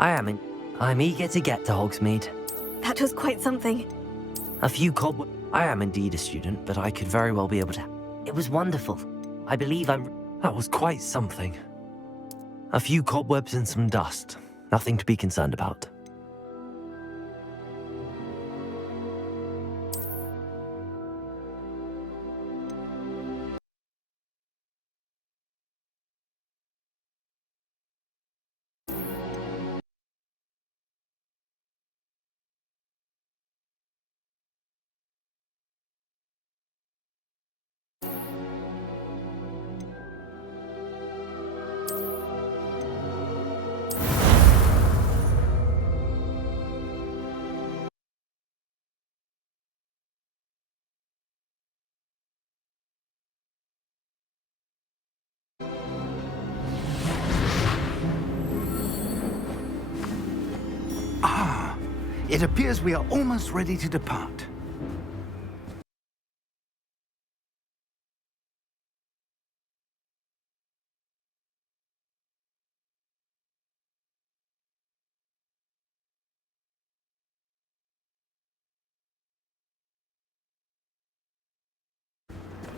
I'm eager to get to Hogsmeade. That was quite something. A few cobwebs. I am indeed a student, but I could very well be able to. It was wonderful. I believe I'm. That was quite something. A few cobwebs and some dust. Nothing to be concerned about. It appears we are almost ready to depart.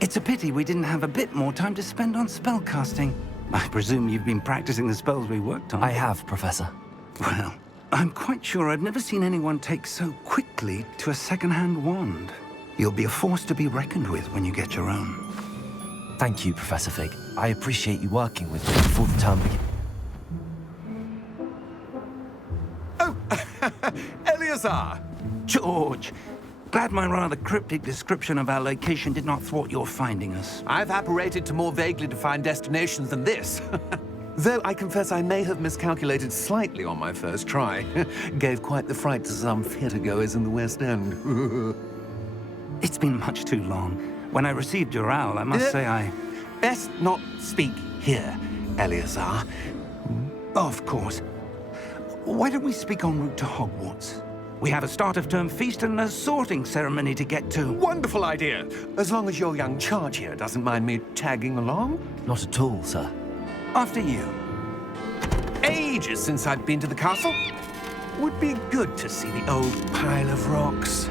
It's a pity we didn't have a bit more time to spend on spellcasting. I presume you've been practicing the spells we worked on. I have, Professor. Well, I'm quite sure I've never seen anyone take so quickly to a second-hand wand. You'll be a force to be reckoned with when you get your own. Thank you, Professor Fig. I appreciate you working with me before the term begins. Oh, Eleazar! George! Glad my rather cryptic description of our location did not thwart your finding us. I've apparated to more vaguely defined destinations than this. Though I confess I may have miscalculated slightly on my first try. Gave quite the fright to some theatergoers in the West End. It's been much too long. When I received your owl, I must say I... Best not speak here, Eleazar. Of course. Why don't we speak en route to Hogwarts? We have a start-of-term feast and a sorting ceremony to get to. Wonderful idea! As long as your young charge here doesn't mind me tagging along. Not at all, sir. After you. Ages since I'd been to the castle. Would be good to see the old pile of rocks.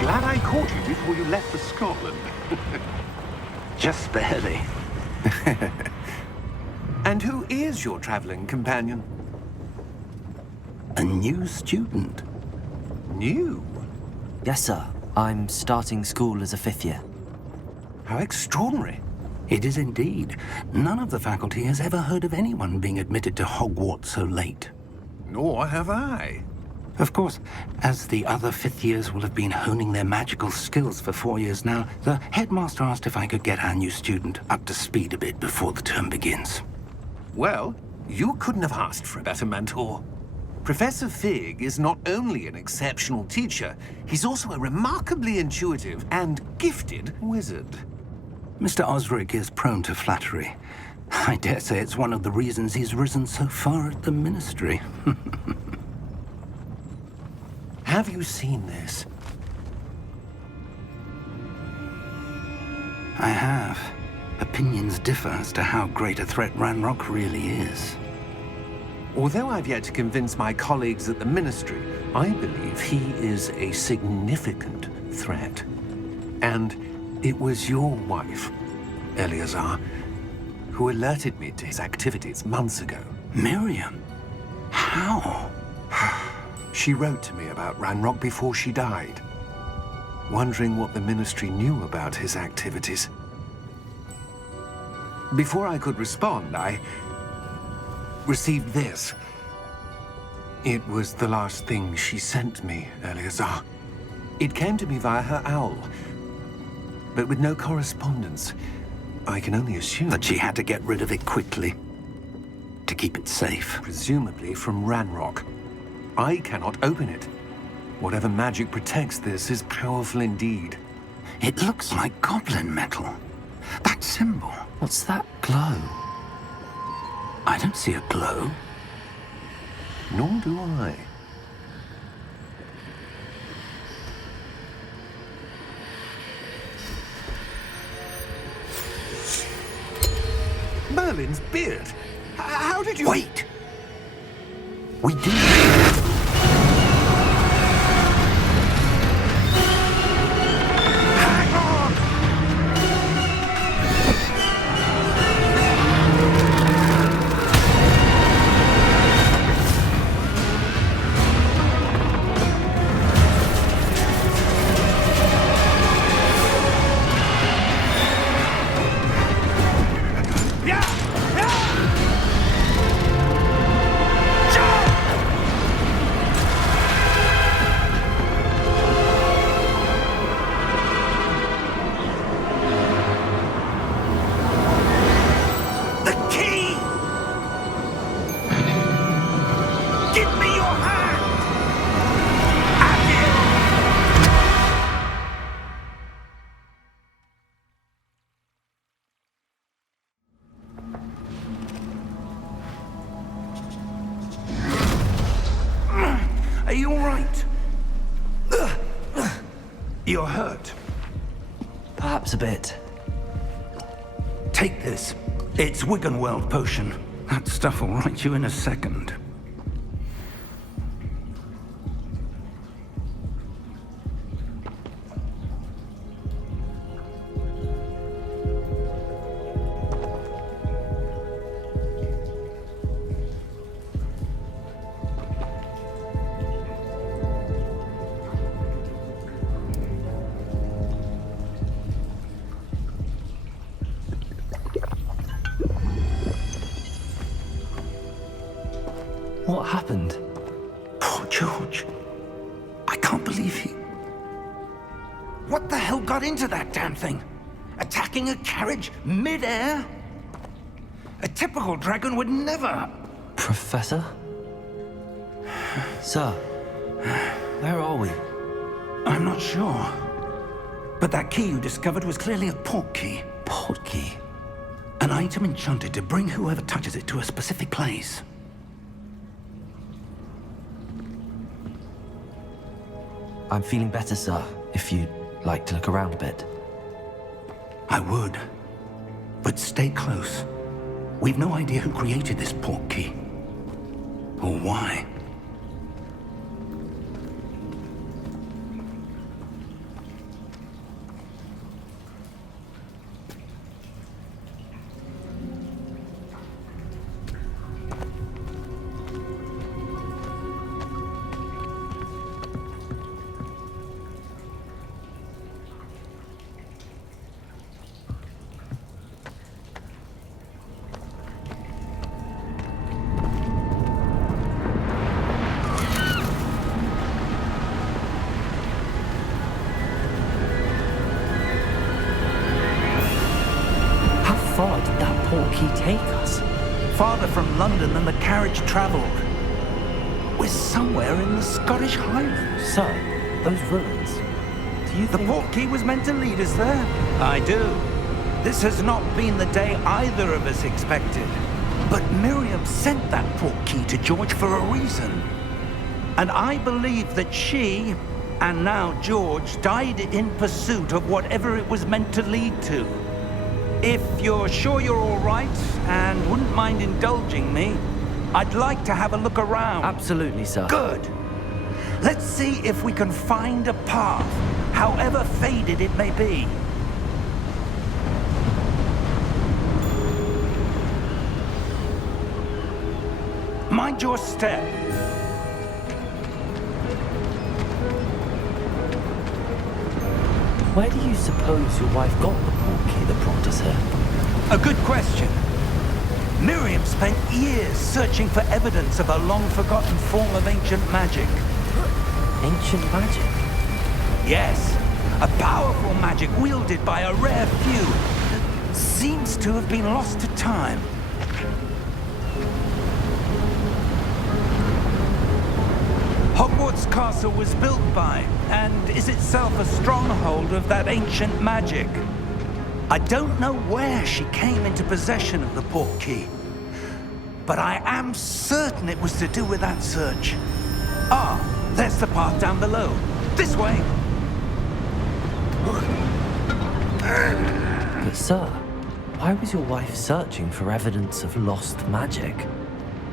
Glad I caught you before you left for Scotland. Just barely. And who is your traveling companion? A new student. New? Yes, sir. I'm starting school as a 5th year. How extraordinary. It is indeed. None of the faculty has ever heard of anyone being admitted to Hogwarts so late. Nor have I. Of course, as the other 5th years will have been honing their magical skills for 4 years now, the headmaster asked if I could get our new student up to speed a bit before the term begins. Well, you couldn't have asked for a better mentor. Professor Fig is not only an exceptional teacher, he's also a remarkably intuitive and gifted wizard. Mr. Osric is prone to flattery. I dare say it's one of the reasons he's risen so far at the Ministry. Have you seen this? I have. Opinions differ as to how great a threat Ranrock really is. Although I've yet to convince my colleagues at the Ministry, I believe he is a significant threat. And it was your wife Eleazar, who alerted me to his activities months ago. Miriam? How? She wrote to me about Ranrock before she died, wondering what the Ministry knew about his activities. Before I could respond, I received this. It was the last thing she sent me, Eleazar. It came to me via her owl, but with no correspondence. I can only assume That she had to get rid of it quickly to keep it safe. presumably from Ranrock. I cannot open it. Whatever magic protects this is powerful indeed. It looks like goblin metal. That symbol. What's that glow? I don't see a glow. Nor do I. Merlin's beard. How did you... Wait! We do. Hang on! Yeah! Yeah! The key! Give me your hand! Are you all right? You're hurt. Perhaps a bit. Take this. It's Wiggenweld potion. That stuff will right you in a second. What happened? Poor George. I can't believe he... What the hell got into that damn thing? Attacking a carriage mid-air? A typical dragon would never... Professor? Sir, where are we? I'm not sure. But that key you discovered was clearly a port key. Port key? An item enchanted to bring whoever touches it to a specific place. I'm feeling better, sir, if you'd like to look around a bit. I would. But stay close. We've no idea who created this port key. Or why. How far did that port key take us? Farther from London than the carriage traveled. We're somewhere in the Scottish Highlands. Sir, those ruins. Do you The think... port key was meant to lead us there. I do. This has not been the day either of us expected. But Miriam sent that port key to George for a reason. And I believe that she, and now George, died in pursuit of whatever it was meant to lead to. If you're sure you're all right and wouldn't mind indulging me, I'd like to have a look around. Absolutely, sir. Good. Let's see if we can find a path, however faded it may be. Mind your step. Where do you suppose your wife got the portkey that brought us here? A good question. Miriam spent years searching for evidence of a long-forgotten form of ancient magic. Ancient magic? Yes, a powerful magic wielded by a rare few that seems to have been lost to time. Hogwarts Castle was built by, and is itself a stronghold of that ancient magic. I don't know where she came into possession of the portkey, but I am certain it was to do with that search. Ah, there's the path down below. This way. But sir, why was your wife searching for evidence of lost magic?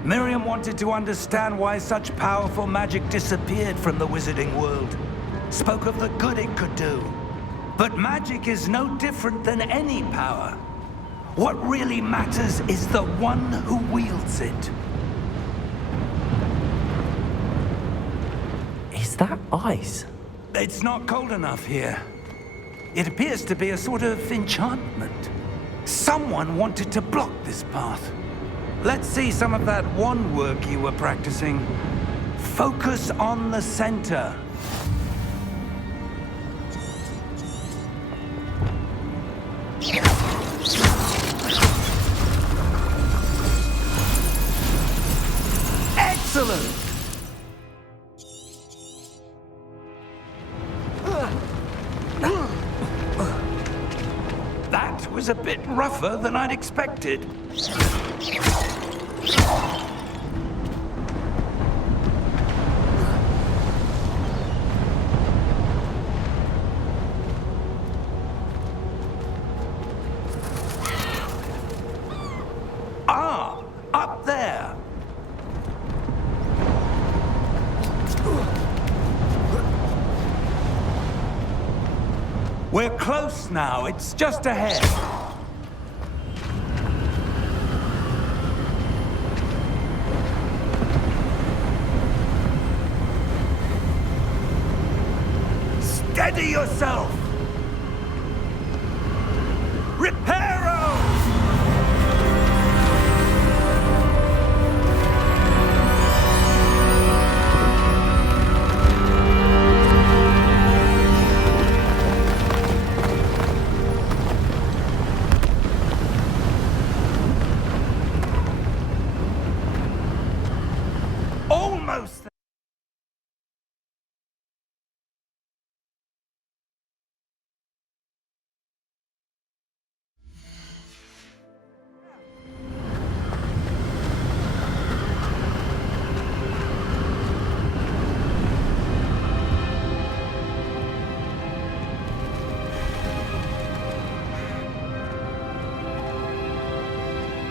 Miriam wanted to understand why such powerful magic disappeared from the wizarding world. Spoke of the good it could do. But magic is no different than any power. What really matters is the one who wields it. Is that ice? It's not cold enough here. It appears to be a sort of enchantment. Someone wanted to block this path. Let's see some of that wand work you were practicing. Focus on the center. Excellent! That was a bit rougher than I'd expected. Ah, up there. We're close now. It's just ahead. Steady yourself! Reparo! Almost there.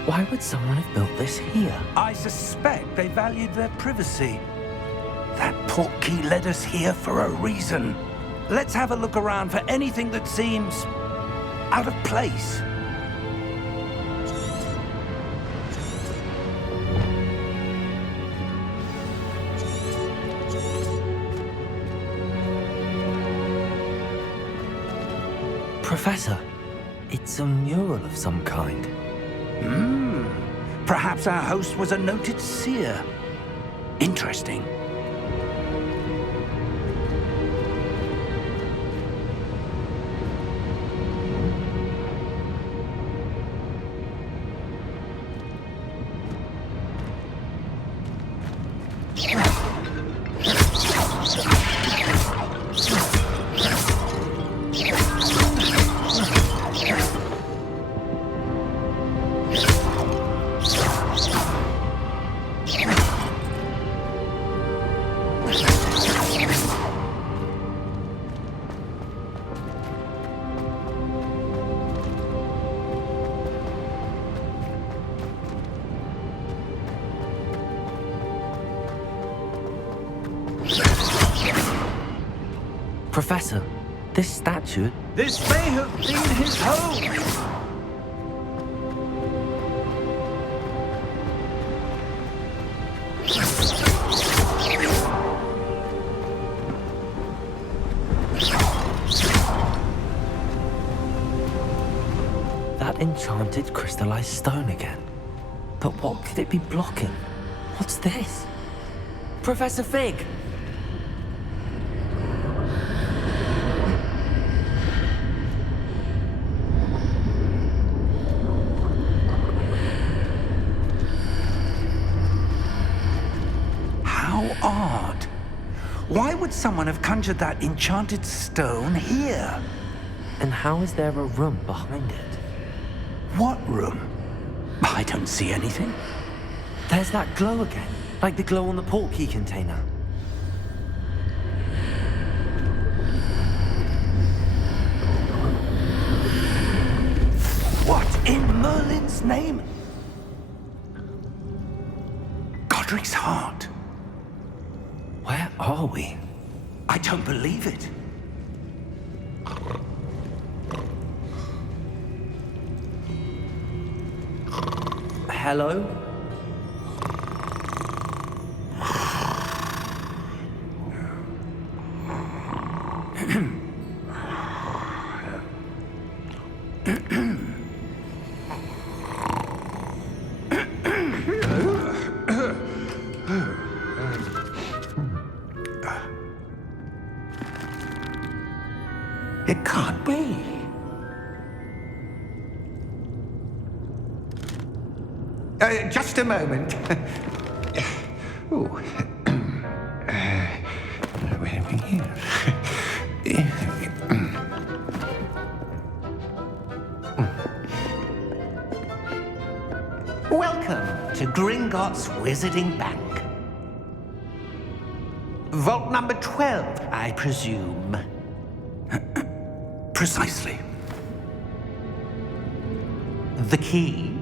Why would someone have built this here? I suspect they valued their privacy. That portkey led us here for a reason. Let's have a look around for anything that seems out of place. Professor, it's a mural of some kind. Perhaps our host was a noted seer. Interesting. Professor, this statue... This may have been his home. That enchanted crystallized stone again. But what could it be blocking? What's this? Professor Fig! How odd. Why would someone have conjured that enchanted stone here? And how is there a room behind it? What room? I don't see anything. There's that glow again, like the glow on the portkey container. What in Merlin's name? Godric's heart. Where are we? I don't believe it. Hello? It can't be. Just a moment. Ooh. Where are we here? Welcome to Gringotts Wizarding Bank. Vault number 12, I presume. Precisely. The key?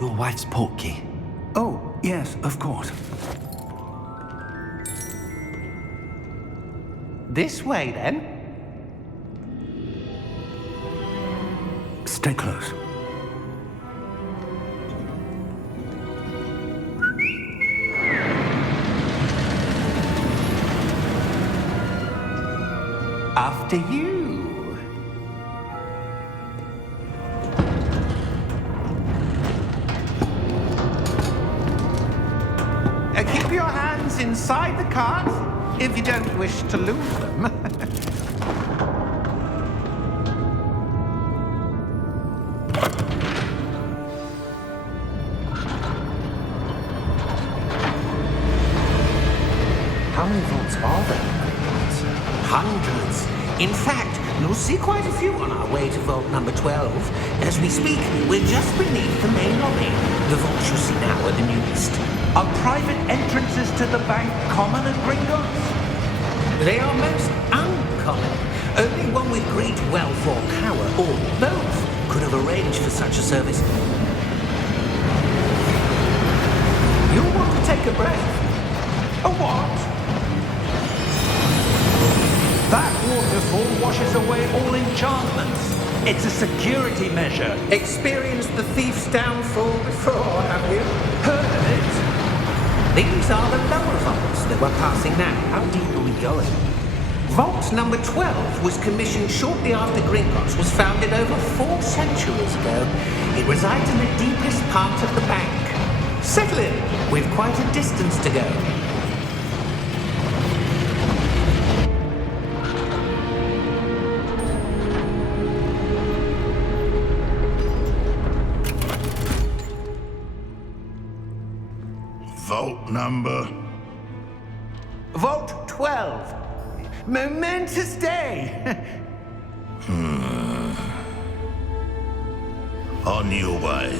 Your wife's portkey. Oh, yes, of course. This way, then. Stay close. After you. Keep your hands inside the cart if you don't wish to lose them. How many vaults are there in Gringotts? Hundreds. In fact, you'll see quite a few on our way to vault number 12. As we speak, we're just beneath the main lobby. The vaults you see now are the newest. Are private entrances to the bank common at Gringotts? They are most uncommon. Only one with great wealth or power, or both, could have arranged for such a service. You'll want to take a breath. A what? That waterfall washes away all enchantments. It's a security measure. Experienced the thief's downfall before, have you? Heard of it? These are the lower vaults that we're passing now. How deep are we going? Vault number 12 was commissioned shortly after Gringotts was founded over 4 centuries ago. It resides in the deepest part of the bank. Settle in. We've quite a distance to go. Vault number? Vault 12. Momentous day. On your way.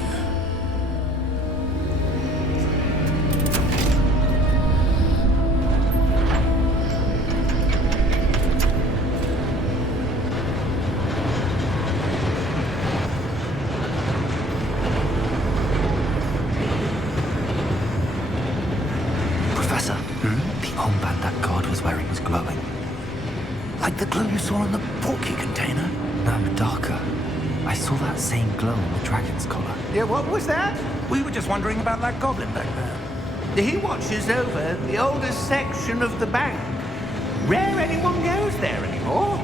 Professor, the armband that guard was wearing was glowing. Like the glow you saw in the portkey container? No, darker. I saw that same glow on the dragon's collar. Yeah, what was that? We were just wondering about that goblin back there. He watches over the oldest section of the bank. Rare anyone goes there anymore.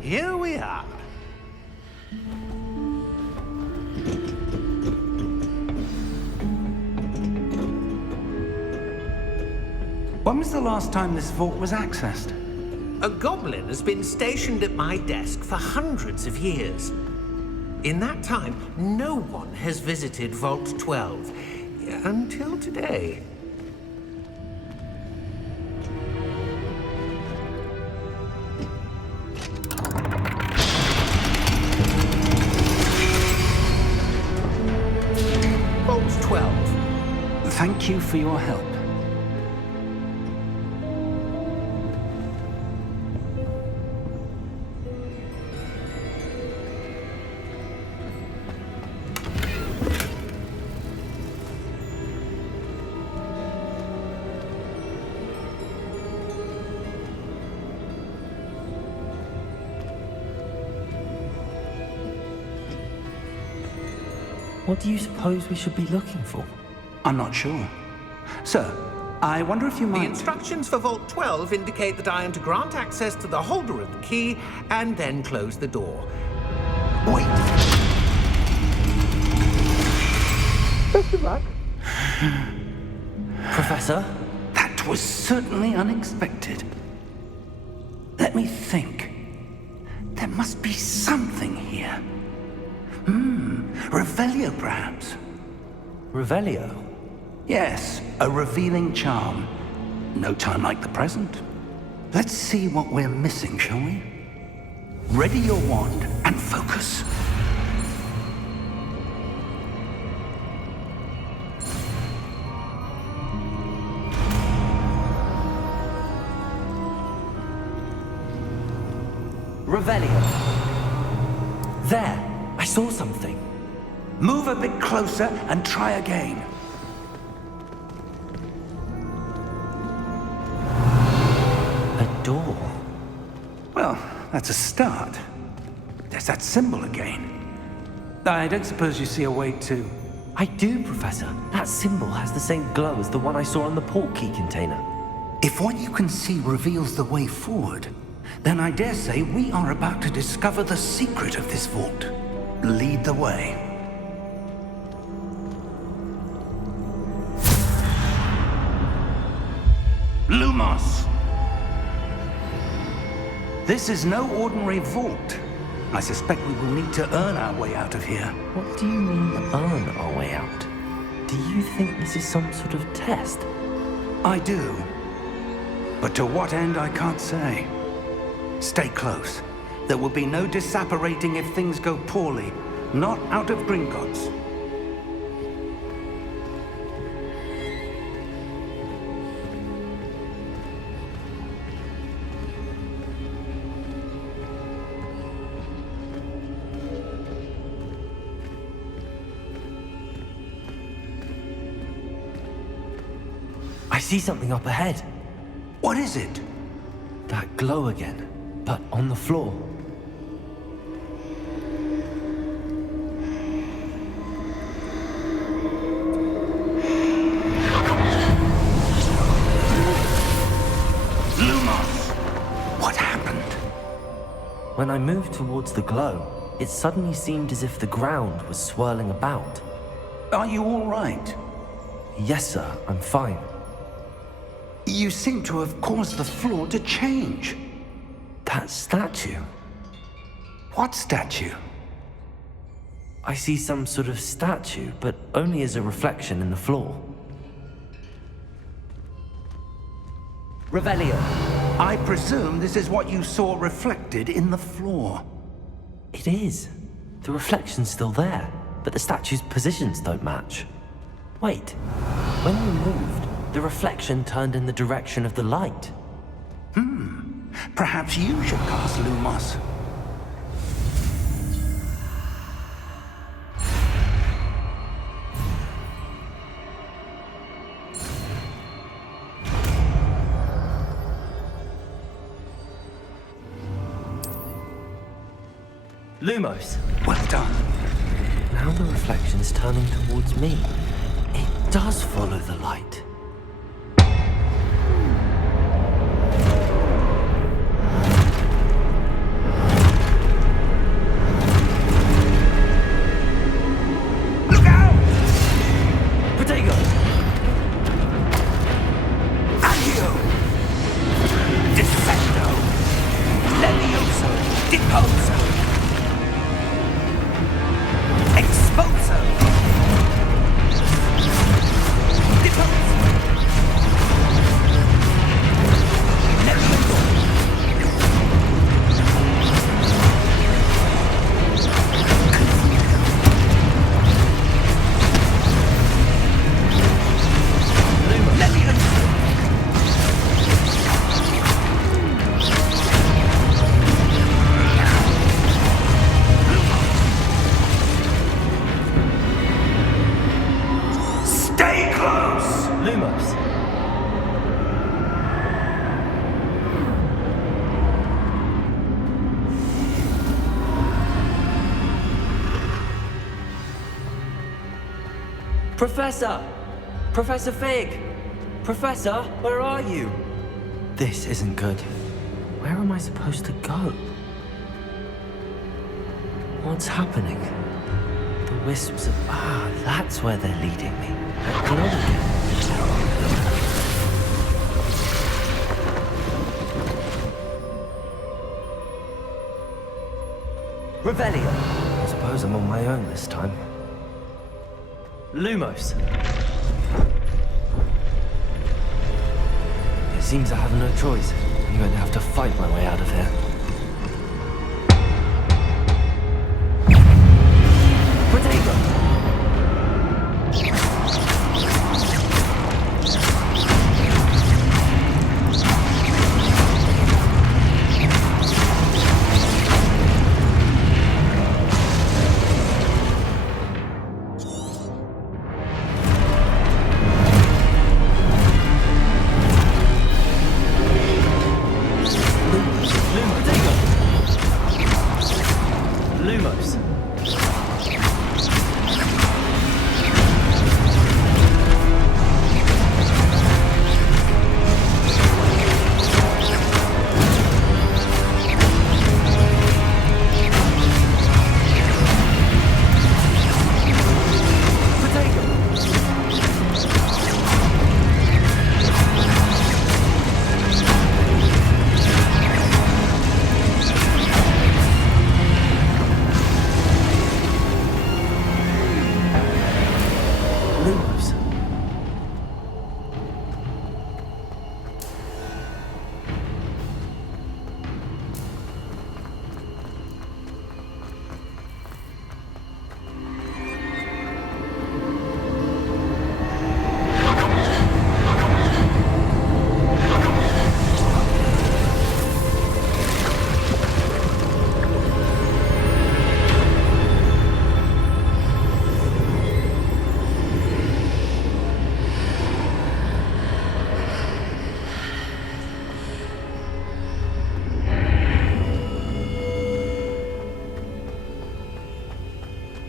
Here we are. When was the last time this vault was accessed? A goblin has been stationed at my desk for hundreds of years. In that time, no one has visited Vault 12. Until today. Vault 12. Thank you for your help. What do you suppose we should be looking for? I'm not sure. Sir, I wonder if you The might... instructions for Vault 12 indicate that I am to grant access to the holder of the key and then close the door. Wait! Best of luck. Professor? That was certainly unexpected. Let me think. There must be something here. Revelio, perhaps? Revelio? Yes, a revealing charm. No time like the present. Let's see what we're missing, shall we? Ready your wand and focus. Revelio. There! I saw something. Move a bit closer and try again. A door. Well, that's a start. There's that symbol again. I don't suppose you see a way to... I do, Professor. That symbol has the same glow as the one I saw on the portkey container. If what you can see reveals the way forward, then I dare say we are about to discover the secret of this vault. Lead the way. Lumos! This is no ordinary vault. I suspect we will need to earn our way out of here. What do you mean, earn our way out? Do you think this is some sort of test? I do. But to what end, I can't say. Stay close. There will be no disapparating if things go poorly. Not out of Gringotts. I see something up ahead. What is it? That glow again, but on the floor. Lumos! What happened? When I moved towards the glow, it suddenly seemed as if the ground was swirling about. Are you all right? Yes, sir, I'm fine. You seem to have caused the floor to change. That statue. What statue? I see some sort of statue, but only as a reflection in the floor. Revelio. I presume this is what you saw reflected in the floor. It is. The reflection's still there, but the statue's positions don't match. Wait. When you moved, the reflection turned in the direction of the light. Perhaps you should cast Lumos. Lumos. Well done. Now the reflection's turning towards me. It does follow the light. Look out! Protego! Accio! Descendo! Levioso! Deposo! Exposo! Deposo! Levioso! Levioso! Stay close! Lumos. Professor! Professor Fig! Professor, where are you? This isn't good. Where am I supposed to go? What's happening? The wisps of... Ah, that's where they're leading me. Glow again. Revelio. I suppose I'm on my own this time. Lumos. It seems I have no choice. I'm going to have to fight my way out of here. Protego! Lumos. Lumos.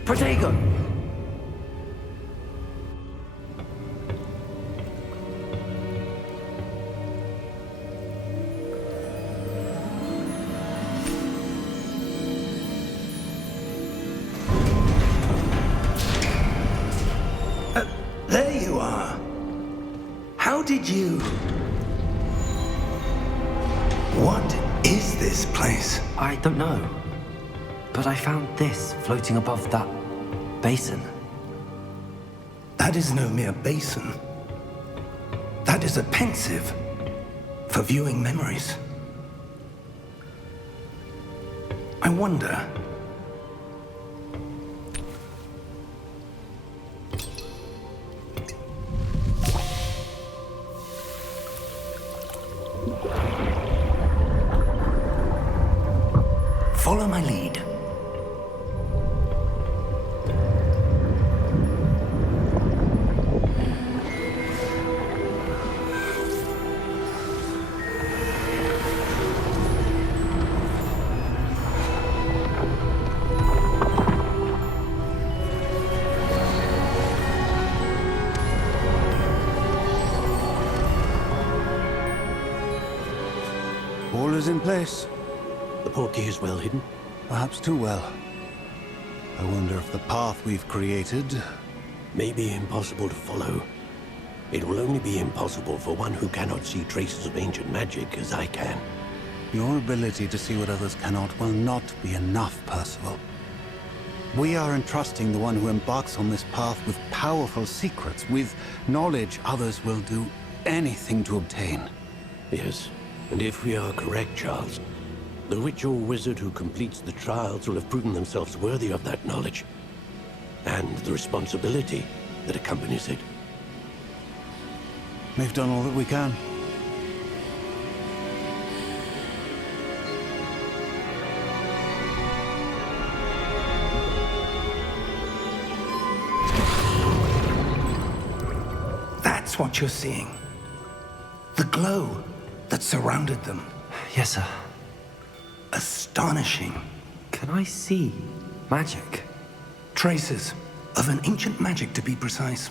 Protego! There you are. How did you... What is this place? I don't know. But I found this floating above that basin. That is no mere basin. That is a pensive for viewing memories. I wonder... Follow my lead. All is in place. The portkey is well hidden. Perhaps too well. I wonder if the path we've created... May be impossible to follow. It will only be impossible for one who cannot see traces of ancient magic as I can. Your ability to see what others cannot will not be enough, Percival. We are entrusting the one who embarks on this path with powerful secrets, with knowledge others will do anything to obtain. Yes, and if we are correct, Charles, the witch or wizard who completes the trials will have proven themselves worthy of that knowledge, and the responsibility that accompanies it. We've done all that we can. That's what you're seeing. The glow that surrounded them. Yes, sir. Astonishing. Can I see magic? Traces of an ancient magic, to be precise.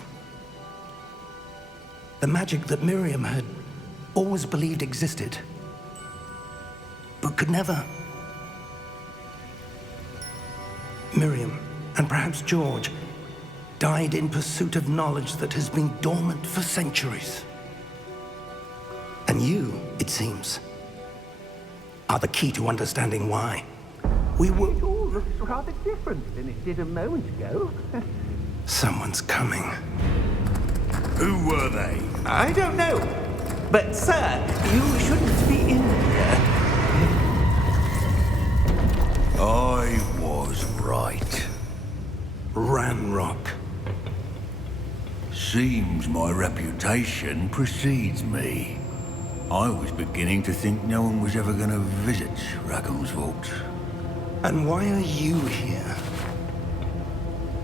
The magic that Miriam had always believed existed, but could never. Miriam, and perhaps George, died in pursuit of knowledge that has been dormant for centuries. And you, it seems, are the key to understanding why. We were... It all looks rather different than it did a moment ago. Someone's coming. Who were they? I don't know. But, sir, you shouldn't be in here. I was right. Ranrock. Seems my reputation precedes me. I was beginning to think no one was ever going to visit Rackham's vault. And why are you here?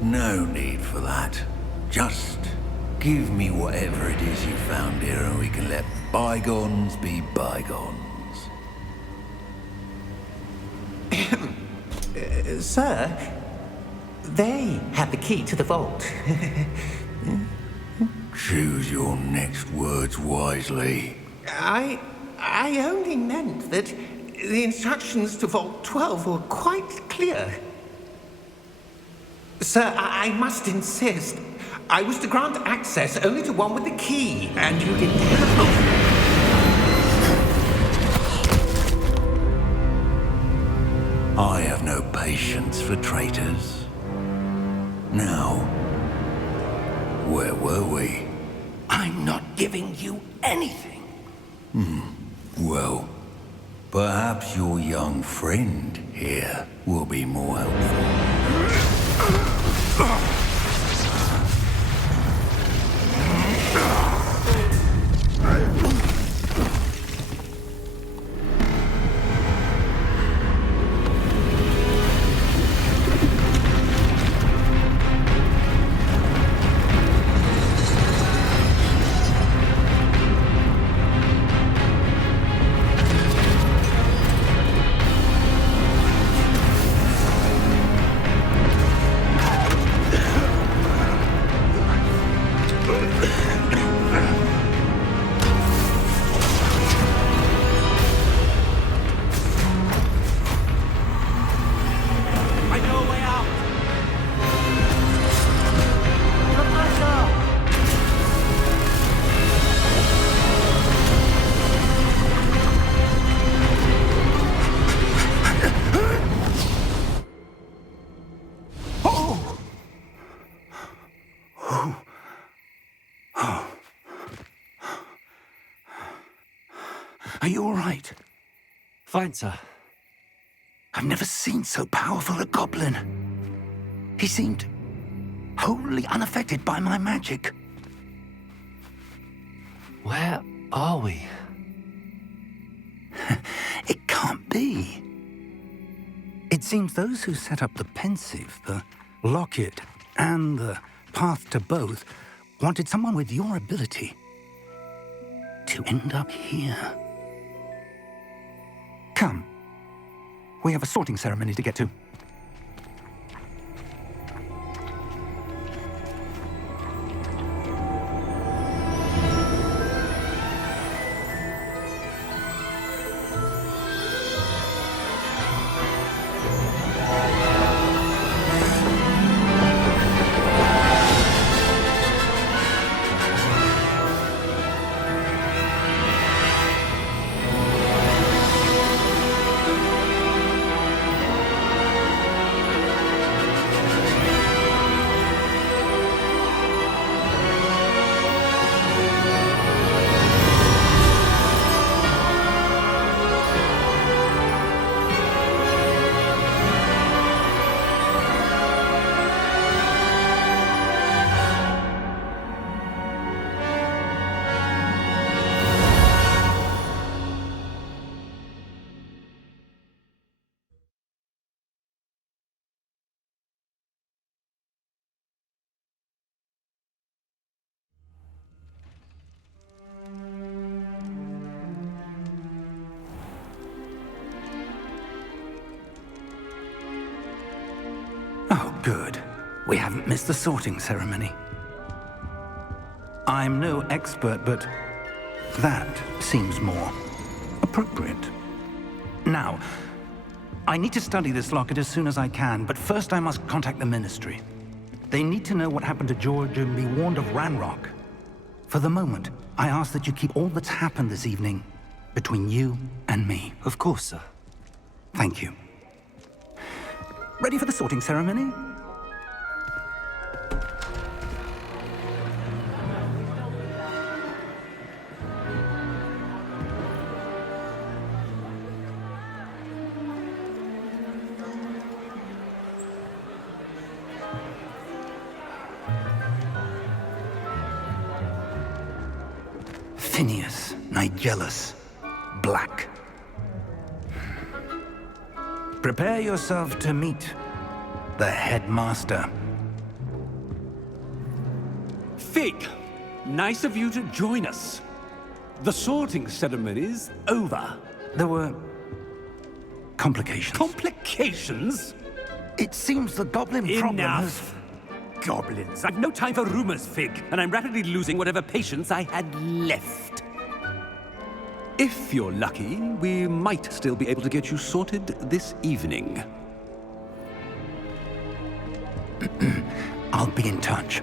No need for that. Just give me whatever it is you found here and we can let bygones be bygones. Sir, they have the key to the vault. Choose your next words wisely. I only meant that the instructions to Vault 12 were quite clear. Sir, I must insist. I was to grant access only to one with the key, and you didn't have. I have no patience for traitors. Now, where were we? I'm not giving you anything. Well, perhaps your young friend here will be more helpful. Are you all right? Fine, sir. I've never seen so powerful a goblin. He seemed wholly unaffected by my magic. Where are we? It can't be. It seems those who set up the pensive, the locket, and the path to both wanted someone with your ability to end up here. Come. We have a sorting ceremony to get to. Good. We haven't missed the sorting ceremony. I'm no expert, but that seems more appropriate. Now, I need to study this locket as soon as I can, but first I must contact the Ministry. They need to know what happened to George and be warned of Ranrock. For the moment, I ask that you keep all that's happened this evening between you and me. Of course, sir. Thank you. Ready for the sorting ceremony? Phineas, Nigellus, Black. Prepare yourself to meet the headmaster. Fig, nice of you to join us. The sorting ceremony's over. There were complications. Complications? It seems the goblin problem has... Enough! Goblins. I've no time for rumors, Fig, and I'm rapidly losing whatever patience I had left. If you're lucky, we might still be able to get you sorted this evening. I'll be in touch.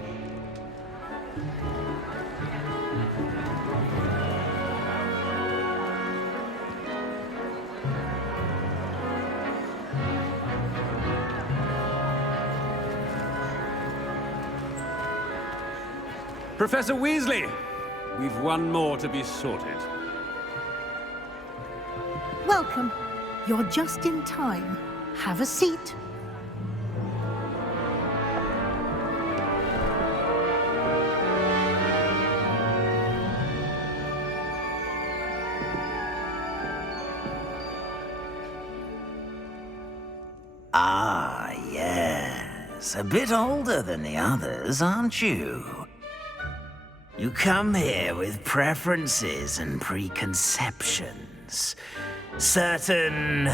Professor Weasley, we've one more to be sorted. Welcome. You're just in time. Have a seat. Ah, yes. A bit older than the others, aren't you? You come here with preferences and preconceptions. Certain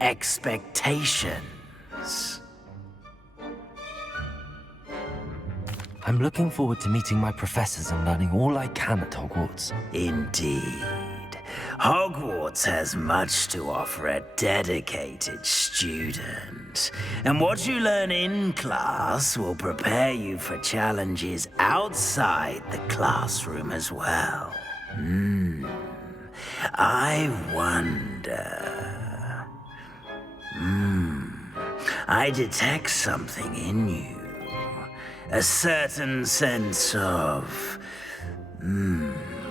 expectations. I'm looking forward to meeting my professors and learning all I can at Hogwarts. Indeed. Hogwarts has much to offer a dedicated student. And what you learn in class will prepare you for challenges outside the classroom as well. I wonder... I detect something in you. A certain sense of...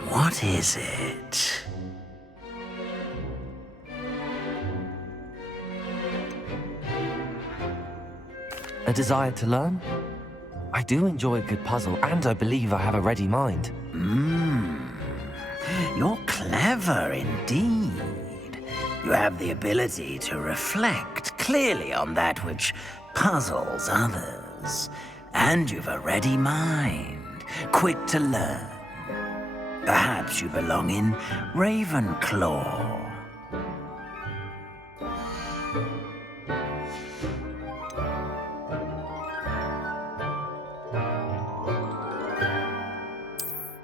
what is it? A desire to learn? I do enjoy a good puzzle, and I believe I have a ready mind. You're clever indeed. You have the ability to reflect clearly on that which puzzles others. And you've a ready mind, quick to learn. Perhaps you belong in Ravenclaw.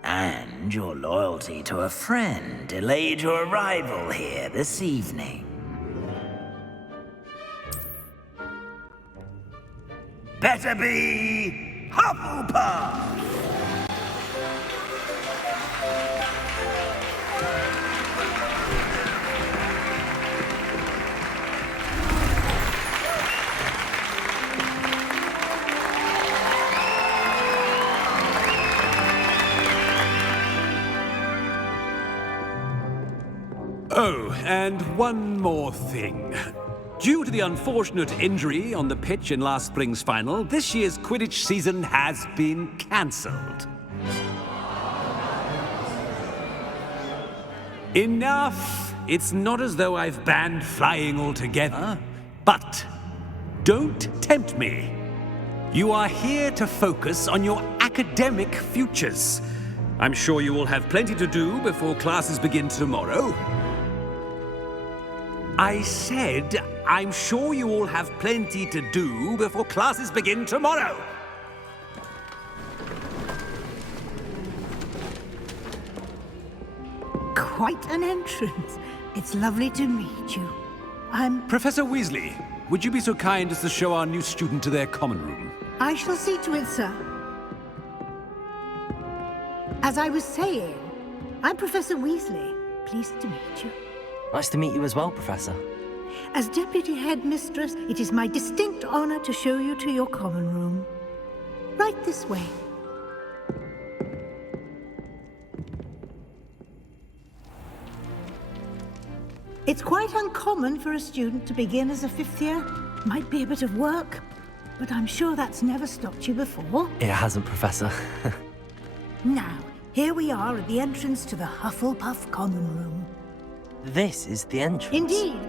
And your loyalty to a friend delayed your arrival here this evening. Better be Hufflepuff! Oh, and one more thing. Due to the unfortunate injury on the pitch in last spring's final, this year's Quidditch season has been cancelled. Enough! It's not as though I've banned flying altogether, but don't tempt me. You are here to focus on your academic futures. I'm sure you will have plenty to do before classes begin tomorrow. I said, I'm sure you all have plenty to do before classes begin tomorrow. Quite an entrance. It's lovely to meet you. Professor Weasley, would you be so kind as to show our new student to their common room? I shall see to it, sir. As I was saying, I'm Professor Weasley. Pleased to meet you. Nice to meet you as well, Professor. As Deputy Headmistress, it is my distinct honor to show you to your common room. Right this way. It's quite uncommon for a student to begin as a fifth year. Might be a bit of work, but I'm sure that's never stopped you before. It hasn't, Professor. Now, here we are at the entrance to the Hufflepuff common room. This is the entrance. Indeed.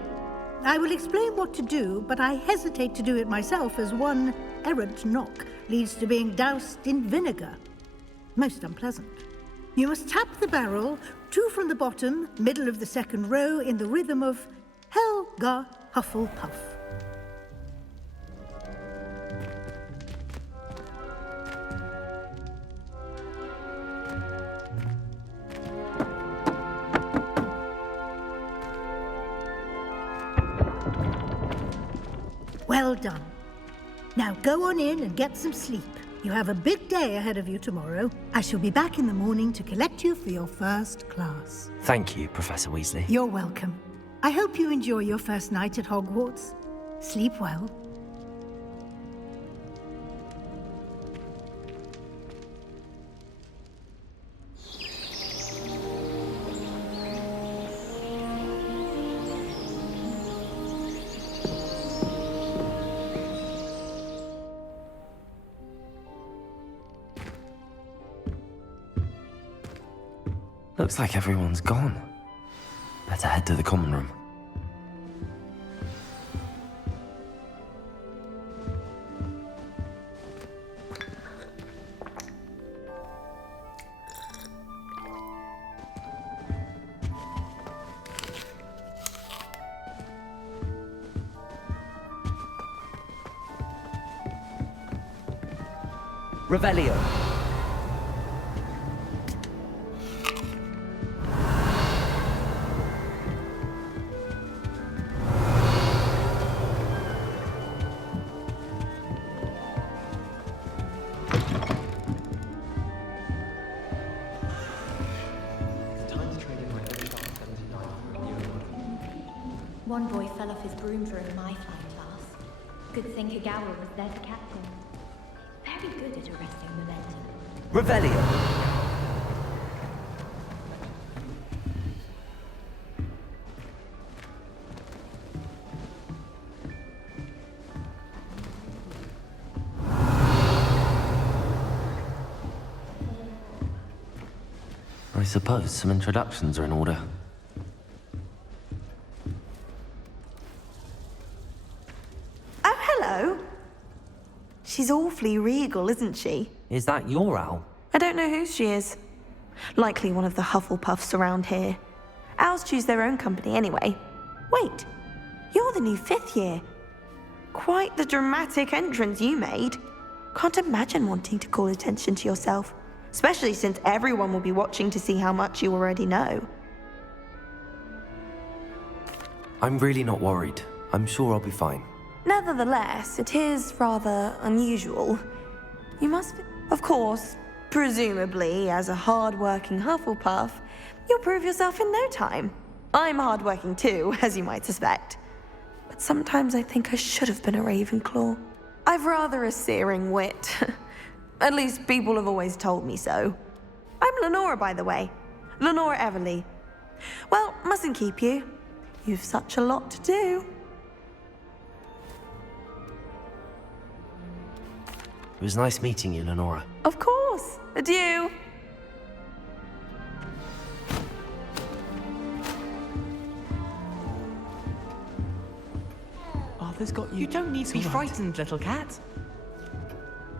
I will explain what to do, but I hesitate to do it myself as one errant knock leads to being doused in vinegar. Most unpleasant. You must tap the barrel, 2 from the bottom, middle of the second row, in the rhythm of Helga Hufflepuff. Well done. Now go on in and get some sleep. You have a big day ahead of you tomorrow. I shall be back in the morning to collect you for your first class. Thank you, Professor Weasley. You're welcome. I hope you enjoy your first night at Hogwarts. Sleep well. Looks like everyone's gone. Better head to the common room. Revelio. One boy fell off his broom during my flying class. Good thing Kagawa was there to catch him. Very good at arresting momentum. Revelio. I suppose some introductions are in order. Oh, hello. She's awfully regal, isn't she? Is that your owl? I don't know who she is. Likely one of the Hufflepuffs around here. Owls choose their own company anyway. Wait, you're the new fifth year. Quite the dramatic entrance you made. Can't imagine wanting to call attention to yourself, especially since everyone will be watching to see how much you already know. I'm really not worried. I'm sure I'll be fine. Nevertheless, it is rather unusual. You must be... Of course, presumably, as a hard-working Hufflepuff, you'll prove yourself in no time. I'm hard-working too, as you might suspect. But sometimes I think I should have been a Ravenclaw. I've rather a searing wit. At least people have always told me so. I'm Lenora, by the way. Lenora Everly. Well, mustn't keep you. You've such a lot to do. It was nice meeting you, Lenora. Of course. Adieu. Arthur's got you. You don't need to be frightened, little cat.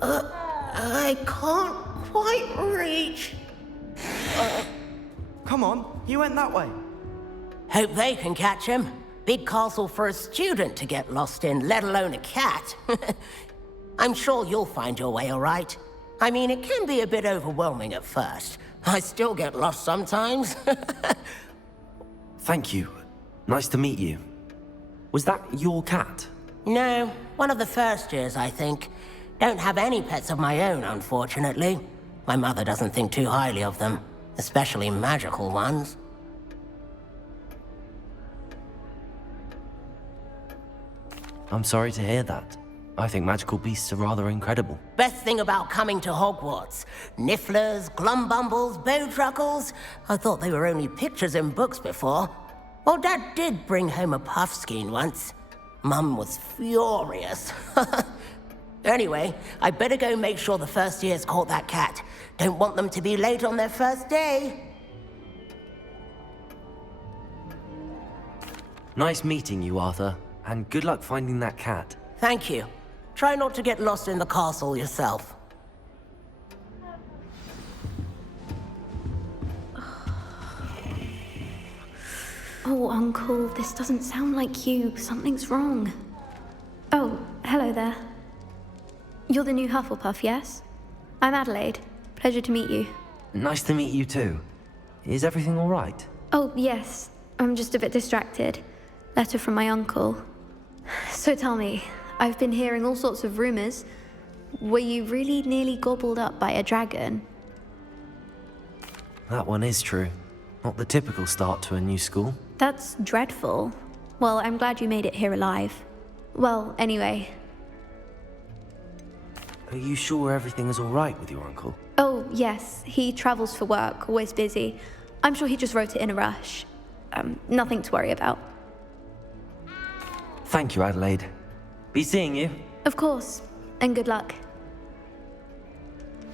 I can't quite reach. Come on, you went that way. Hope they can catch him. Big castle for a student to get lost in, let alone a cat. I'm sure you'll find your way all right. I mean, it can be a bit overwhelming at first. I still get lost sometimes. Thank you. Nice to meet you. Was that your cat? No, one of the first years, I think. Don't have any pets of my own, unfortunately. My mother doesn't think too highly of them, especially magical ones. I'm sorry to hear that. I think magical beasts are rather incredible. Best thing about coming to Hogwarts. Nifflers, glumbumbles, bowtruckles. I thought they were only pictures in books before. Well, Dad did bring home a puffskein once. Mum was furious. Anyway, I better go make sure the first years caught that cat. Don't want them to be late on their first day. Nice meeting you, Arthur. And good luck finding that cat. Thank you. Try not to get lost in the castle yourself. Oh, Uncle, this doesn't sound like you. Something's wrong. Oh, hello there. You're the new Hufflepuff, yes? I'm Adelaide. Pleasure to meet you. Nice to meet you too. Is everything all right? Oh, yes. I'm just a bit distracted. Letter from my uncle. So tell me, I've been hearing all sorts of rumors. Were you really nearly gobbled up by a dragon? That one is true. Not the typical start to a new school. That's dreadful. Well, I'm glad you made it here alive. Well, anyway. Are you sure everything is all right with your uncle? Oh, yes. He travels for work, always busy. I'm sure he just wrote it in a rush. Nothing to worry about. Thank you, Adelaide. Be seeing you. Of course. And good luck.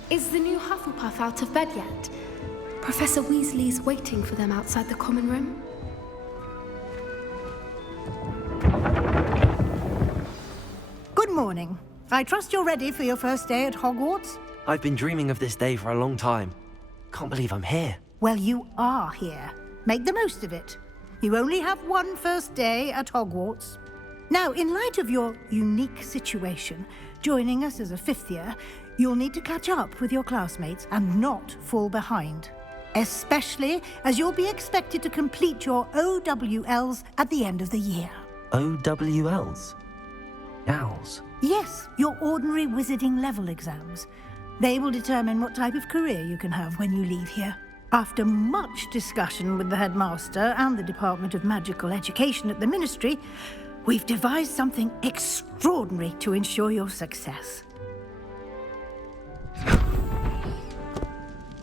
Is the new Hufflepuff out of bed yet? Professor Weasley's waiting for them outside the common room. Good morning. I trust you're ready for your first day at Hogwarts? I've been dreaming of this day for a long time. Can't believe I'm here. Well, you are here. Make the most of it. You only have one first day at Hogwarts. Now, in light of your unique situation, joining us as a fifth year, you'll need to catch up with your classmates and not fall behind. Especially as you'll be expected to complete your OWLs at the end of the year. OWLs? Owls? Yes, your ordinary wizarding level exams. They will determine what type of career you can have when you leave here. After much discussion with the headmaster and the Department of Magical Education at the Ministry, we've devised something extraordinary to ensure your success.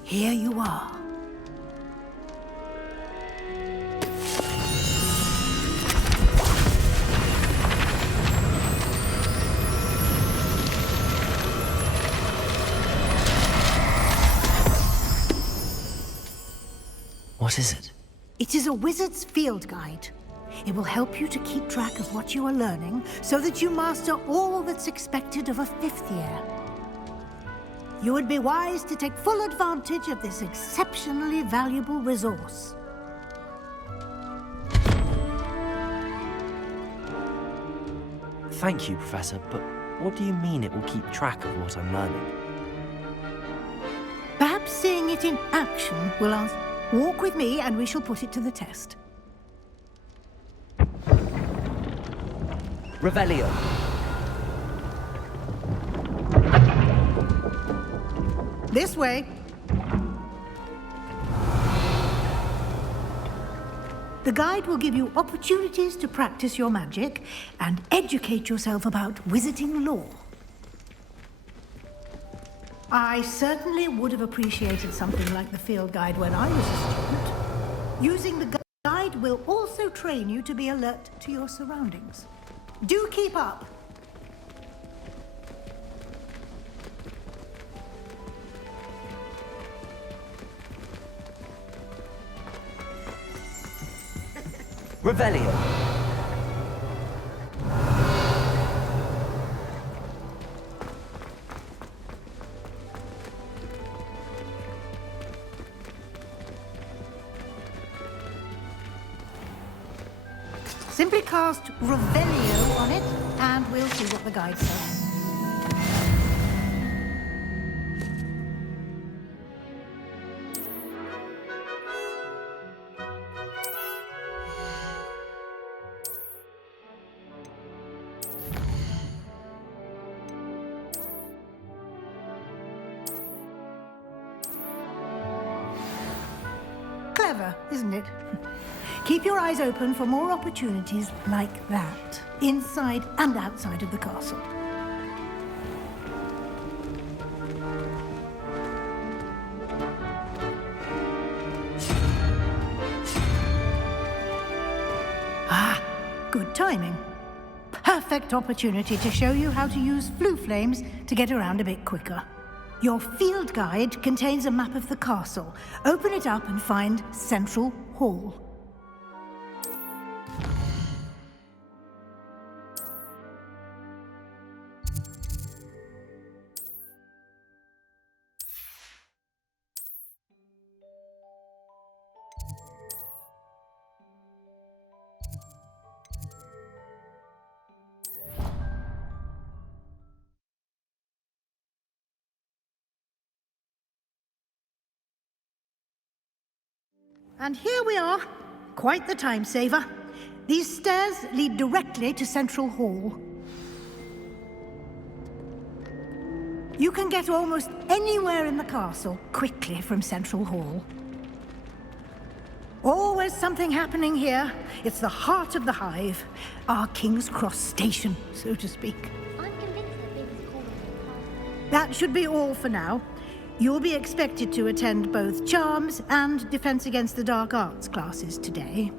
Here you are. What is it? It is a wizard's field guide. It will help you to keep track of what you are learning so that you master all that's expected of a fifth year. You would be wise to take full advantage of this exceptionally valuable resource. Thank you, Professor, but what do you mean it will keep track of what I'm learning? Perhaps seeing it in action will answer. Walk with me and we shall put it to the test. Revelio. This way. The guide will give you opportunities to practice your magic and educate yourself about wizarding lore. I certainly would have appreciated something like the field guide when I was a student. Using the guide will also train you to be alert to your surroundings. Do keep up. Revelio. Simply cast Revelio on it, and we'll see what the guide says. Clever, isn't it? Keep your eyes open for more opportunities like that, inside and outside of the castle. Ah, good timing. Perfect opportunity to show you how to use flue flames to get around a bit quicker. Your field guide contains a map of the castle. Open it up and find Central Hall. And here we are. Quite the time saver. These stairs lead directly to Central Hall. You can get almost anywhere in the castle quickly from Central Hall. Always something happening here. It's the heart of the hive. Our King's Cross station, so to speak. I'm convinced that baby's calling me. That should be all for now. You'll be expected to attend both Charms and Defense Against the Dark Arts classes today.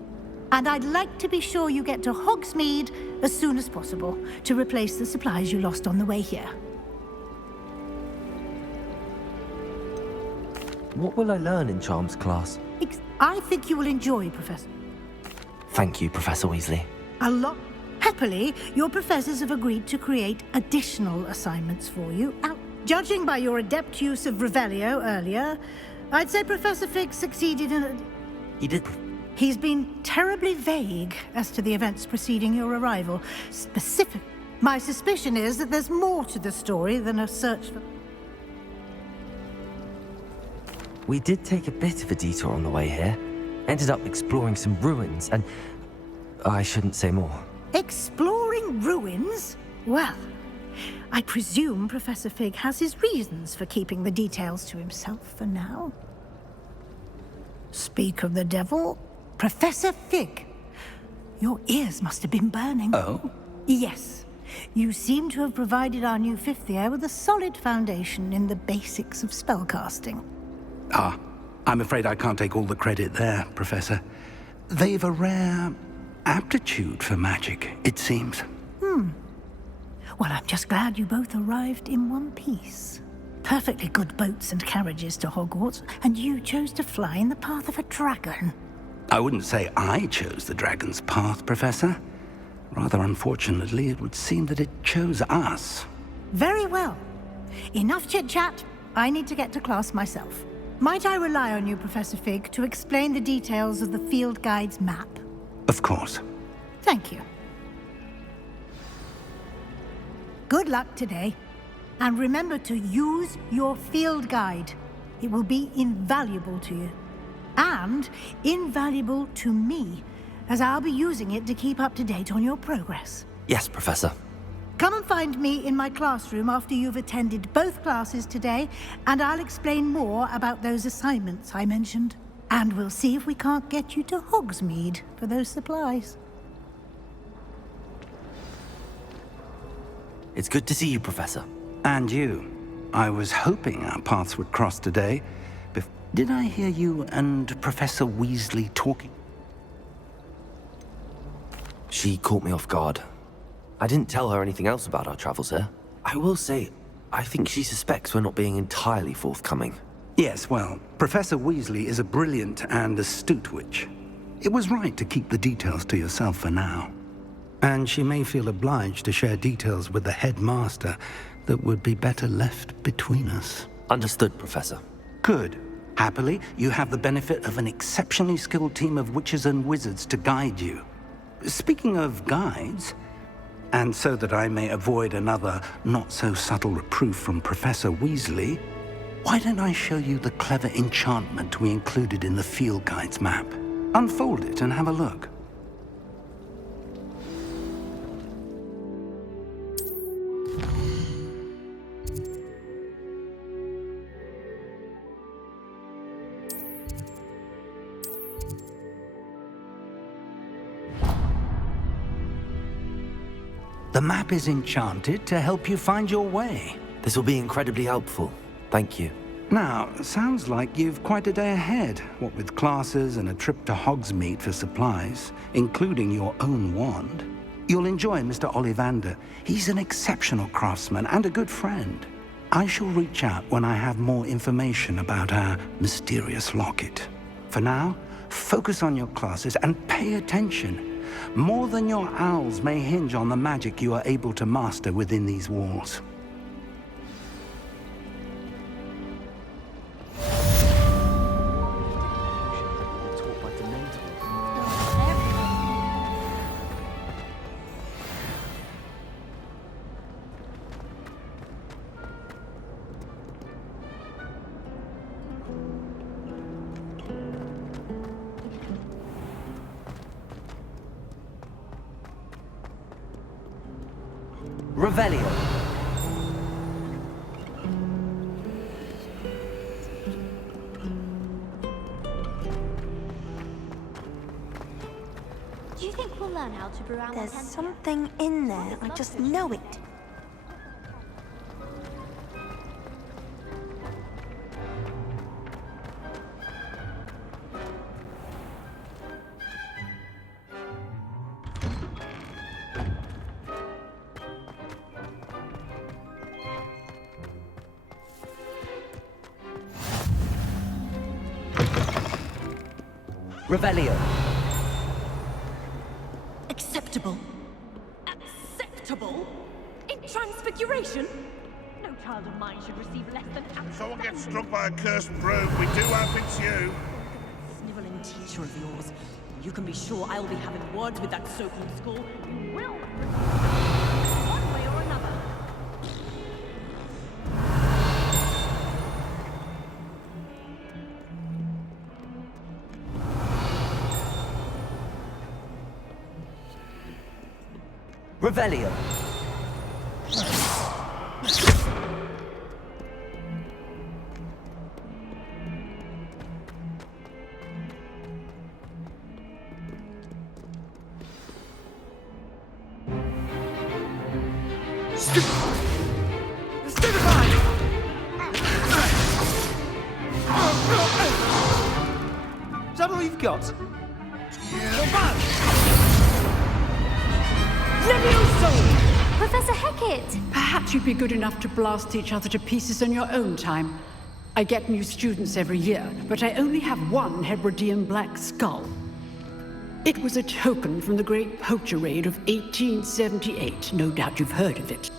And I'd like to be sure you get to Hogsmeade as soon as possible to replace the supplies you lost on the way here. What will I learn in Charms class? I think you will enjoy, Professor. Thank you, Professor Weasley. A lot. Happily, your professors have agreed to create additional assignments for you. Judging by your adept use of Revelio earlier, I'd say Professor Fig succeeded in it. He did. He's been terribly vague as to the events preceding your arrival. Specific. My suspicion is that there's more to the story than a search for... We did take a bit of a detour on the way here. Ended up exploring some ruins and... I shouldn't say more. Exploring ruins? Well... I presume Professor Fig has his reasons for keeping the details to himself for now. Speak of the devil, Professor Fig. Your ears must have been burning. Oh? Yes. You seem to have provided our new fifth year with a solid foundation in the basics of spellcasting. Ah, I'm afraid I can't take all the credit there, Professor. They've a rare aptitude for magic, it seems. Well, I'm just glad you both arrived in one piece. Perfectly good boats and carriages to Hogwarts, and you chose to fly in the path of a dragon. I wouldn't say I chose the dragon's path, Professor. Rather unfortunately, it would seem that it chose us. Very well. Enough chit-chat. I need to get to class myself. Might I rely on you, Professor Fig, to explain the details of the field guide's map? Of course. Thank you. Good luck today. And remember to use your field guide. It will be invaluable to you. And invaluable to me, as I'll be using it to keep up to date on your progress. Yes, Professor. Come and find me in my classroom after you've attended both classes today, and I'll explain more about those assignments I mentioned. And we'll see if we can't get you to Hogsmeade for those supplies. It's good to see you, Professor. And you. I was hoping our paths would cross today. Did I hear you and Professor Weasley talking? She caught me off guard. I didn't tell her anything else about our travels here. I will say, I think she suspects we're not being entirely forthcoming. Yes, well, Professor Weasley is a brilliant and astute witch. It was right to keep the details to yourself for now. And she may feel obliged to share details with the headmaster that would be better left between us. Understood, Professor. Good. Happily, you have the benefit of an exceptionally skilled team of witches and wizards to guide you. Speaking of guides, and so that I may avoid another not-so-subtle reproof from Professor Weasley, why don't I show you the clever enchantment we included in the field guide's map? Unfold it and have a look. The map is enchanted to help you find your way. This will be incredibly helpful. Thank you. Now, sounds like you've quite a day ahead, what with classes and a trip to Hogsmeade for supplies, including your own wand. You'll enjoy Mr. Ollivander. He's an exceptional craftsman and a good friend. I shall reach out when I have more information about our mysterious locket. For now, focus on your classes and pay attention. More than your owls may hinge on the magic you are able to master within these walls. Revelio. Do you think we'll learn how to brew our There's something in there. I just know it. Revelio. Acceptable. Acceptable? In transfiguration? No child of mine should receive less than... If someone gets struck by a cursed broom, we do hope it's you. Snivelling teacher of yours. You can be sure I'll be having words with that so-called school. You will. One way or another. Revelio. Is that all you've got? Professor Hecat! Perhaps you'd be good enough to blast each other to pieces in your own time. I get new students every year, but I only have one Hebridean black skull. It was a token from the Great Poacher Raid of 1878. No doubt you've heard of it.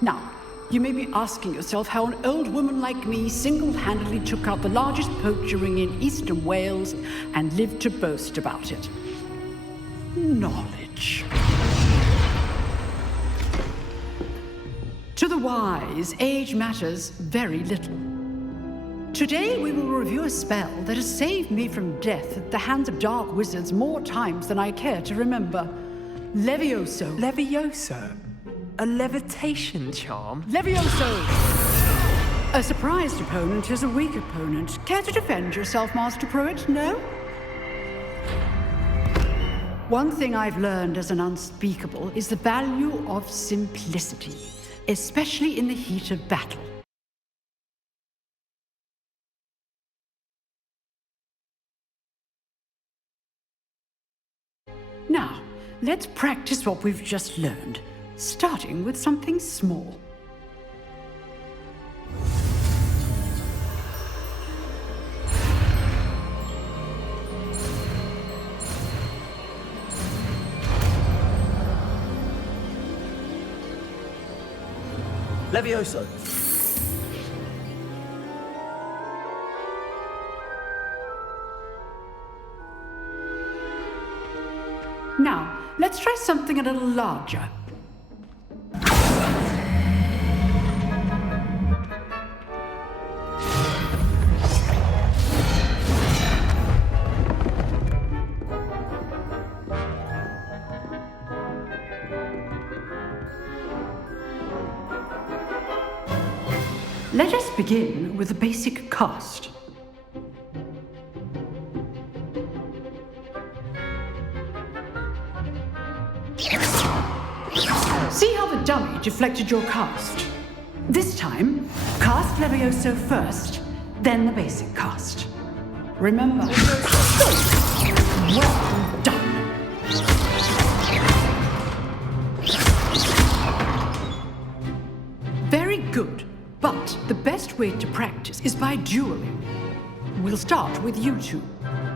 Now, you may be asking yourself how an old woman like me single-handedly took out the largest poacher ring in eastern Wales and lived to boast about it. Knowledge. To the wise, age matters very little. Today we will review a spell that has saved me from death at the hands of dark wizards more times than I care to remember. Levioso. Levioso? A levitation charm? Levioso! A surprised opponent is a weak opponent. Care to defend yourself, Master Pruitt? No? One thing I've learned as an unspeakable is the value of simplicity, especially in the heat of battle. Now, let's practice what we've just learned, starting with something small. Levioso. Now, let's try something a little larger. Let us begin with the basic cast. See how the dummy deflected your cast? This time, cast Levioso first, then the basic cast. Remember, well done. Very good. But the best way to practice is by dueling. We'll start with you two.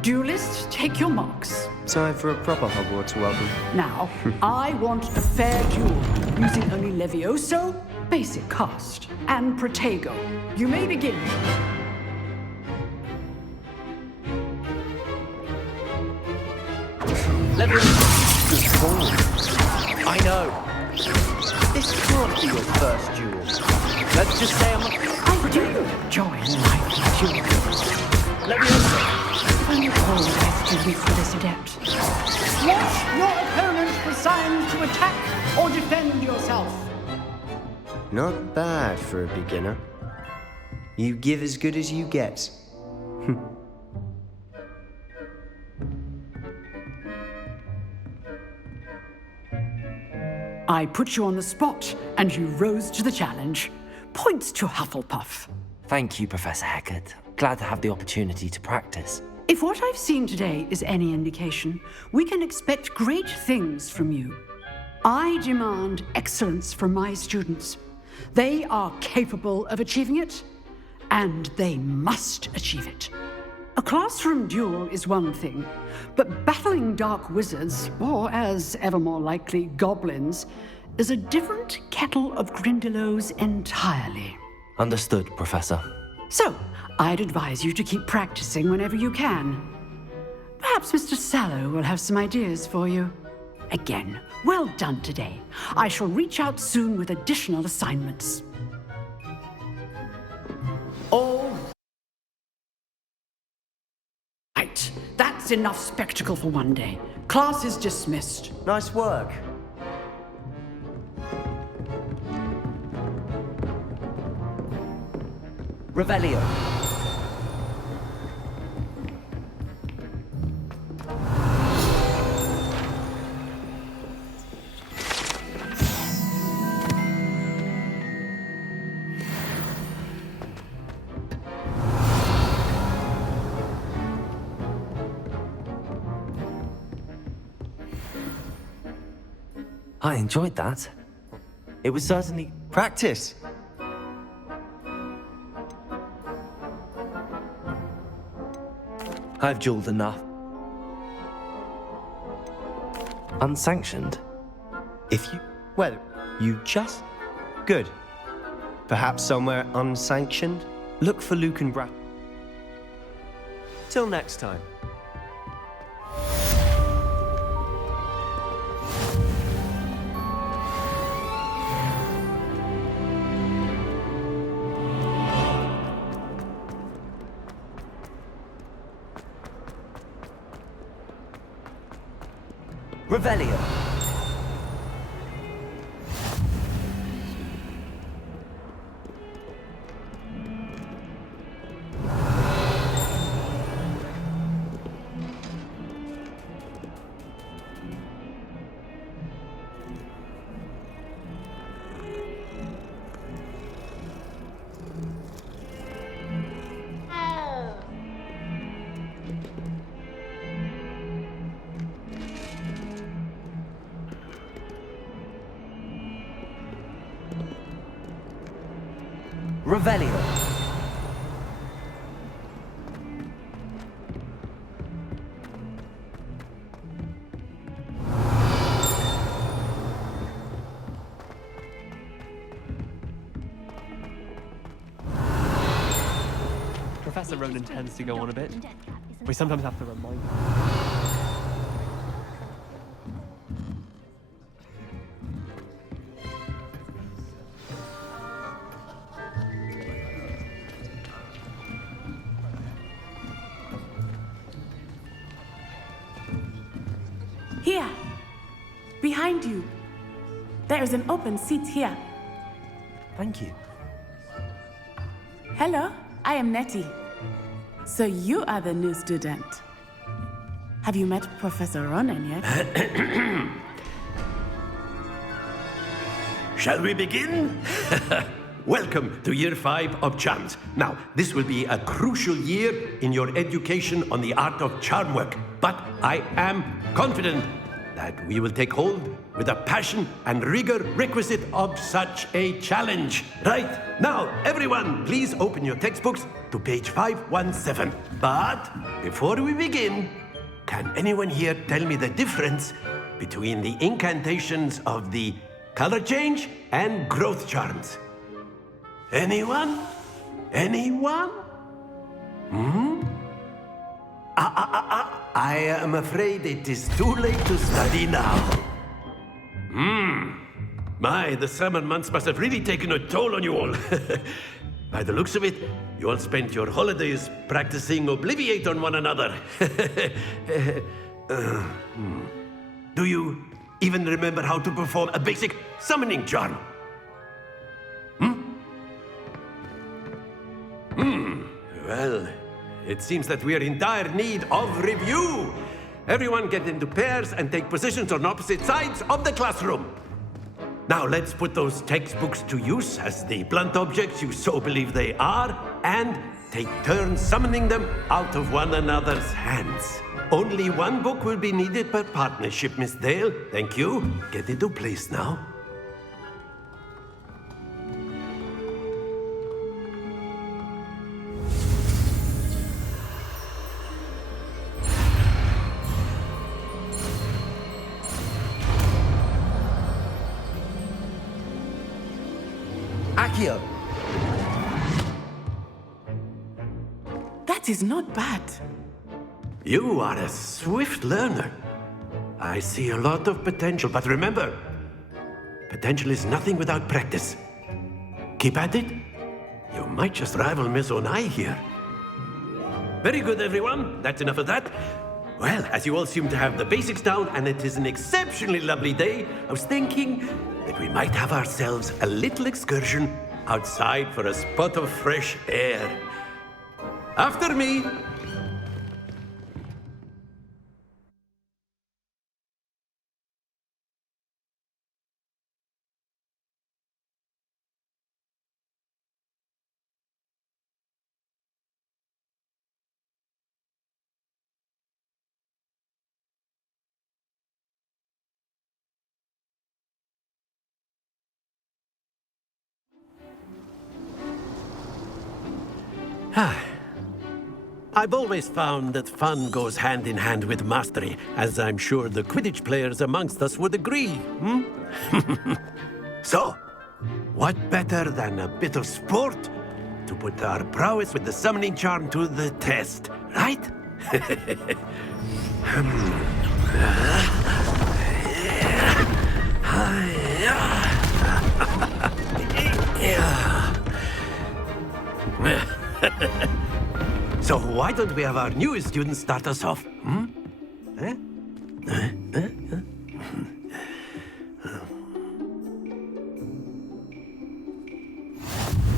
Duelists, take your marks. Time for a proper Hogwarts welcome. Now, I want a fair duel, using only Levioso, basic cast, and Protego. You may begin. Levioso. I know. This can't be your first duel. Let's just say I do enjoy life duels. Levioso. I'm always too weak for this adept. Watch your opponent for signs to attack or defend yourself. Not bad for a beginner. You give as good as you get. I put you on the spot, and you rose to the challenge. Points to Hufflepuff. Thank you, Professor Hecat. Glad to have the opportunity to practice. If what I've seen today is any indication, we can expect great things from you. I demand excellence from my students. They are capable of achieving it, and they must achieve it. A classroom duel is one thing, but battling dark wizards, or as ever more likely, goblins, is a different kettle of Grindylows entirely. Understood, Professor. So, I'd advise you to keep practicing whenever you can. Perhaps Mr. Sallow will have some ideas for you. Again, well done today. I shall reach out soon with additional assignments. All right, that's enough spectacle for one day. Class is dismissed. Nice work. Revelio. I enjoyed that. It was certainly... Practice. I've dueled enough. Unsanctioned? If you... Well, you just... Good. Perhaps somewhere unsanctioned? Look for Luke and Brad. Till next time. Revelio. Revelio. Professor Ronan tends to go on a bit. We sometimes have to remind him. Here. Behind you. There is an open seat here. Thank you. Hello, I am Nettie. So you are the new student. Have you met Professor Ronan yet? Shall we begin? Welcome to Year 5 of Charms. Now, this will be a crucial year in your education on the art of charm work. But I am confident that we will take hold with the passion and rigor requisite of such a challenge. Right, now, everyone, please open your textbooks to page 517. But before we begin, can anyone here tell me the difference between the incantations of the color change and growth charms? Anyone? Anyone? I am afraid it is too late to study now. My, the summer months must have really taken a toll on you all. By the looks of it, you all spent your holidays practicing Obliviate on one another. Do you even remember how to perform a basic summoning charm? Well, it seems that we are in dire need of review. Everyone get into pairs and take positions on opposite sides of the classroom. Now let's put those textbooks to use as the blunt objects you so believe they are, and take turns summoning them out of one another's hands. Only one book will be needed per partnership, Miss Dale. Thank you. Get into place now. Accio! That is not bad. You are a swift learner. I see a lot of potential, but remember, potential is nothing without practice. Keep at it. You might just rival Miss Onai here. Very good, everyone. That's enough of that. Well, as you all seem to have the basics down, and it is an exceptionally lovely day, I was thinking that we might have ourselves a little excursion outside for a spot of fresh air. After me. I've always found that fun goes hand in hand with mastery, as I'm sure the Quidditch players amongst us would agree. So, what better than a bit of sport to put our prowess with the summoning charm to the test, right? So why don't we have our newest student start us off?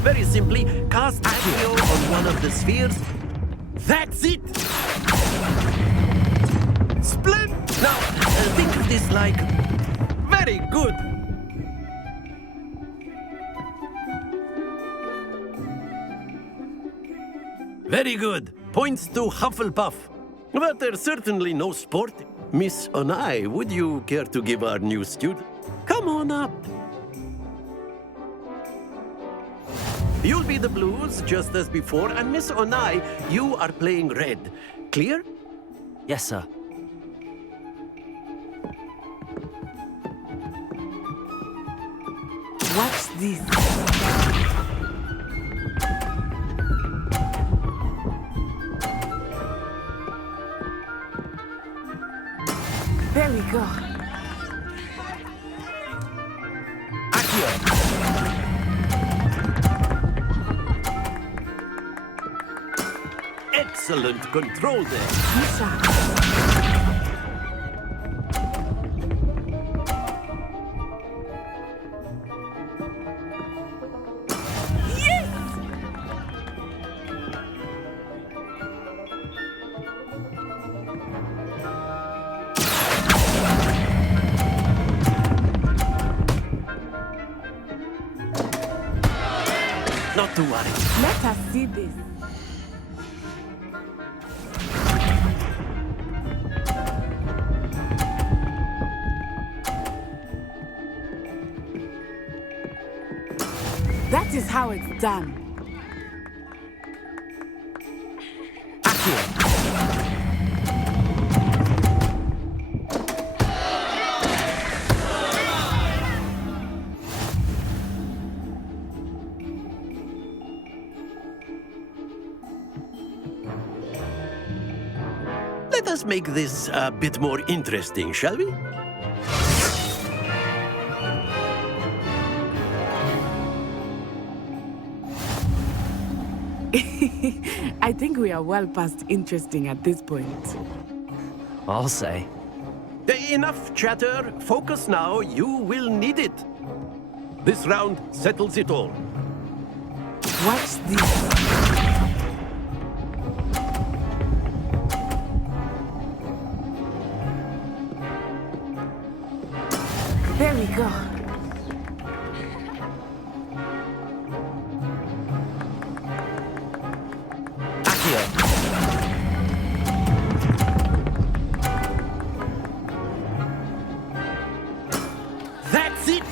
Very simply, cast Accio on one of the spheres. That's it! Splendid! Now, think of this like... Very good! Very good. Points to Hufflepuff. But there's certainly no sport. Miss Onai, would you care to give our new student? Come on up. You'll be the blues, just as before, and Miss Onai, you are playing red. Clear? Yes, sir. Watch this. There we go. Excellent control there. to worry. Let us see this. That is how it's done. Let us make this a bit more interesting, shall we? I think we are well past interesting at this point. I'll say. Enough chatter. Focus now. You will need it. This round settles it all. Watch this. There we go. That's it!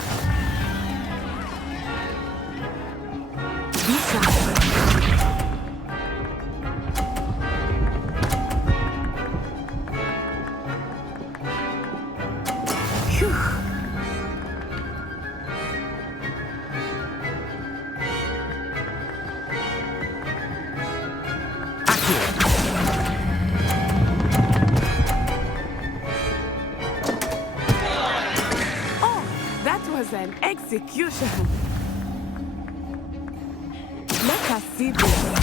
Oh, that was an execution. Let us see this.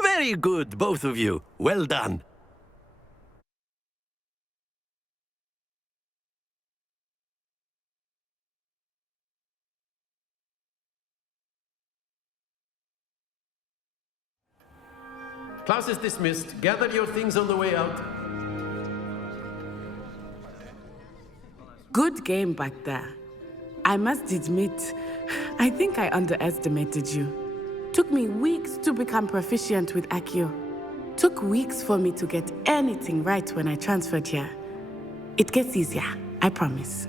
Very good, both of you. Well done. Class is dismissed. Gather your things on the way out. Good game back there. I must admit, I think I underestimated you. Took me weeks to become proficient with Accio. Took weeks for me to get anything right when I transferred here. It gets easier, I promise.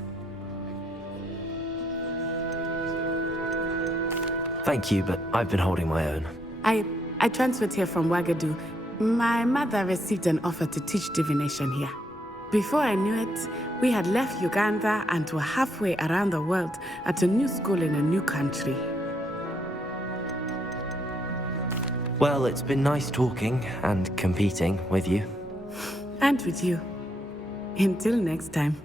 Thank you, but I've been holding my own. I transferred here from Wagadu. My mother received an offer to teach divination here. Before I knew it, we had left Uganda and were halfway around the world at a new school in a new country. Well, it's been nice talking and competing with you. And with you. Until next time.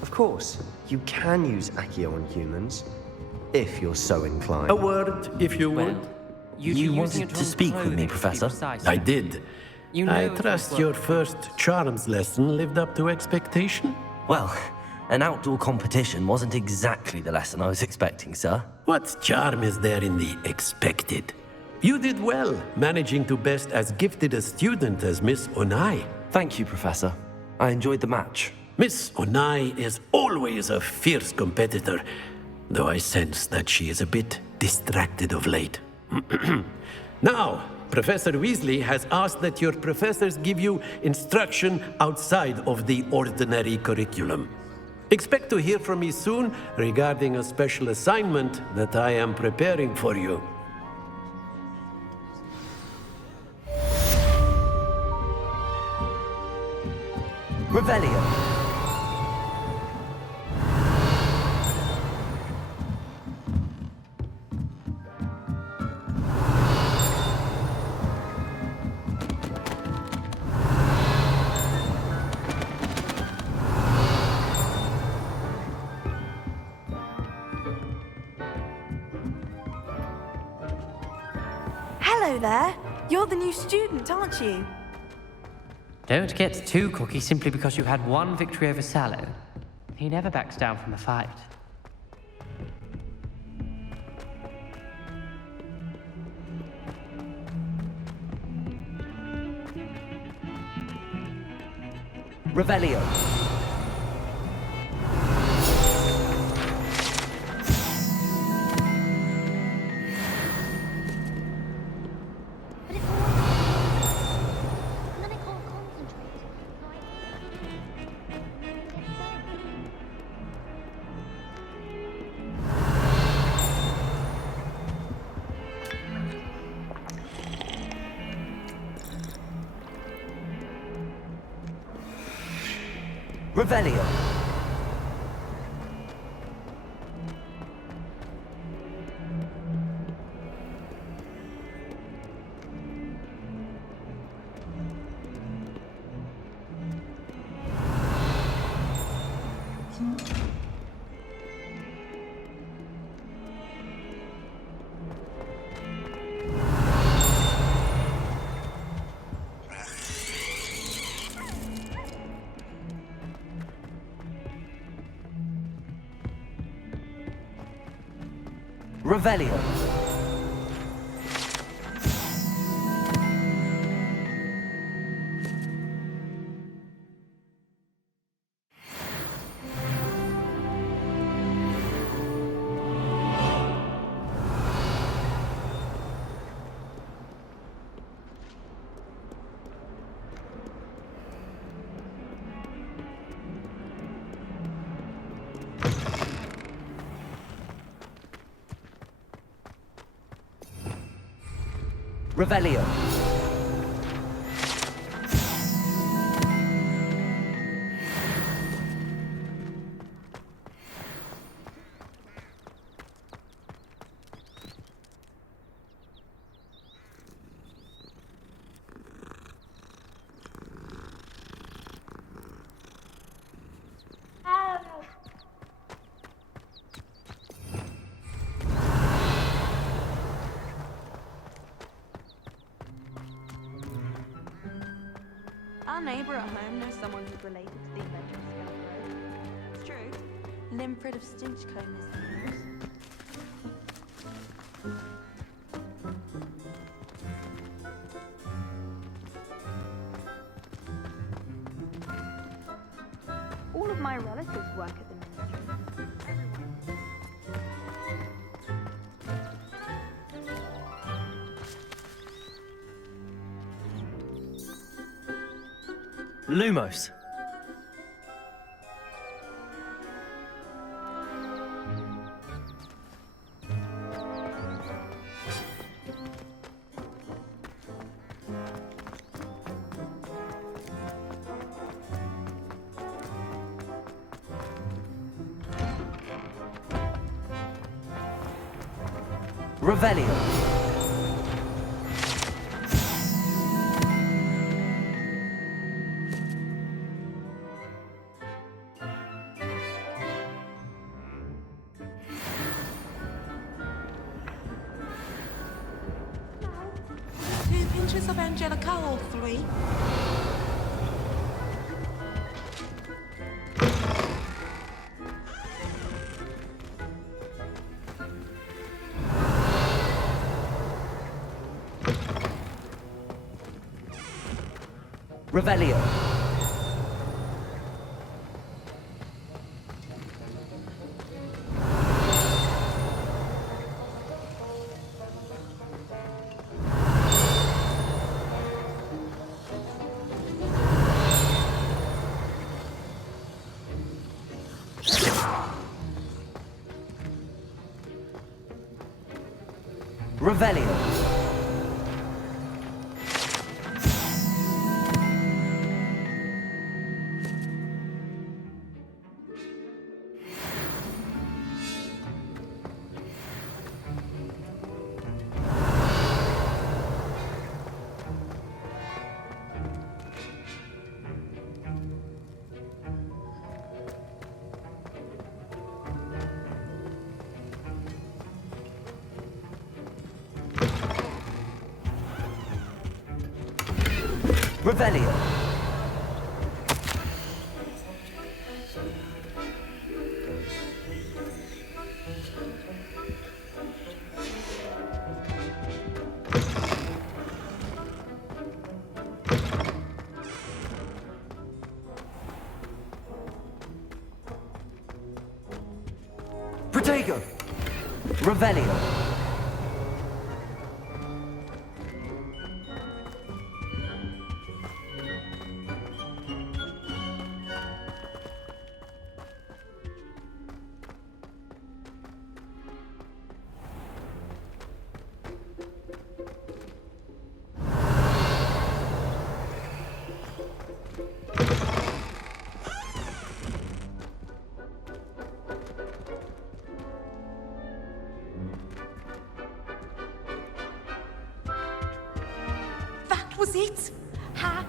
Of course, you can use Accio on humans, if you're so inclined. A word, if you would. You wanted to speak with me, Professor? I did. I trust your first charms lesson lived up to expectation? Well, an outdoor competition wasn't exactly the lesson I was expecting, sir. What charm is there in the expected? You did well, managing to best as gifted a student as Miss Onai. Thank you, Professor. I enjoyed the match. Miss Onai is always a fierce competitor, though I sense that she is a bit distracted of late. Now, Professor Weasley has asked that your professors give you instruction outside of the ordinary curriculum. Expect to hear from me soon regarding a special assignment that I am preparing for you. Revelio. Hello there. You're the new student, aren't you? Don't get too cocky simply because you had one victory over Sallow. He never backs down from a fight. Revelio. Revelio. Revelio. Revelio. Our neighbour at home knows someone who's related to the inventor of Scarecrow. It's true. Limfred of Stinchcombe is the news. All of my relatives work at the ministry. Lumos. Revelio. Two pinches of Angelica or three? Revelio. Revelio. Revelio. Protego. Revelio. That was it? How?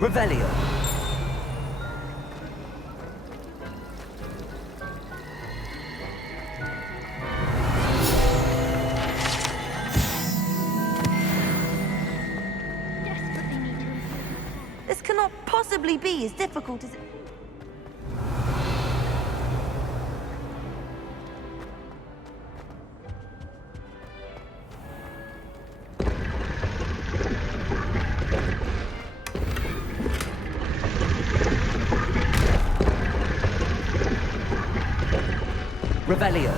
Revelio. This cannot possibly be as difficult as it... Revelio.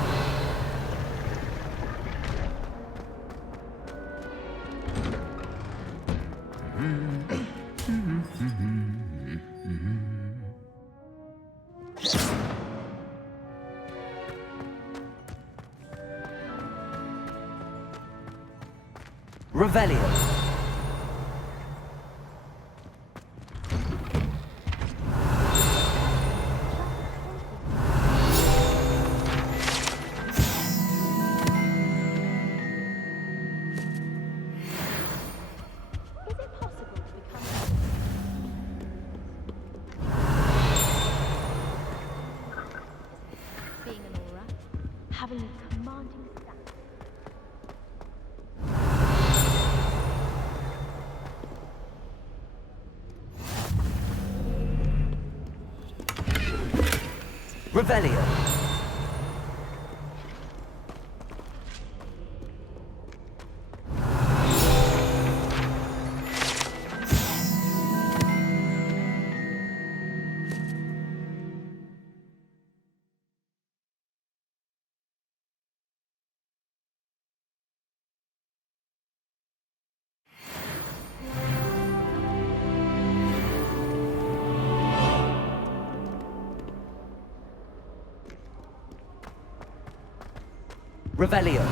Revelio. Being an aura, having a commanding stance. Revelio. Revelio.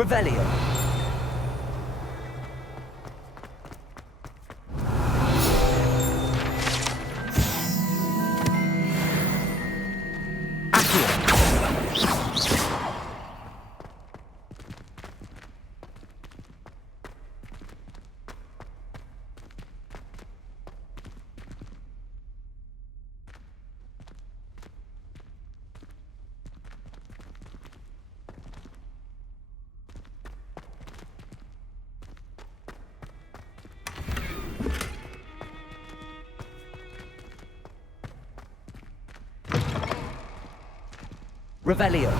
Revelio. Revelio.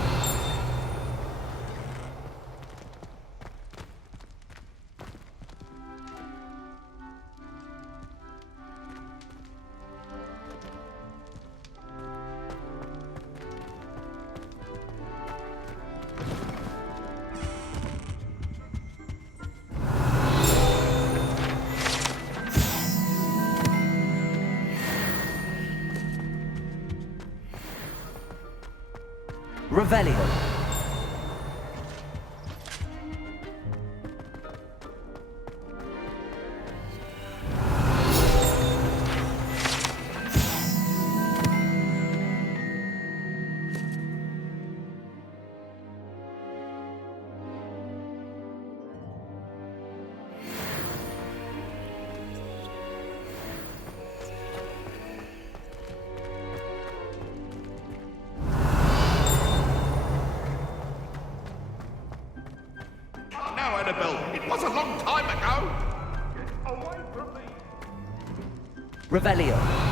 Revelio. Now, Annabelle, it was a long time ago. Get away from me. Revelio.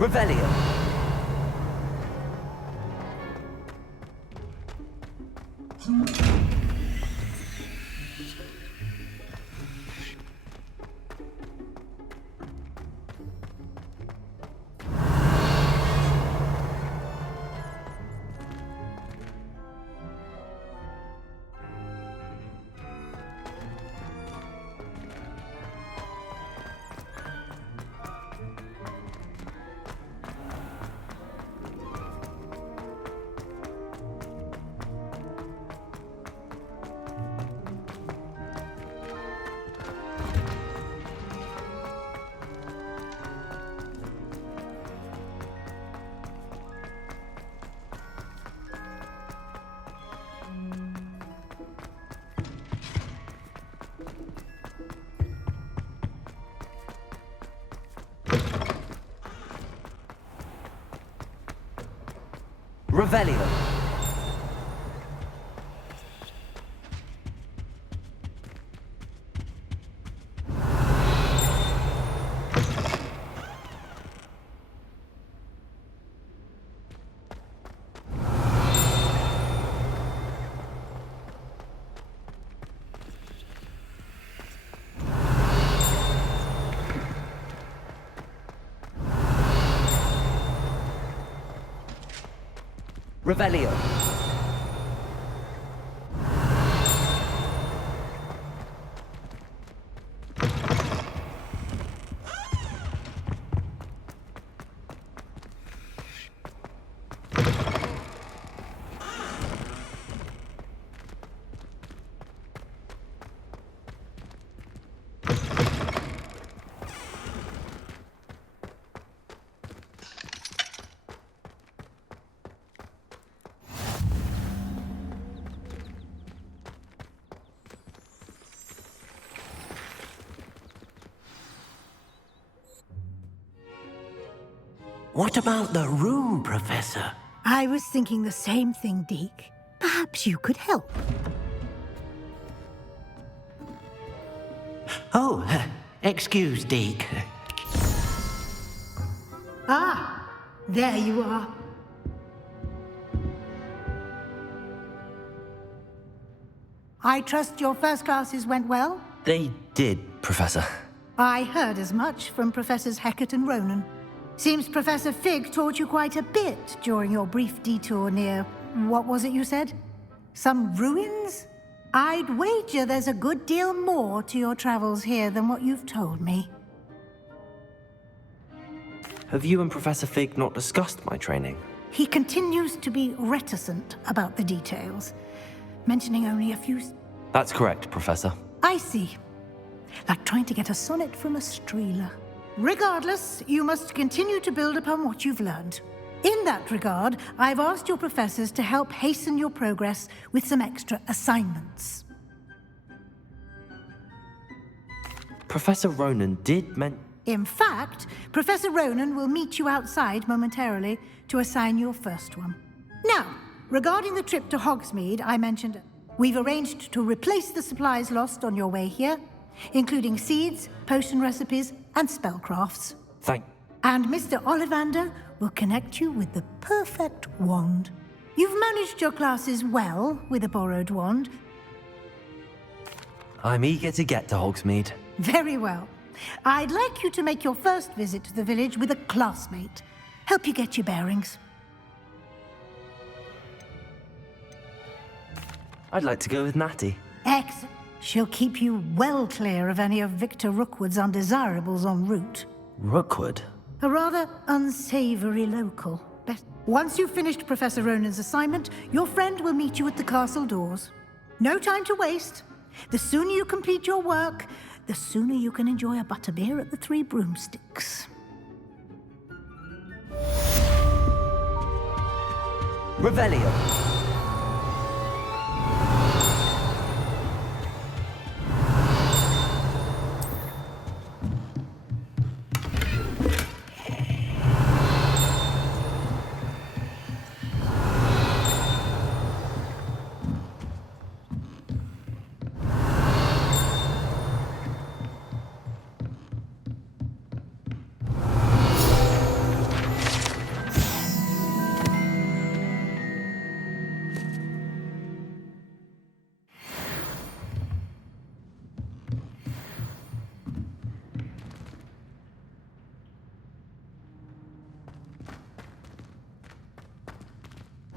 Revelio. Revelio. Revelio. What about the room, Professor? I was thinking the same thing, Deke. Perhaps you could help. Oh, excuse, Deke. Ah, there you are. I trust your first classes went well? They did, Professor. I heard as much from Professors Hecat and Ronan. Seems Professor Fig taught you quite a bit during your brief detour near... what was it you said? Some ruins? I'd wager there's a good deal more to your travels here than what you've told me. Have you and Professor Fig not discussed my training? He continues to be reticent about the details, mentioning only a few... That's correct, Professor. I see. Like trying to get a sonnet from a streeler. Regardless, you must continue to build upon what you've learned. In that regard, I've asked your professors to help hasten your progress with some extra assignments. Professor Ronan did In fact, Professor Ronan will meet you outside momentarily to assign your first one. Now, regarding the trip to Hogsmeade I mentioned, we've arranged to replace the supplies lost on your way here, including seeds, potion recipes, and spellcrafts. And Mr. Ollivander will connect you with the perfect wand. You've managed your classes well with a borrowed wand. I'm eager to get to Hogsmeade. Very well. I'd like you to make your first visit to the village with a classmate. Help you get your bearings. I'd like to go with Natty. Excellent. She'll keep you well clear of any of Victor Rookwood's undesirables en route. Rookwood? A rather unsavory local. Once you've finished Professor Ronan's assignment, your friend will meet you at the castle doors. No time to waste. The sooner you complete your work, the sooner you can enjoy a butterbeer at the Three Broomsticks. Revelio.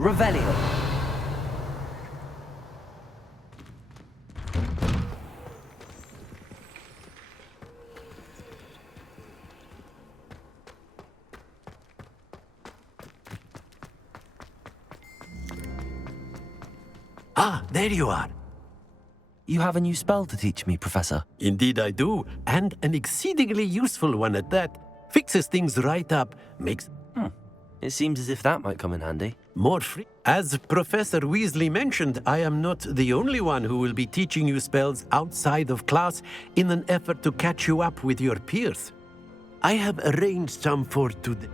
Revelio. Ah, there you are. You have a new spell to teach me, Professor. Indeed I do, and an exceedingly useful one at that. Fixes things right up, makes... It seems as if that might come in handy. More free. As Professor Weasley mentioned, I am not the only one who will be teaching you spells outside of class in an effort to catch you up with your peers. I have arranged some for today.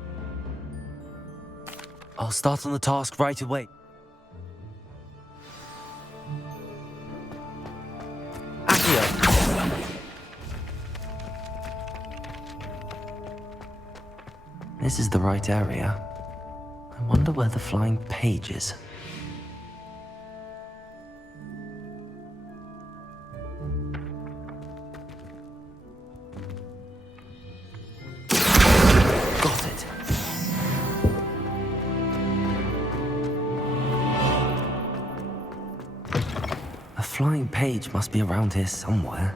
I'll start on the task right away. Accio. This is the right area. I wonder where the flying page is. Got it. A flying page must be around here somewhere.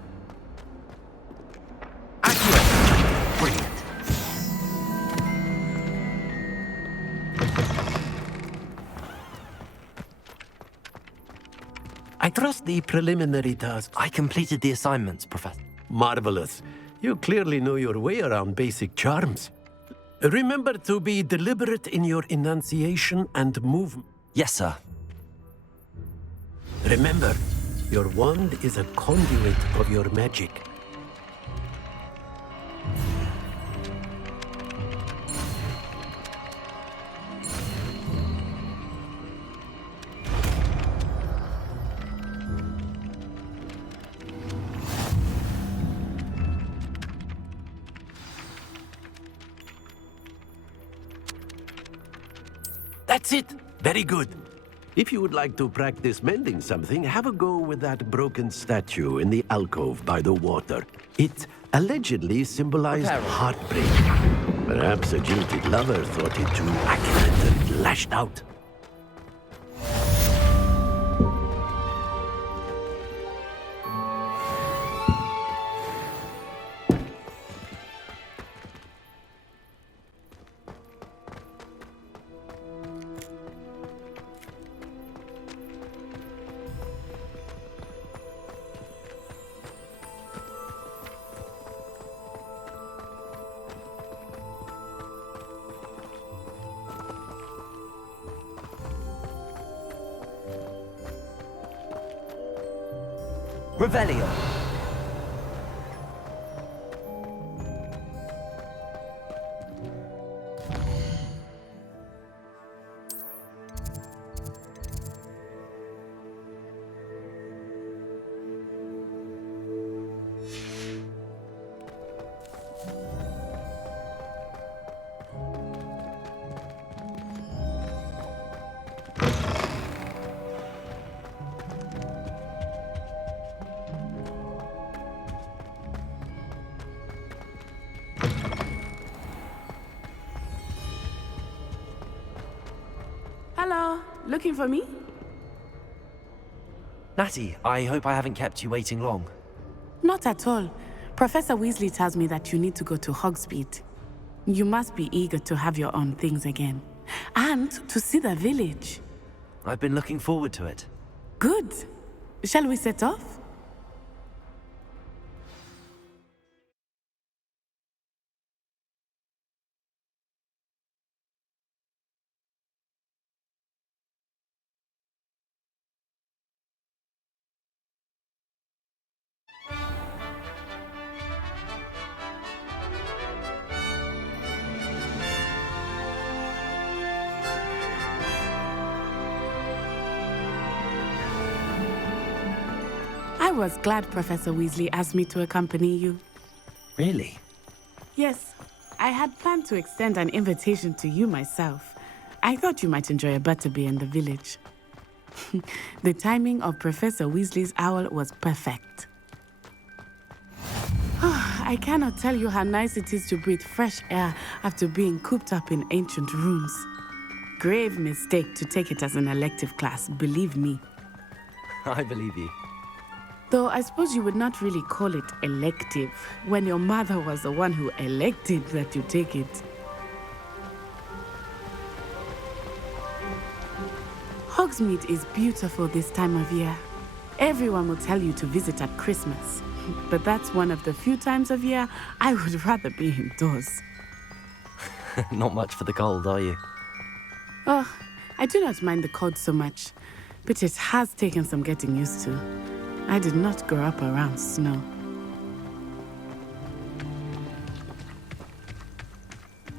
Accio! Brilliant. I trust the preliminary tasks. I completed the assignments, Professor. Marvelous. You clearly know your way around basic charms. Remember to be deliberate in your enunciation and movement. Yes, sir. Remember, your wand is a conduit of your magic. That's it. Very good. If you would like to practice mending something, have a go with that broken statue in the alcove by the water. It allegedly symbolized heartbreak. Perhaps a jilted lover thought it too accurate and lashed out. Revelio. Hello, looking for me? Natty, I hope I haven't kept you waiting long. Not at all. Professor Weasley tells me that you need to go to Hogsmeade. You must be eager to have your own things again. And to see the village. I've been looking forward to it. Good. Shall we set off? I was glad Professor Weasley asked me to accompany you. Really? Yes, I had planned to extend an invitation to you myself. I thought you might enjoy a butterbeer in the village. The timing of Professor Weasley's owl was perfect. I cannot tell you how nice it is to breathe fresh air after being cooped up in ancient rooms. Grave mistake to take it as an elective class, believe me. I believe you. Though I suppose you would not really call it elective when your mother was the one who elected that you take it. Hogsmeade is beautiful this time of year. Everyone will tell you to visit at Christmas, but that's one of the few times of year I would rather be indoors. Not much for the cold, are you? Oh, I do not mind the cold so much, but it has taken some getting used to. I did not grow up around snow.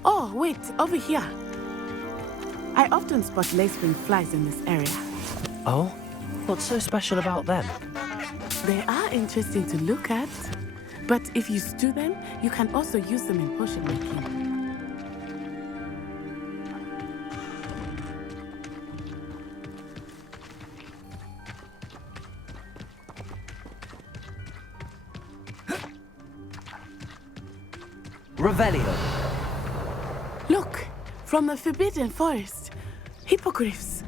Oh, wait, over here. I often spot lacewing flies in this area. Oh? What's so special about them? They are interesting to look at, but if you stew them, you can also use them in potion making. Revelio. Look, from the Forbidden Forest. Hippogriffs.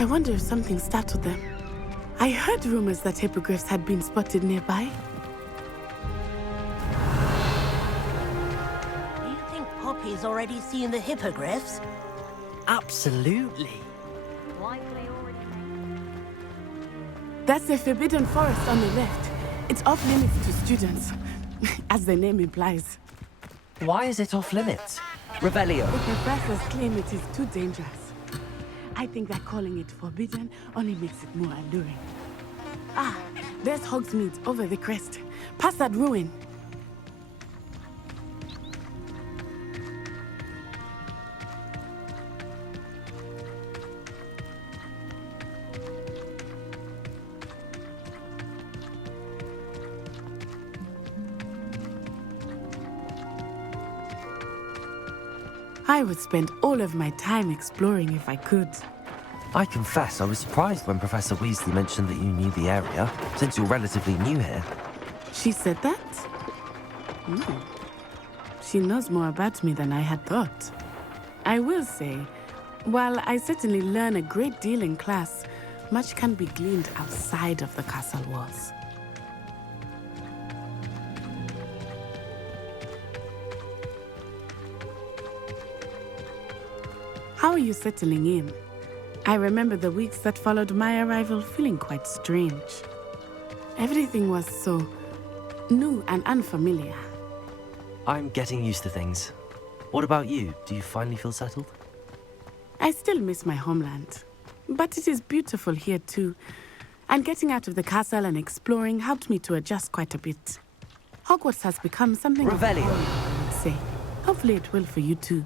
I wonder if something startled them. I heard rumors that hippogriffs had been spotted nearby. Do you think Poppy's already seen the hippogriffs? Absolutely. That's the Forbidden Forest on the left. It's off limits to students, as the name implies. Why is it off limits? Revelio. The professors claim it is too dangerous. I think that calling it forbidden only makes it more alluring. Ah, there's Hogsmeade over the crest. Past that ruin. I would spend all of my time exploring if I could. I confess I was surprised when Professor Weasley mentioned that you knew the area, since you're relatively new here. She said that? She knows more about me than I had thought. I will say, while I certainly learn a great deal in class, much can be gleaned outside of the castle walls. How are you settling in? I remember the weeks that followed my arrival feeling quite strange. Everything was so new and unfamiliar. I'm getting used to things. What about you? Do you finally feel settled? I still miss my homeland, but it is beautiful here too. And getting out of the castle and exploring helped me to adjust quite a bit. Hogwarts has become something of a Revelio. home, I would say. Hopefully it will for you too.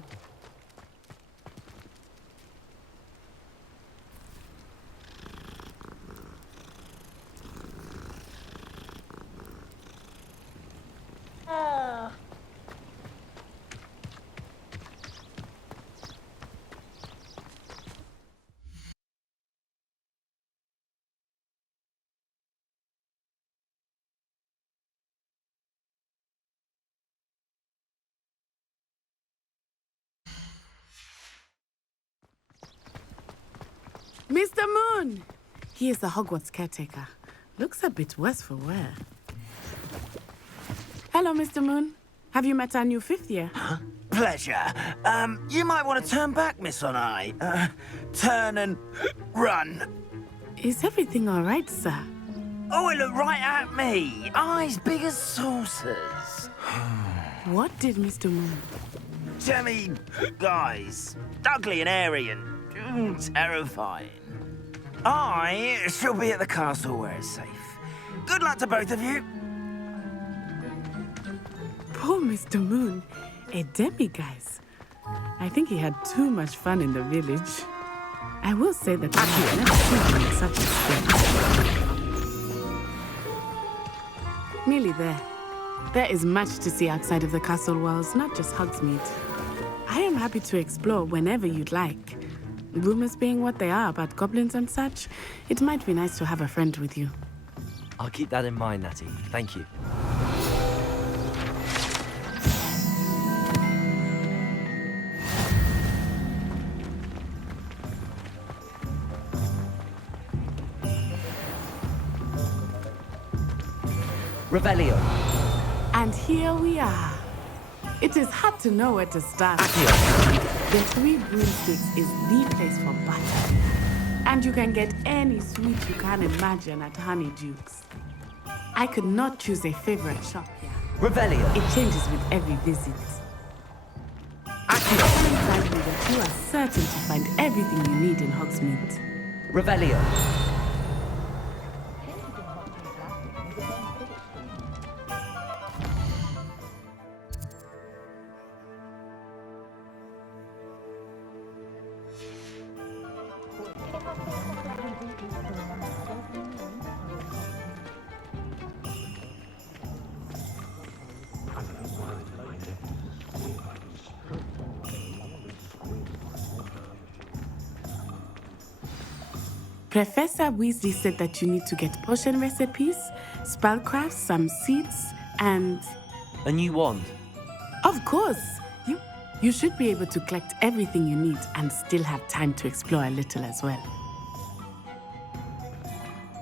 Mr. Moon! He is the Hogwarts caretaker. Looks a bit worse for wear. Hello, Mr. Moon. Have you met our new fifth year? Pleasure. You might want to turn back, Miss Onai. Turn and run. Is everything all right, sir? Oh, it looked right at me. Eyes big as saucers. What did Mr. Moon? Jemmy, guys. Ugly and airy and terrifying. I shall be at the castle where it's safe. Good luck to both of you. Poor Mr. Moon. A demi-guise. I think he had too much fun in the village. I will say that I've never seen him in such a state. Nearly there. There is much to see outside of the castle walls, not just Hogsmeade. I am happy to explore whenever you'd like. Rumors being what they are about goblins and such, it might be nice to have a friend with you. I'll keep that in mind, Natty. Thank you. Revelio. And here we are. It is hard to know where to start. The Three Broomsticks is the place for butter. And you can get any sweet you can imagine at Honeydukes. I could not choose a favorite shop here. Revelio. It changes with every visit. Tell me that you are certain to find everything you need in Hogsmeade. Revelio. Professor Weasley said that you need to get potion recipes, spellcrafts, some seeds, and... A new wand. Of course! You should be able to collect everything you need and still have time to explore a little as well.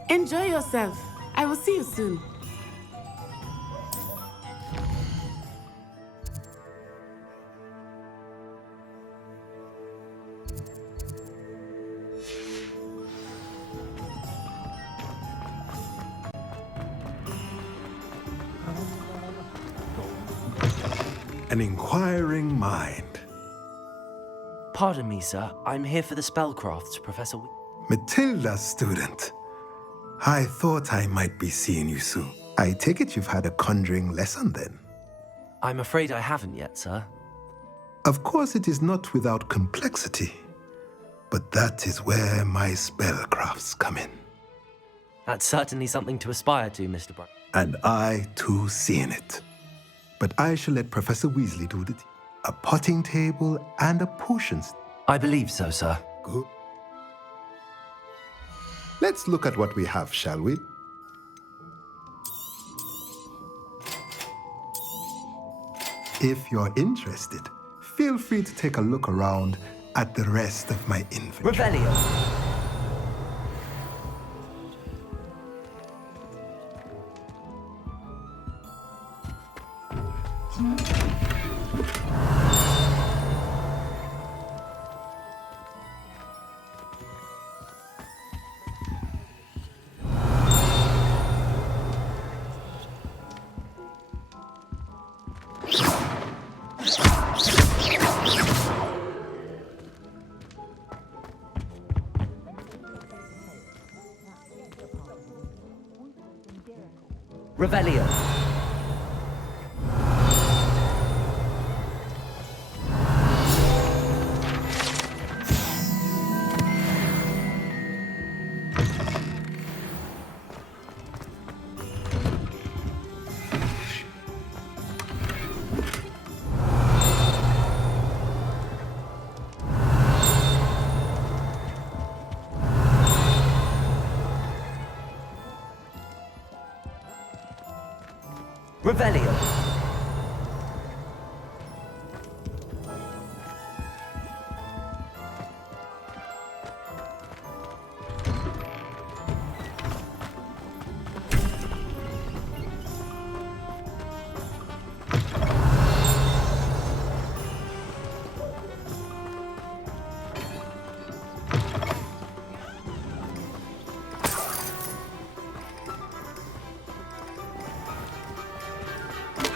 Enjoy yourself. I will see you soon. An inquiring mind. Pardon me, sir. I'm here for the spellcrafts, Professor. Matilda, student. I thought I might be seeing you soon. I take it you've had a conjuring lesson then? I'm afraid I haven't yet, sir. Of course, it is not without complexity. But that is where my spellcrafts come in. That's certainly something to aspire to, Mr. Brown. And I, too, see in it. But I shall let Professor Weasley do the a potting table and a potions. I believe so, sir. Good. Let's look at what we have, shall we? If you're interested, feel free to take a look around at the rest of my inventory. Revelio. Revelio. Revelio.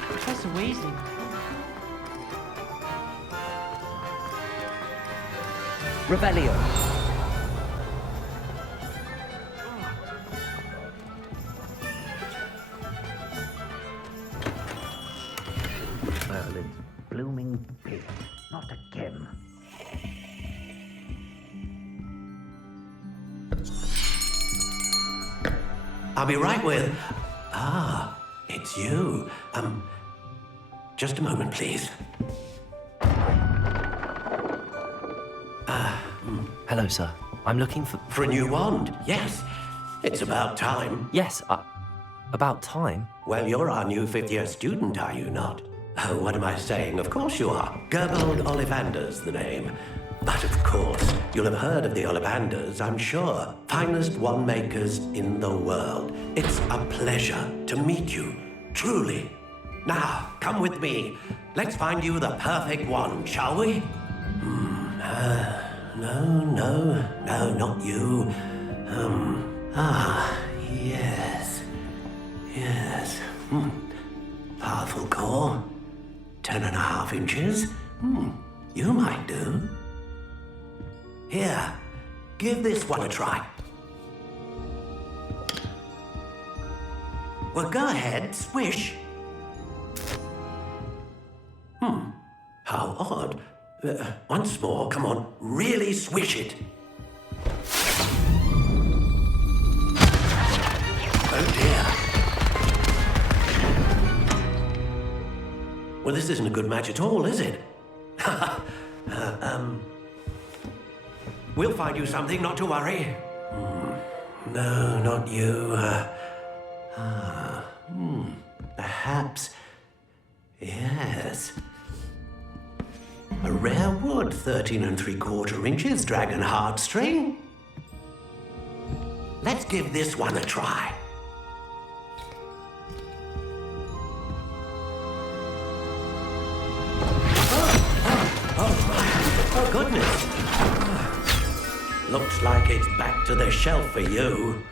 Professor Weasley. Revelio. Merlin's blooming pig. Not again. I'll be right with... Ah, it's you. Just a moment, please. Hello, sir. I'm looking for... For a new wand, yes. It's about time. Yes, about time? Well, you're our new fifth-year student, are you not? Oh, what am I saying? Of course you are. Gerbold Ollivander's the name. But of course, you'll have heard of the Ollivanders, I'm sure. Finest wand makers in the world. It's a pleasure to meet you, truly. Now, come with me. Let's find you the perfect wand, shall we? No, not you. Yes. Powerful core. 10.5 inches. You might do. Here, give this one a try. Well, go ahead, swish. How odd. Once more, come on, really swish it. Oh dear. Well, this isn't a good match at all, is it? We'll find you something, not to worry. No, not you. Perhaps. Yes. A rare wood, 13 3/4 inches, dragon heartstring. Let's give this one a try. Oh, goodness. Looks like it's back to the shelf for you.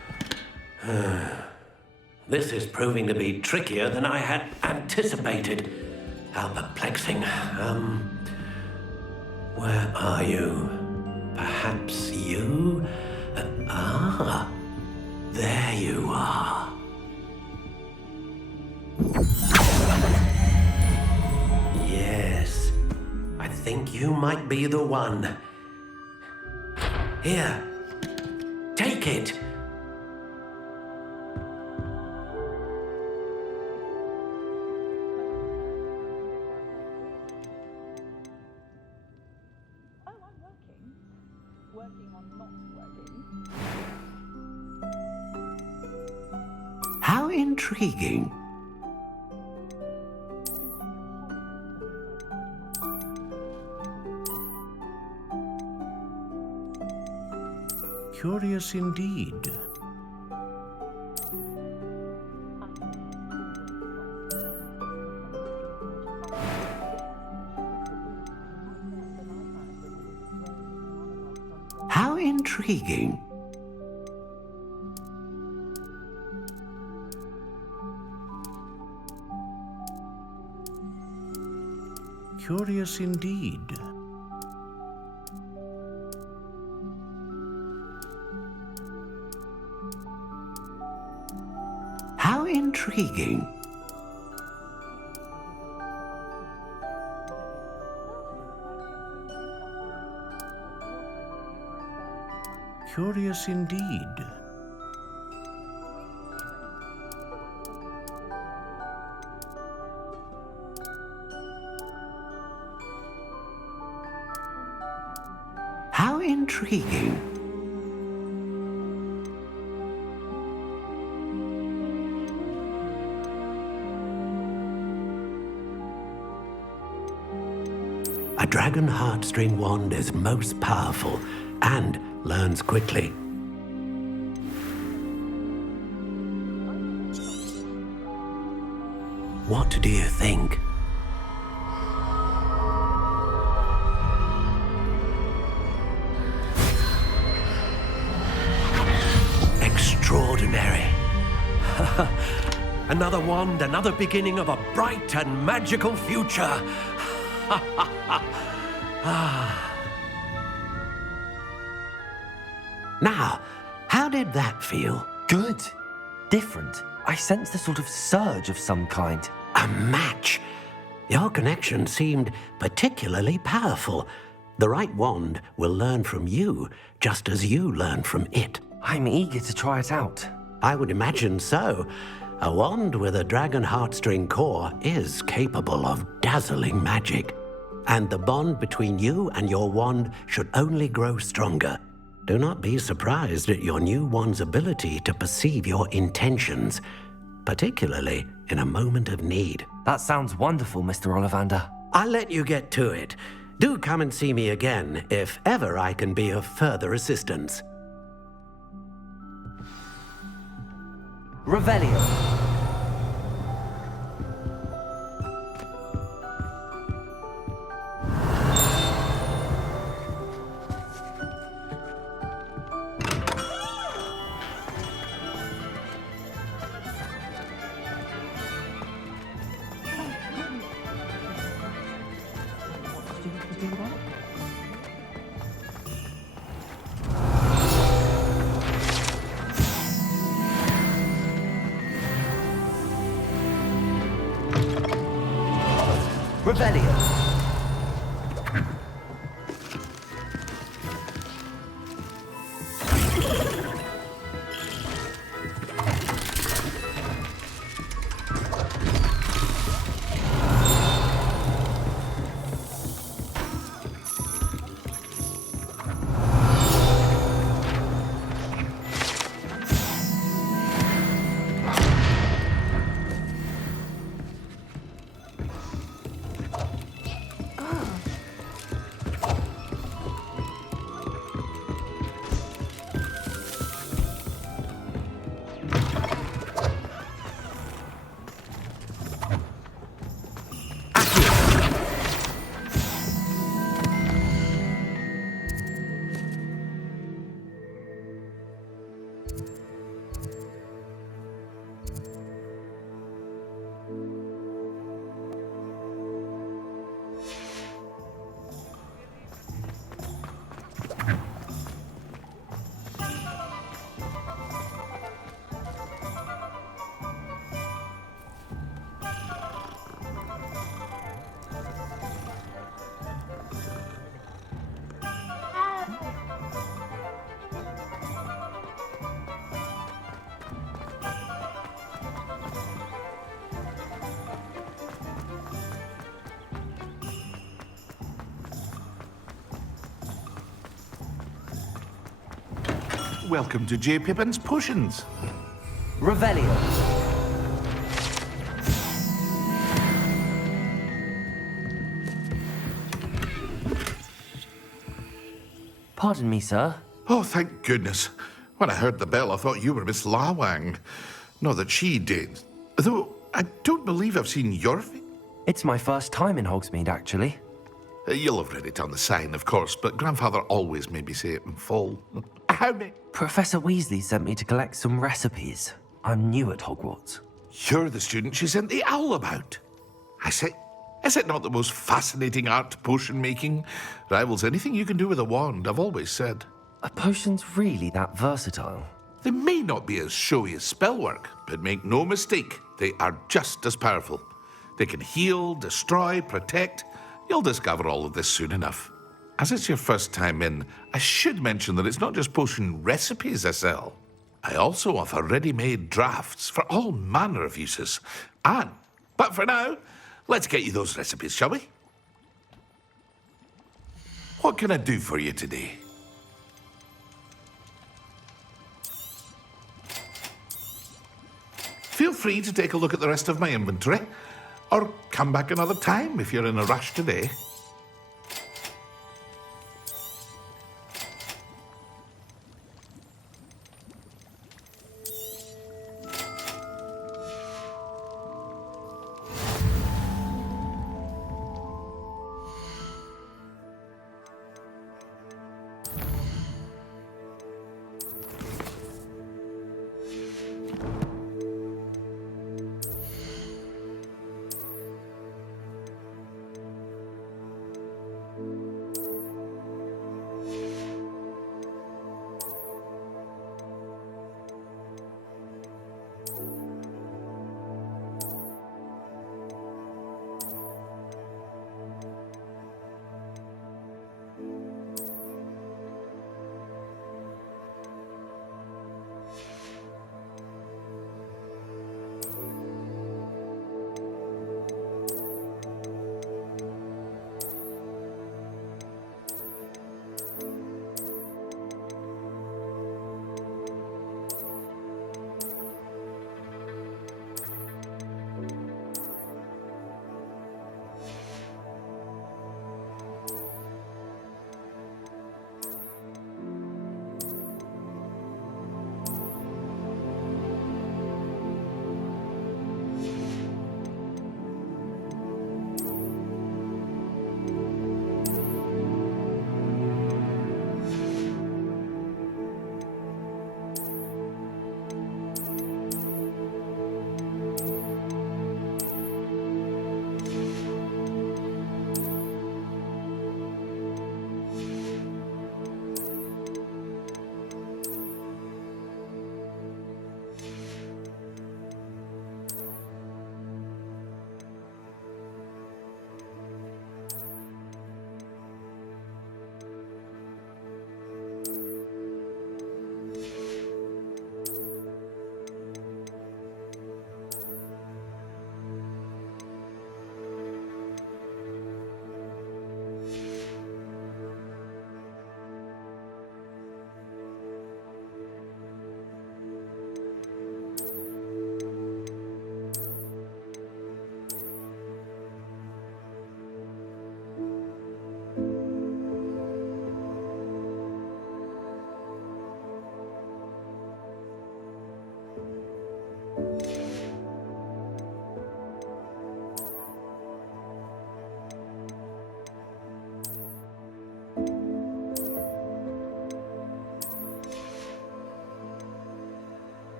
This is proving to be trickier than I had anticipated. How perplexing. Where are you? Perhaps you? There you are. Yes, I think you might be the one. Here, take it. How intriguing. Curious indeed. How intriguing. Curious indeed. How How intriguing. Curious indeed. How intriguing. A dragon heartstring wand is most powerful and learns quickly. What do you think? Extraordinary. Another wand, another beginning of a bright and magical future. Now, how did that feel? Good. Different. I sensed a sort of surge of some kind. A match. Your connection seemed particularly powerful. The right wand will learn from you, just as you learn from it. I'm eager to try it out. I would imagine so. A wand with a dragon heartstring core is capable of dazzling magic. And the bond between you and your wand should only grow stronger. Do not be surprised at your new wand's ability to perceive your intentions, particularly in a moment of need. That sounds wonderful, Mr. Ollivander. I'll let you get to it. Do come and see me again if ever I can be of further assistance. Revelio. Revelio. Welcome to J. Pippin's Potions. Revelio. Pardon me, sir. Oh, thank goodness. When I heard the bell, I thought you were Miss Lawang. Not that she did. Though, I don't believe I've seen your face. It's my first time in Hogsmeade, actually. You'll have read it on the sign, of course, but Grandfather always made me say it in full. How many? Professor Weasley sent me to collect some recipes. I'm new at Hogwarts. You're the student she sent the owl about. I say, is it not the most fascinating art, potion making? Rivals anything you can do with a wand, I've always said. A potion's really that versatile? They may not be as showy as spellwork, but make no mistake, they are just as powerful. They can heal, destroy, protect. You'll discover all of this soon enough. As it's your first time in, I should mention that it's not just potion recipes I sell. I also offer ready-made drafts for all manner of uses. But for now, let's get you those recipes, shall we? What can I do for you today? Feel free to take a look at the rest of my inventory, or come back another time if you're in a rush today.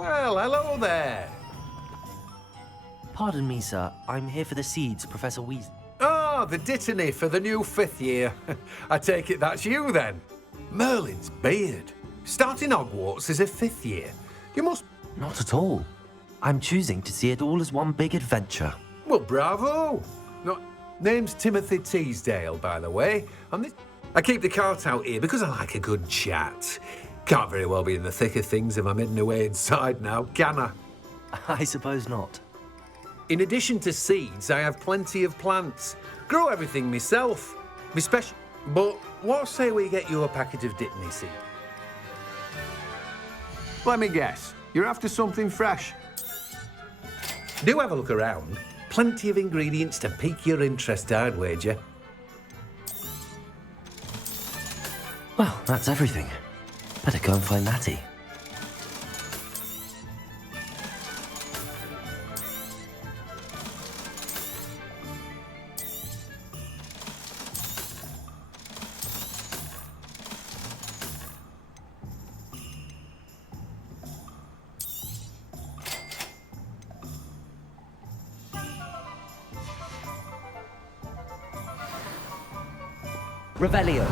Well, hello there. Pardon me, sir. I'm here for the seeds, Professor Weasley. Oh, the dittany for the new 5th year. I take it that's you, then. Merlin's beard. Starting Hogwarts is a 5th year. You must... Not at all. I'm choosing to see it all as one big adventure. Well, bravo. No, name's Timothy Teasdale, by the way. I keep the cart out here because I like a good chat. Can't very well be in the thick of things if I'm hidden away inside now, can I? I suppose not. In addition to seeds, I have plenty of plants. Grow everything myself. Me special. But what say we get you a packet of dittany seed? Let me guess. You're after something fresh. Do have a look around. Plenty of ingredients to pique your interest, I'd wager. Well, that's everything. Better go and find Natty. Revelio.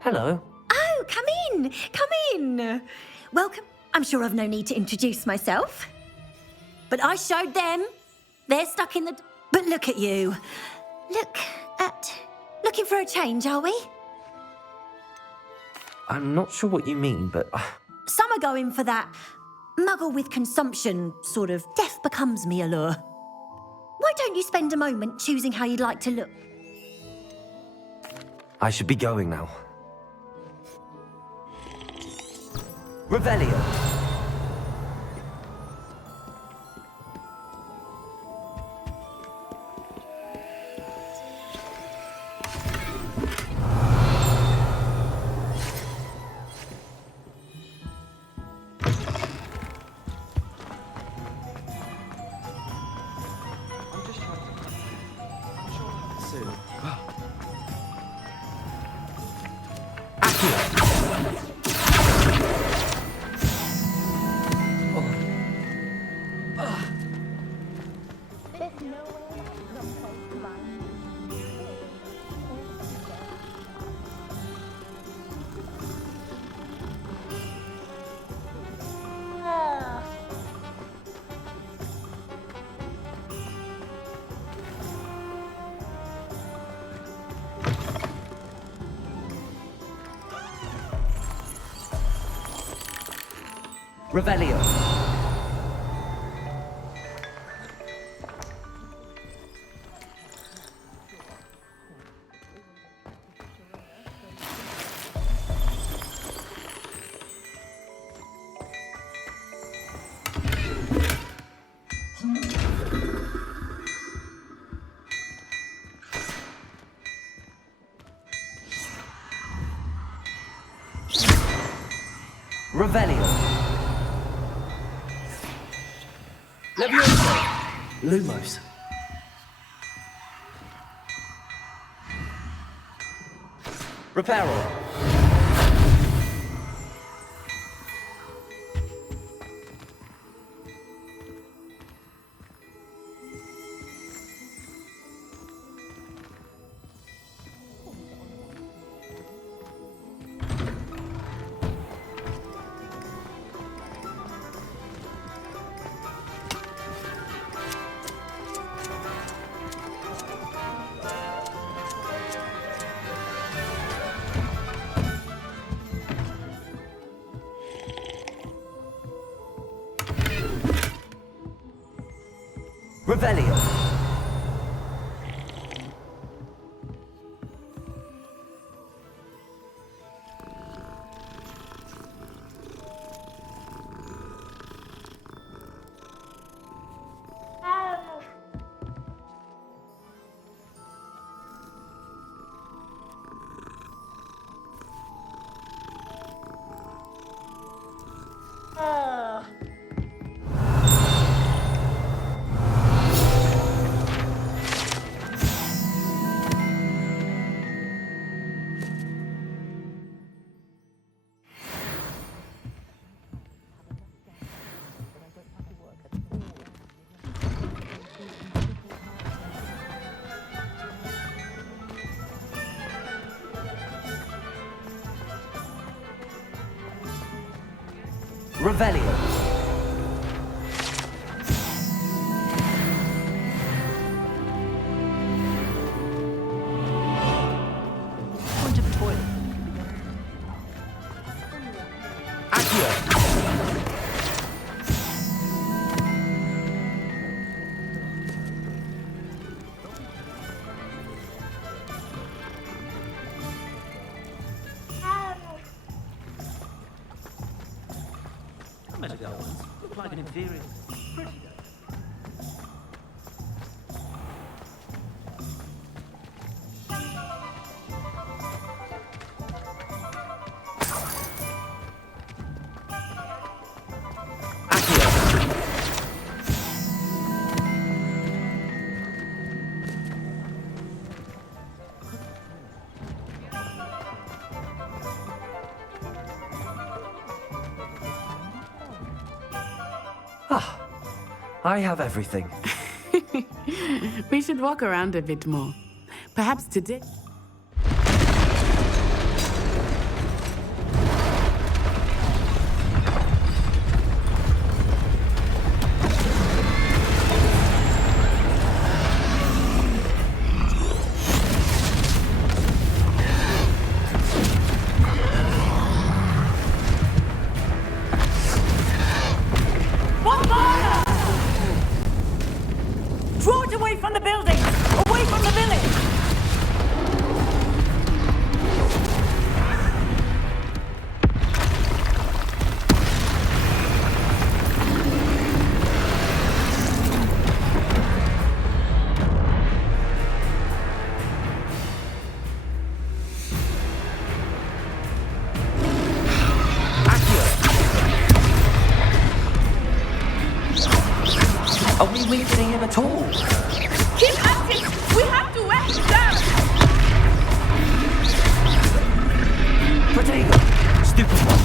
Hello. Oh, come in! Come in! Welcome. I'm sure I've no need to introduce myself. But I showed them. They're stuck in the... But look at you. Looking for a change, are we? I'm not sure what you mean, but... Some are going for that muggle with consumption, sort of death becomes me allure. Why don't you spend a moment choosing how you'd like to look? I should be going now. Revelio. Revelio. Revelio. Lumos. Reparo. Revelio. Revelio. Point of toilet. Accio. I met a girl once. Looked like an inferior. Pretty girl. Ah, I have everything. We should walk around a bit more. Perhaps today. What fire? Draw it away from the building! Away from the village! Are we weakening him at all? Keep acting! We have to wear him down! Protego! Stupid one!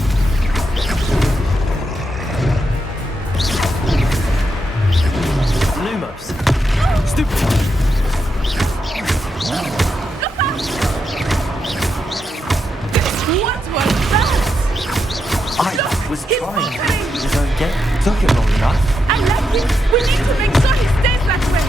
Lumos! Stupid one! What was that? I was trying to do his own game. Took him long enough. I like him! We need to make sure he stays that way!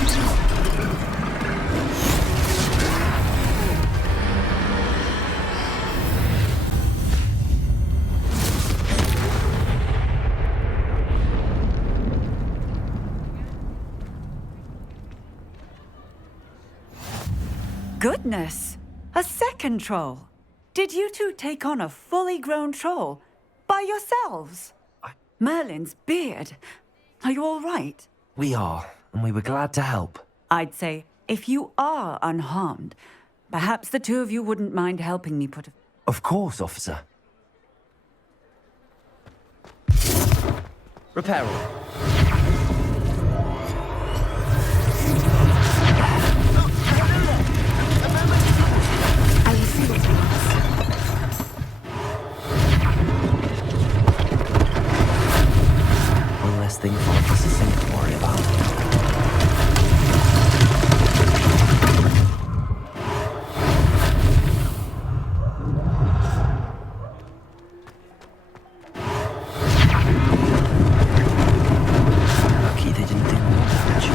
Goodness! A second troll! Did you two take on a fully grown troll? By yourselves? Merlin's beard. Are you all right? We are, and we were glad to help. I'd say, if you are unharmed, perhaps the two of you wouldn't mind helping me put a... Of course, officer. Repair all. I will see what happens. One less thing for Officer Sink to worry about. Lucky they didn't do more damage.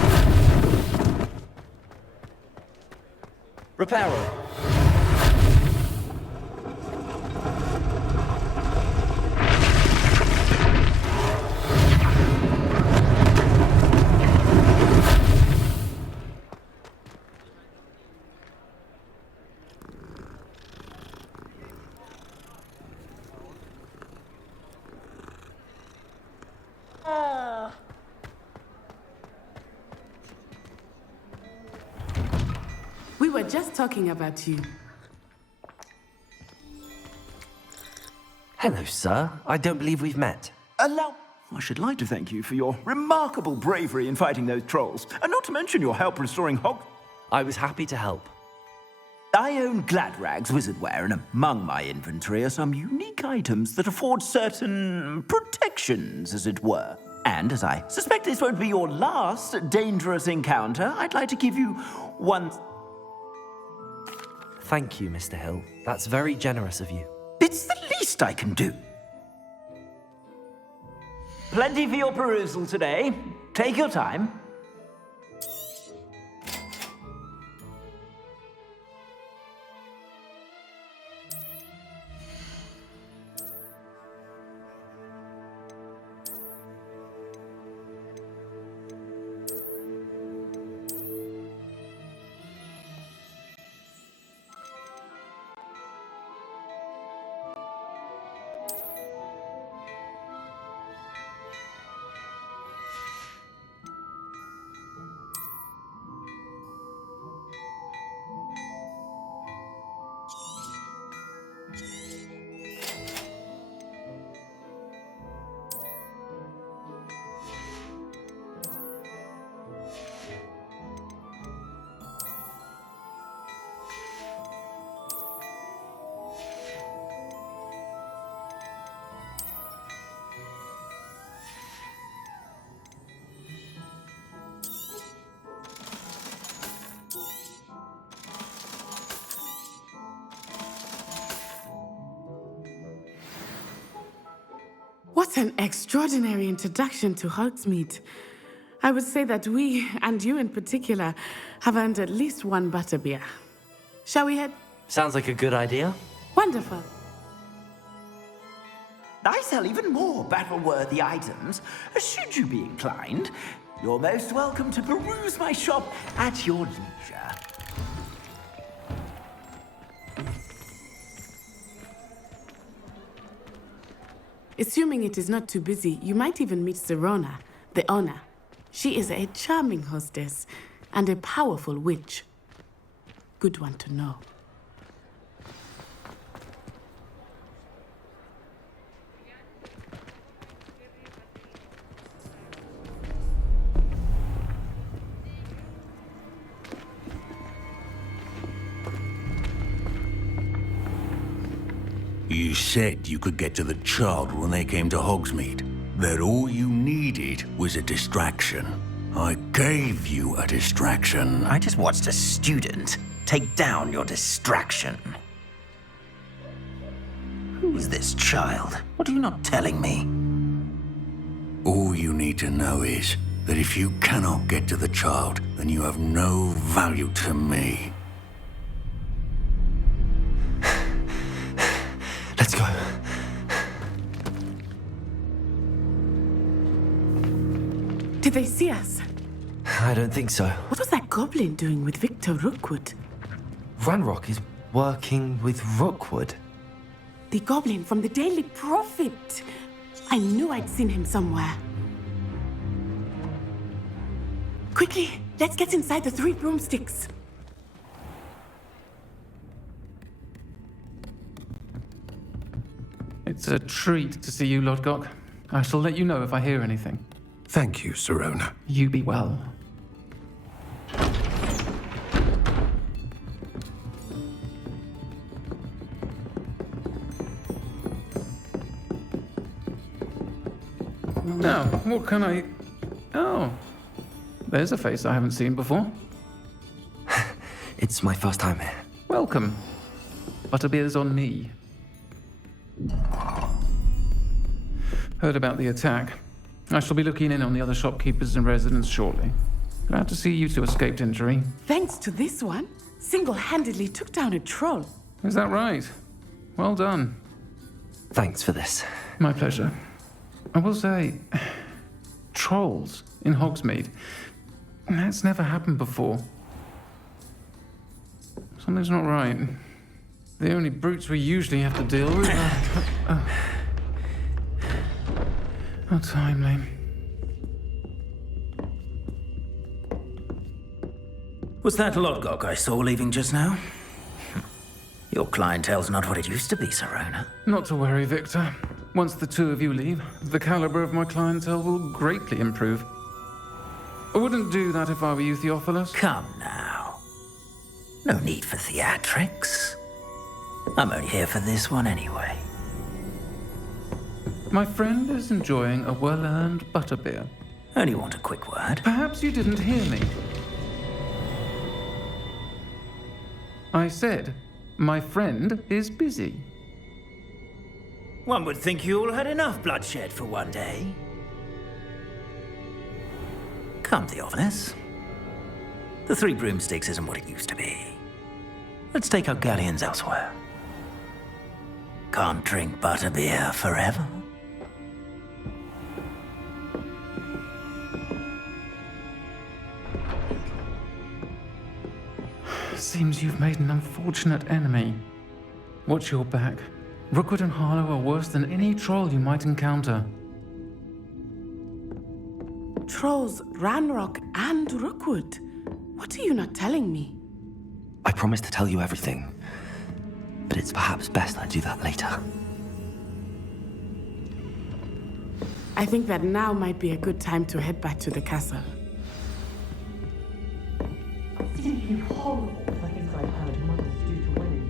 Reparo. were just talking about you. Hello, sir. I don't believe we've met. I should like to thank you for your remarkable bravery in fighting those trolls, and not to mention your help restoring I was happy to help. I own Gladrag's wizardware, and among my inventory are some unique items that afford certain protections, as it were. And as I suspect this won't be your last dangerous encounter, I'd like to give you one... Thank you, Mr. Hill. That's very generous of you. It's the least I can do. Plenty for your perusal today. Take your time. What an extraordinary introduction to Hogsmeade. I would say that we, and you in particular, have earned at least one butterbeer. Shall we head? Sounds like a good idea. Wonderful. I sell even more battle-worthy items. Should you be inclined, you're most welcome to peruse my shop at your leisure. Assuming it is not too busy, you might even meet Serona, the owner. She is a charming hostess and a powerful witch. Good one to know. You said you could get to the child when they came to Hogsmeade. That all you needed was a distraction. I gave you a distraction. I just watched a student take down your distraction. Who is this child? What are you not telling me? All you need to know is that if you cannot get to the child, then you have no value to me. Let's go. Did they see us? I don't think so. What was that goblin doing with Victor Rookwood? Ranrock is working with Rookwood. The goblin from the Daily Prophet. I knew I'd seen him somewhere. Quickly, let's get inside the 3 broomsticks. It's a treat to see you, Lodgok. I shall let you know if I hear anything. Thank you, Serona. You be well. Now, what can I... Oh, there's a face I haven't seen before. It's my first time here. Welcome. Butterbeer's on me. Heard about the attack. I shall be looking in on the other shopkeepers and residents shortly. Glad to see you two escaped injury. Thanks to this one, single-handedly took down a troll. Is that right? Well done. Thanks for this. My pleasure. I will say, trolls in Hogsmeade. That's never happened before. Something's not right. The only brutes we usually have to deal with are... How timely. Was that Lodgok I saw leaving just now? Your clientele's not what it used to be, Serona. Not to worry, Victor. Once the two of you leave, the caliber of my clientele will greatly improve. I wouldn't do that if I were you, Theophilus. Come now. No need for theatrics. I'm only here for this one anyway. My friend is enjoying a well-earned butterbeer. Only want a quick word. Perhaps you didn't hear me. I said, my friend is busy. One would think you all had enough bloodshed for one day. Come, Theophilus. The Three Broomsticks isn't what it used to be. Let's take our galleons elsewhere. Can't drink butterbeer forever. Seems you've made an unfortunate enemy. Watch your back. Rookwood and Harlow are worse than any troll you might encounter. Trolls, Ranrock, and Rookwood. What are you not telling me? I promised to tell you everything, but it's perhaps best I do that later. I think that now might be a good time to head back to the castle. Simply horrible the things I've heard mothers do to women.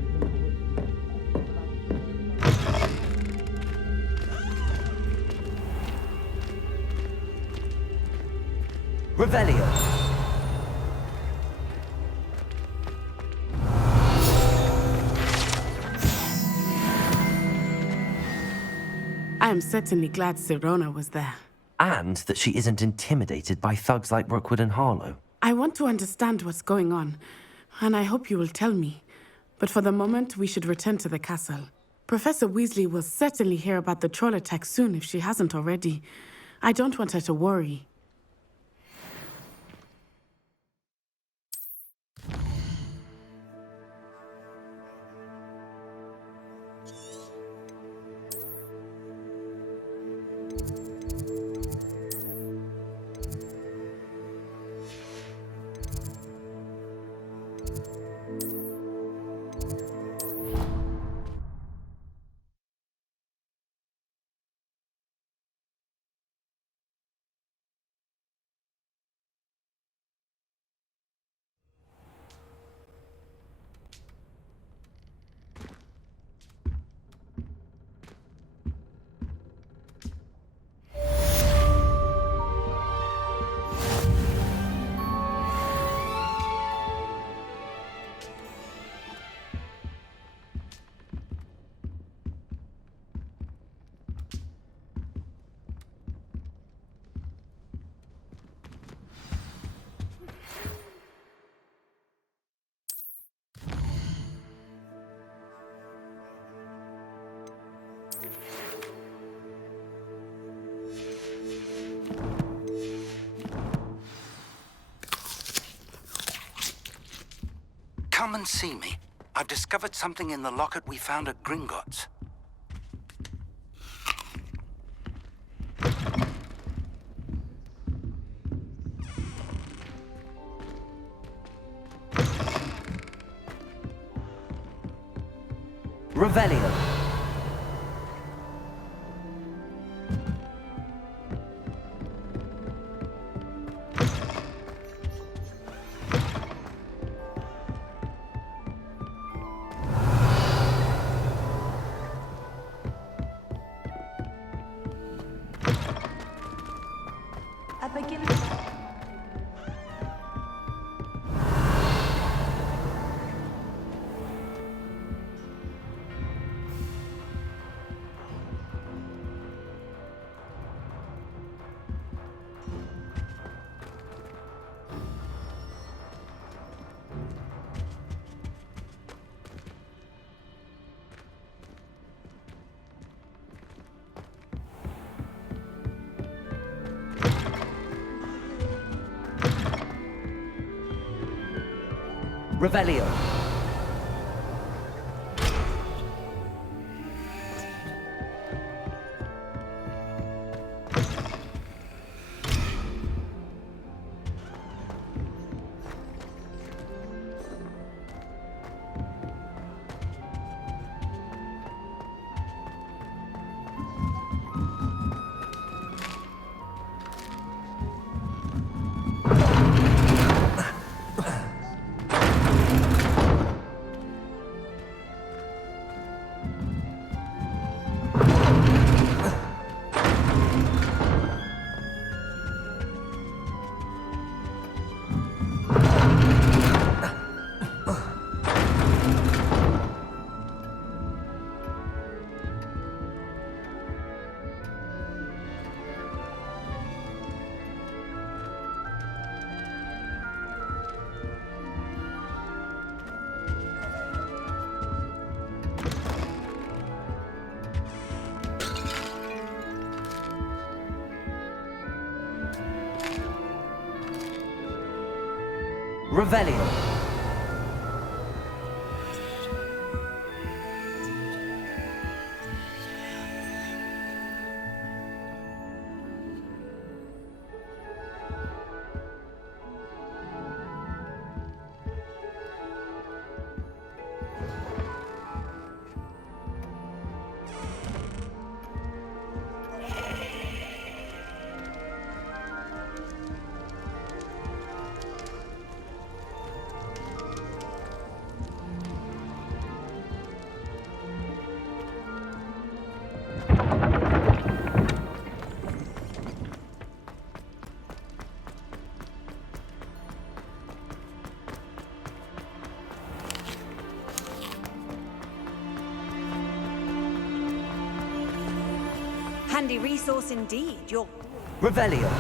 Revelio. I am certainly glad Serona was there. And that she isn't intimidated by thugs like Rookwood and Harlow. I want to understand what's going on, and I hope you will tell me. But for the moment, we should return to the castle. Professor Weasley will certainly hear about the troll attack soon if she hasn't already. I don't want her to worry. Come and see me. I've discovered something in the locket we found at Gringotts. Revelio. A beginner. Revelio. Revelio. Handy resource indeed. Your Revelio.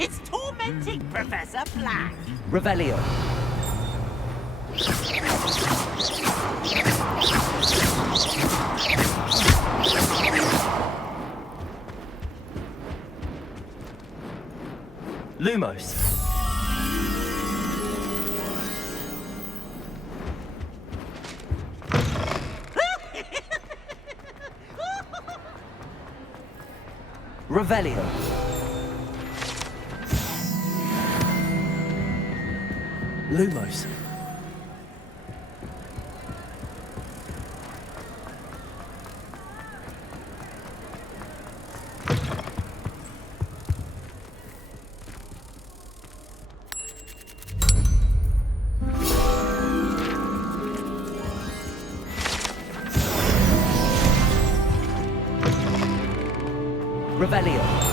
It's tormenting, Professor Black. Revelio. Lumos. Revelio. Lumos. Revelio.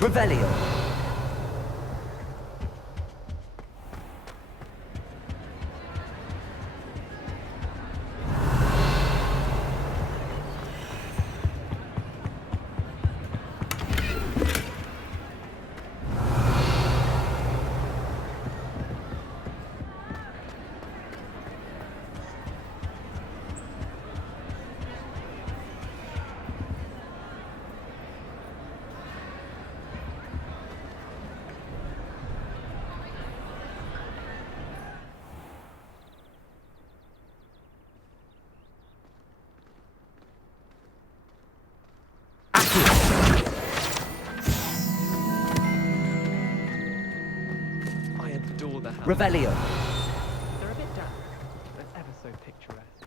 Revelio. I adore the house. Revelio. They're a bit damp, but ever so picturesque.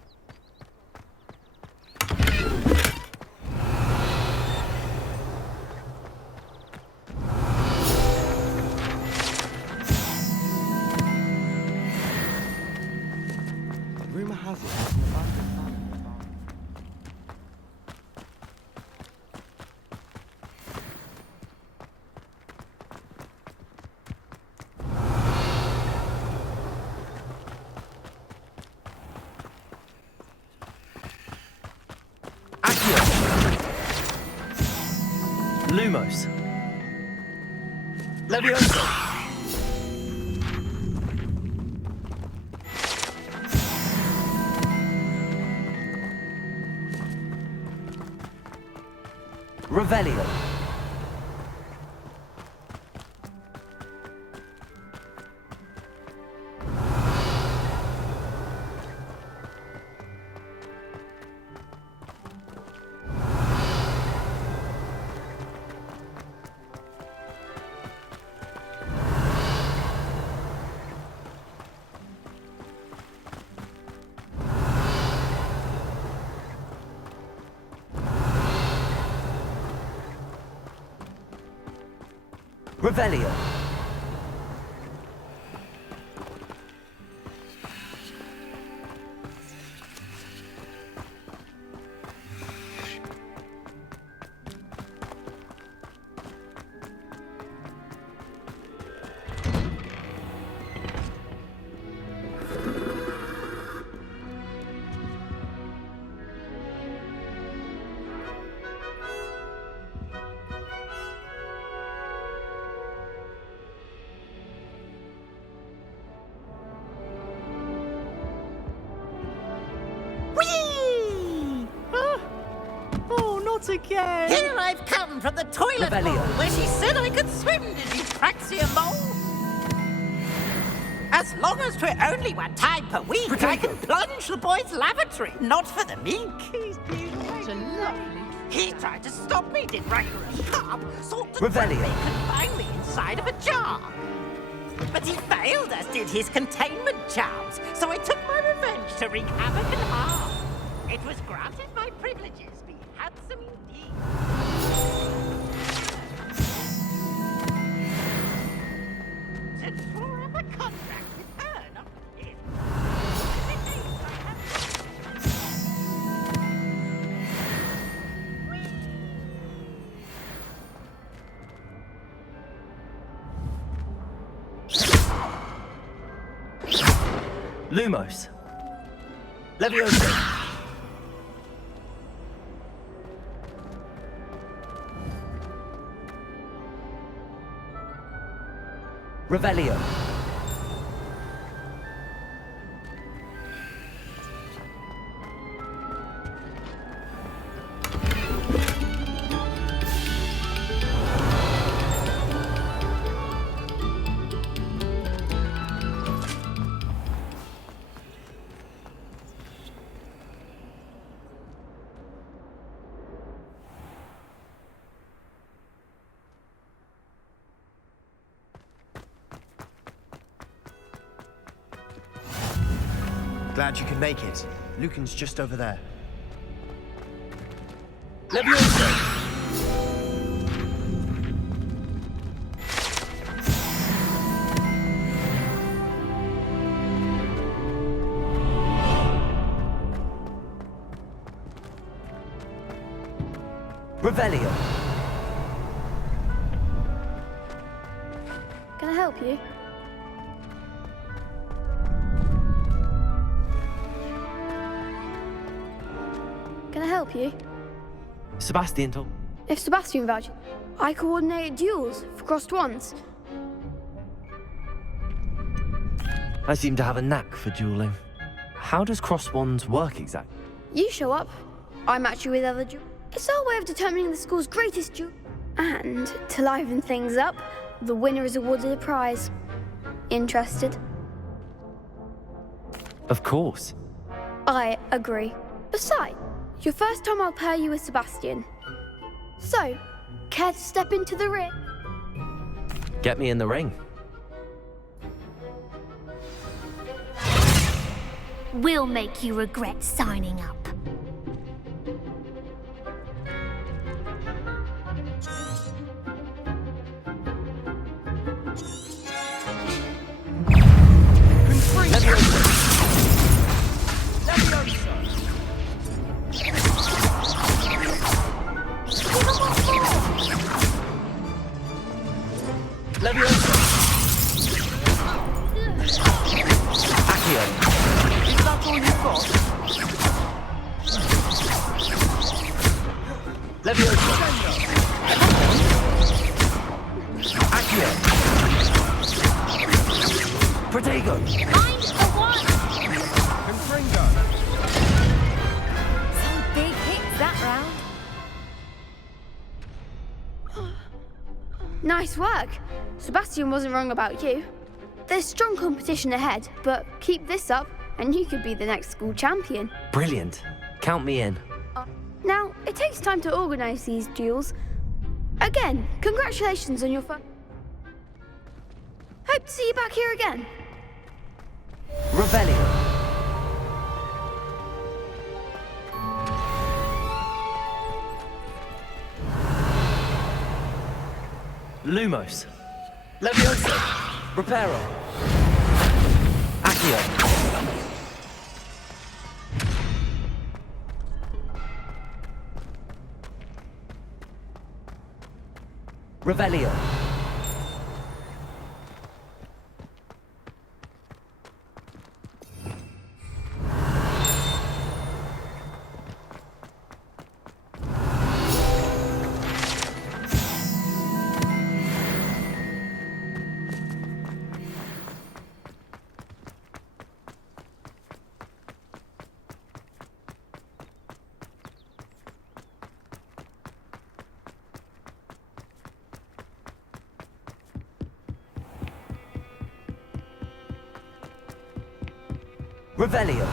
Rumor has it there's an abandoned man in the barn. Lumos. Leviosa. Revelio. Revelio. Whee! Oh, not again! Here I've come from the toilet bowl where she said I could swim, did you praxia mole? As long as 'twere only one time per week, I can plunge the boy's lavatory, not for the meek. He's beautiful. He tried to stop me, did rigorous sharp, sought to trap me, confine me inside of a jar. But he failed, as did his containment charms, so I took my revenge to wreak havoc and harm. It was granted my privileges be handsome indeed. To draw up a contract with her, not with him. Lumos. Leviosa. Revelio. Glad you could make it. Lucan's just over there. Leviosa. Revelio. help you? Can I help you? Sebastian told. If Sebastian vouches, I coordinate duels for crossed wands. I seem to have a knack for dueling. How does cross wands work exactly? You show up, I match you with other duels. It's our way of determining the school's greatest duel. And to liven things up, the winner is awarded a prize. Interested? Of course. I agree. Besides, your first time I'll pair you with Sebastian. So, care to step into the ring? Get me in the ring. We'll make you regret signing up. Nice work. Sebastian wasn't wrong about you. There's strong competition ahead, but keep this up and you could be the next school champion. Brilliant. Count me in. Now, it takes time to organise these duels. Again, congratulations on your fun. Hope to see you back here again. Revelio. Lumos. Levioso. Reparo. Accio. Revelio. Revelio.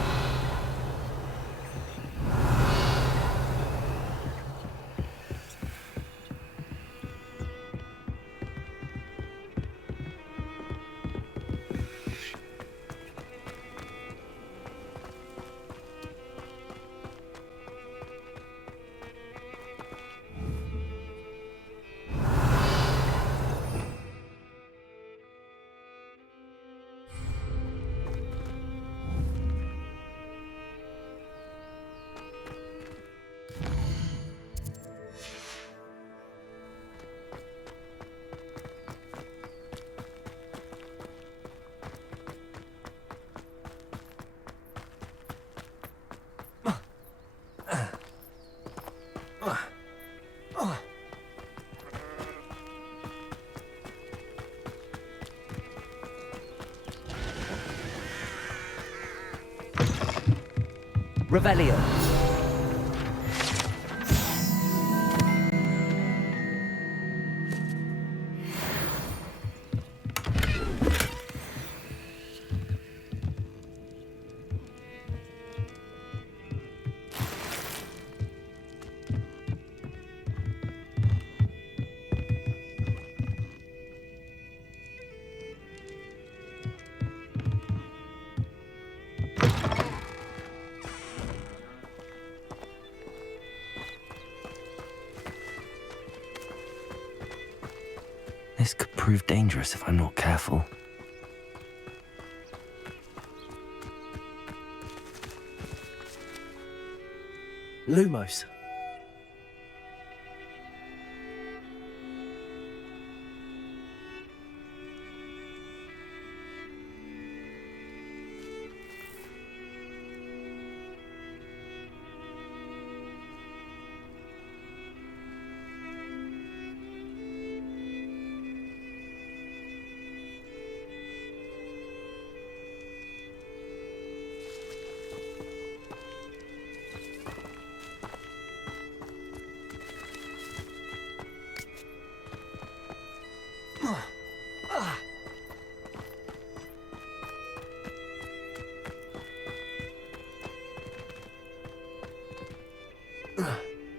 Revelio. This could prove dangerous if I'm not careful. Lumos. Revelio.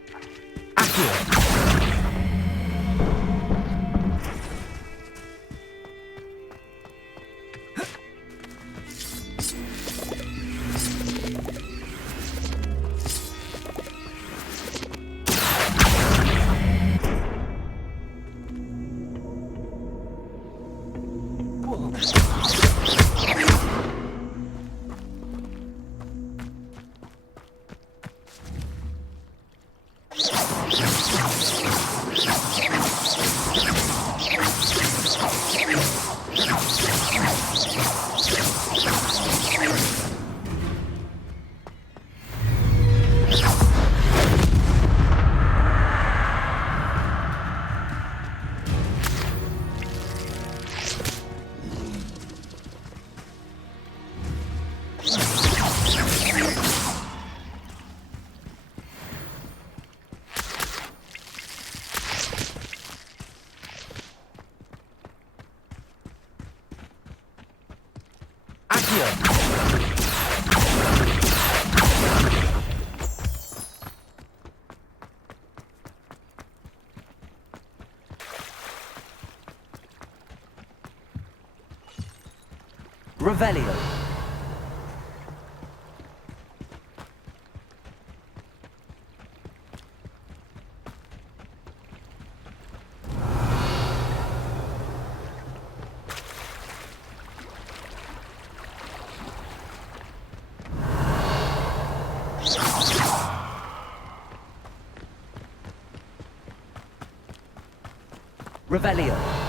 Revelio.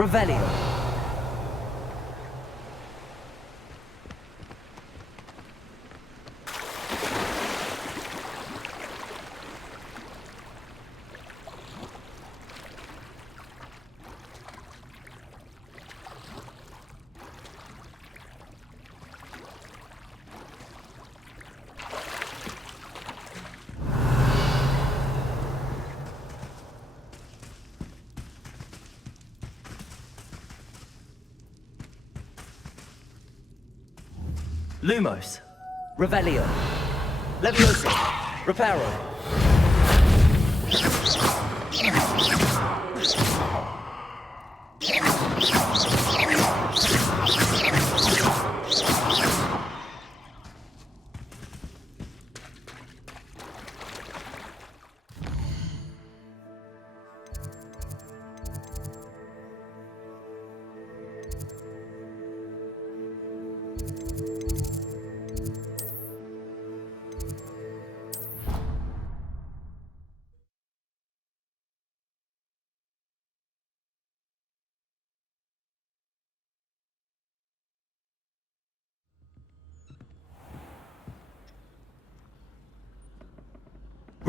Revelio. Lumos. Revelio. Leviosa. Reparo.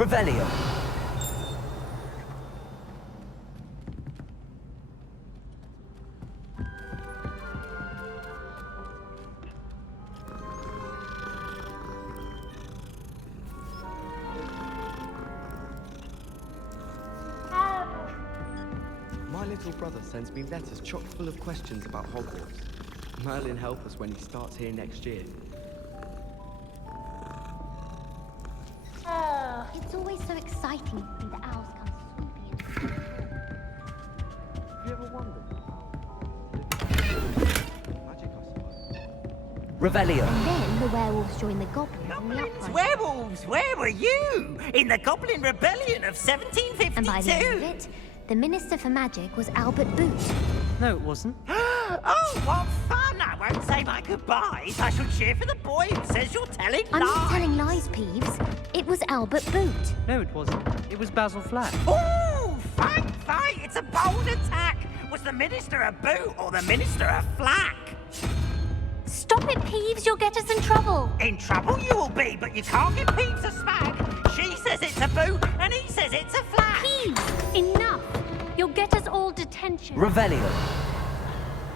Revelio. My little brother sends me letters chock full of questions about Hogwarts. Merlin help us when he starts here next year. It's always so exciting to see the owls come swooping into the Have you ever wondered Revelio. And then the werewolves join the goblins in the uprising. Werewolves, where were you? In the Goblin Rebellion of 1752? And by the end of it, the Minister for Magic was Albert Boot. No, it wasn't. Oh, what fun! I won't say my goodbyes. I shall cheer for the boy who says you're telling I'm lies. not telling lies, Peeves. It was Albert Boot. No, it wasn't. It was Basil Flat. Oh, fight! It's a bold attack. Was the Minister a boot or the Minister a flack? Stop Stop it, Peeves. You'll get us in trouble. In trouble you will be, but you can't give Peeves a smack. She says it's a boot, and he says it's a flag. Peeves, enough. You'll get us all detention. Revelio.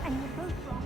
And you're both wrong.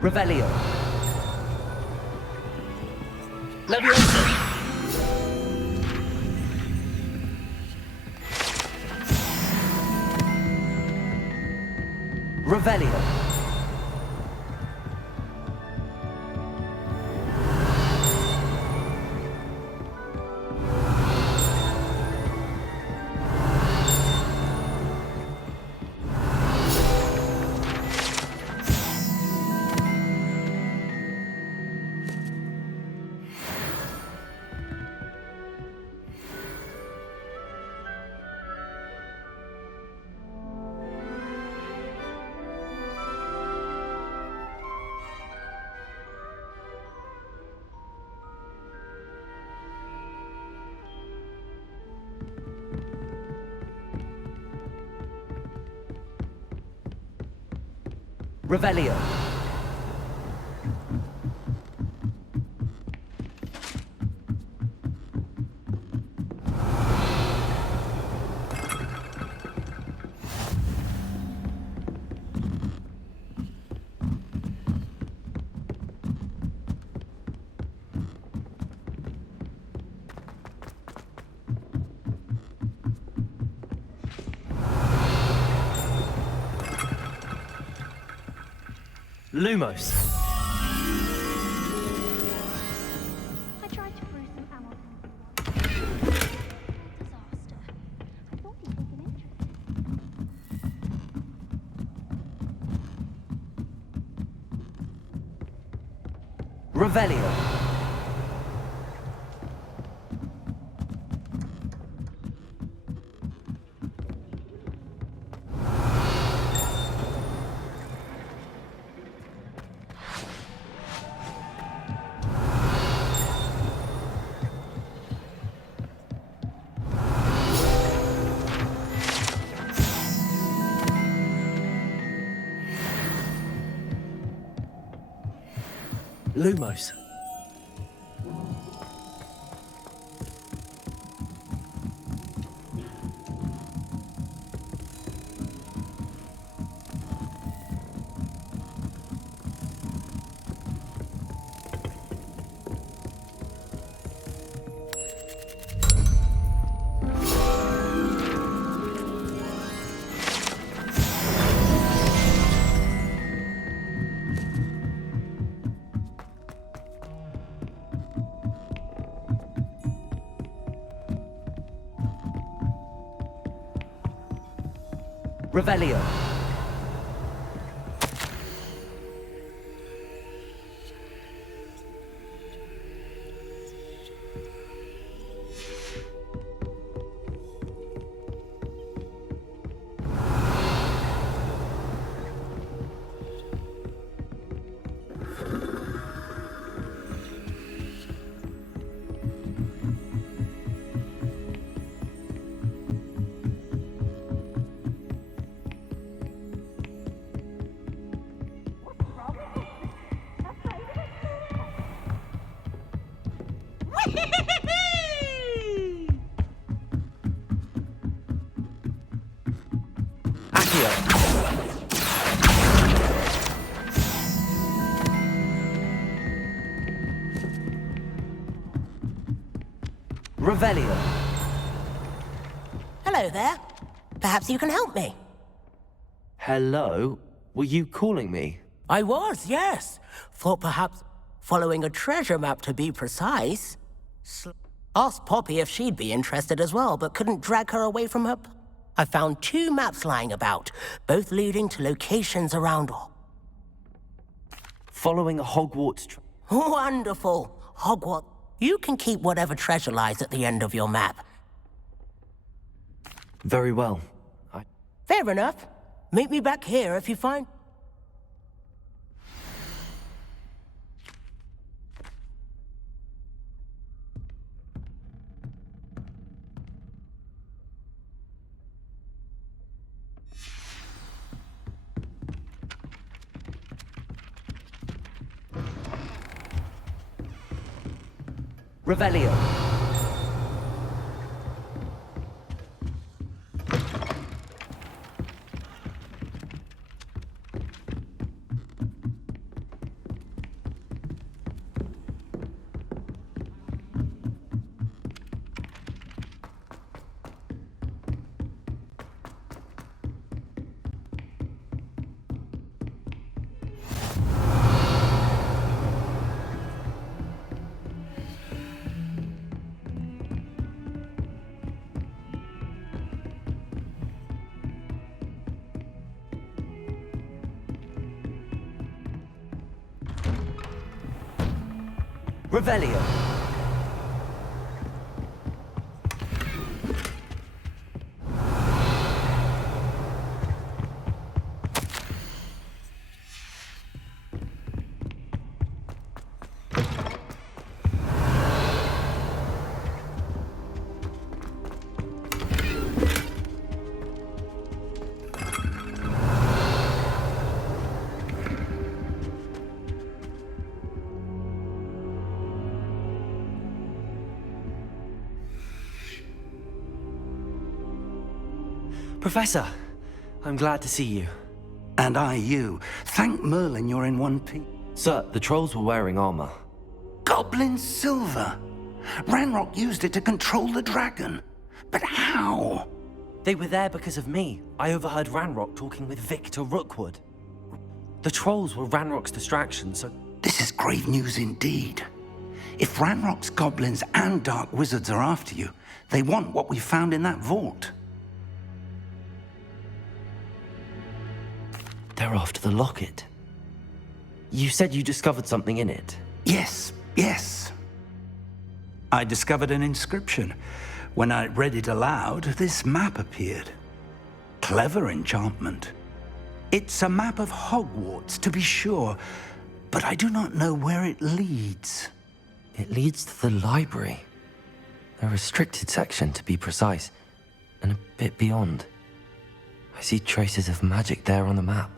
Revelio. Leviosa. Revelio. Revelio. Lumos. I tried to brew some ammo. Disaster. I thought he'd take an interest. Revelio. Lumos. Revelio. Hello there. Perhaps you can help me. Hello? Were you calling me? I was, yes. Thought perhaps following a treasure map to be precise. Asked Poppy if she'd be interested as well, but couldn't drag her away from her. I found 2 maps lying about, both leading to locations around. Following a Hogwarts Wonderful. Hogwarts. You can keep whatever treasure lies at the end of your map. Very well. Fair enough. Meet me back here if you find... Revelio. Revelio. Professor, I'm glad to see you. And I you. Thank Merlin you're in one piece. Sir, the trolls were wearing armor. Goblin silver! Ranrock used it to control the dragon. But how? They were there because of me. I overheard Ranrock talking with Victor Rookwood. The trolls were Ranrock's distraction, so... This is grave news indeed. If Ranrock's goblins and dark wizards are after you, they want what we found in that vault. They're after the locket. You said you discovered something in it. Yes. I discovered an inscription. When I read it aloud, this map appeared. Clever enchantment. It's a map of Hogwarts, to be sure, but I do not know where it leads. It leads to the library. A restricted section, to be precise, and a bit beyond. I see traces of magic there on the map.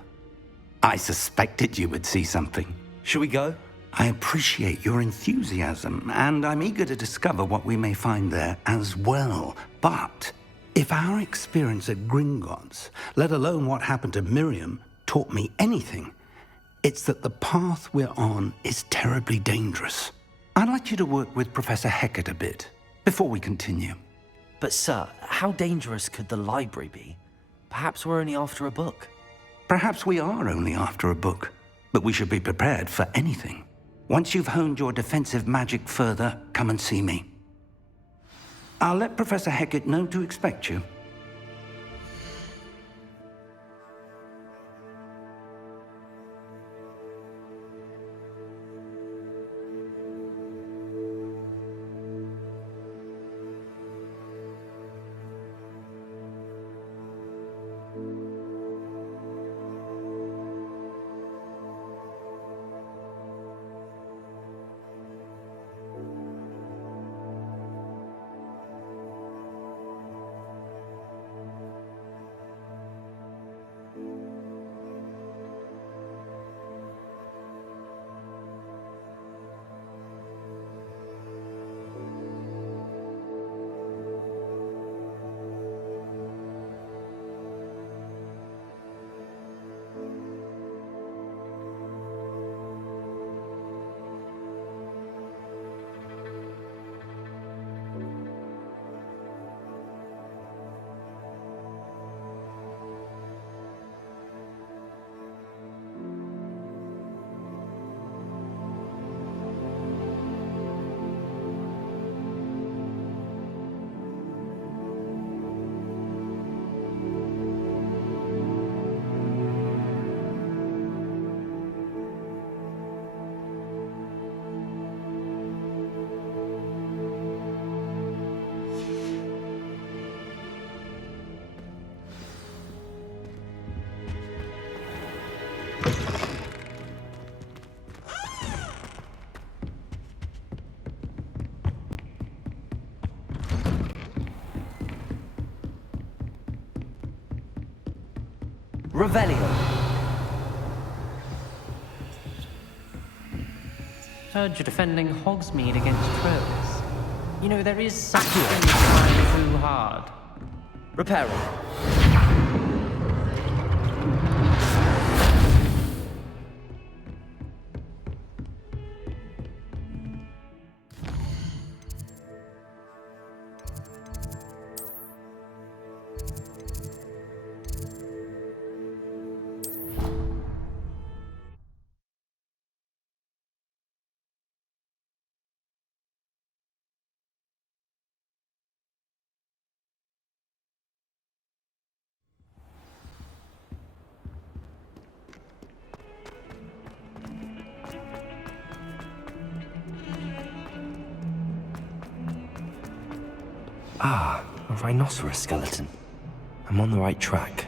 I suspected you would see something. Shall we go? I appreciate your enthusiasm, and I'm eager to discover what we may find there as well. But if our experience at Gringotts, let alone what happened to Miriam, taught me anything, it's that the path we're on is terribly dangerous. I'd like you to work with Professor Hecat a bit before we continue. But sir, how dangerous could the library be? Perhaps we're only after a book. Perhaps we are only after a book, but we should be prepared for anything. Once you've honed your defensive magic further, come and see me. I'll let Professor Hecat know to expect you. Revelio. Heard you're defending Hogsmeade against trolls. You know, there is something trying too hard. Reparo. Ah, a rhinoceros skeleton. I'm on the right track.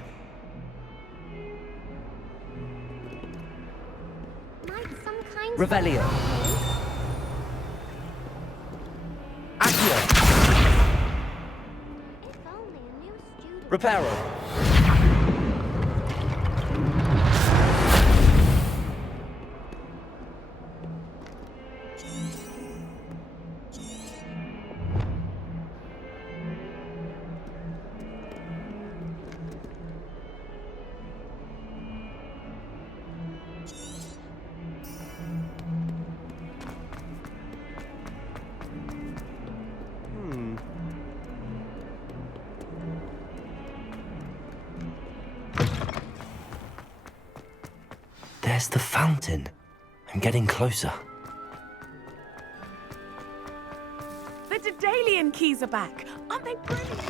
Revelio. Accio. Reparo. There's the fountain. I'm getting closer. The Daedalian keys are back. Aren't they brilliant?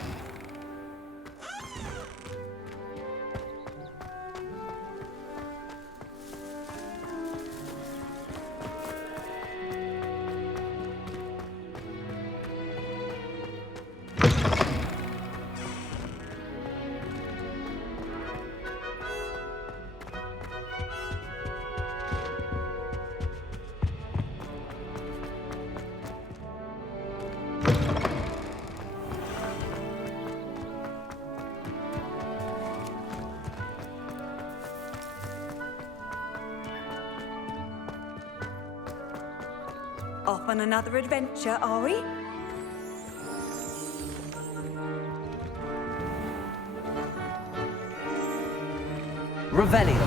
Off on another adventure, are we? Revelio.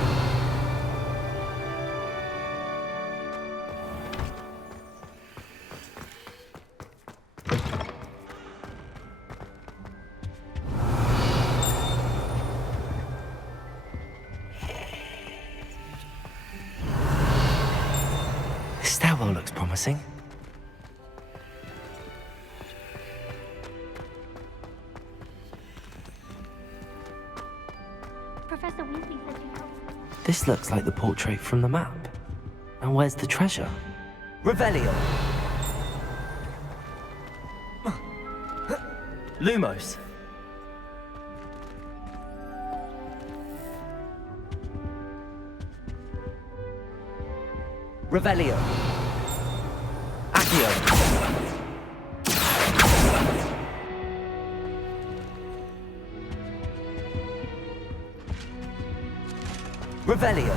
This stairwell looks promising. Professor Weasley said you helped. This looks like the portrait from the map. Now where's the treasure? Revelio. Lumos. Revelio. Accio. Revelio.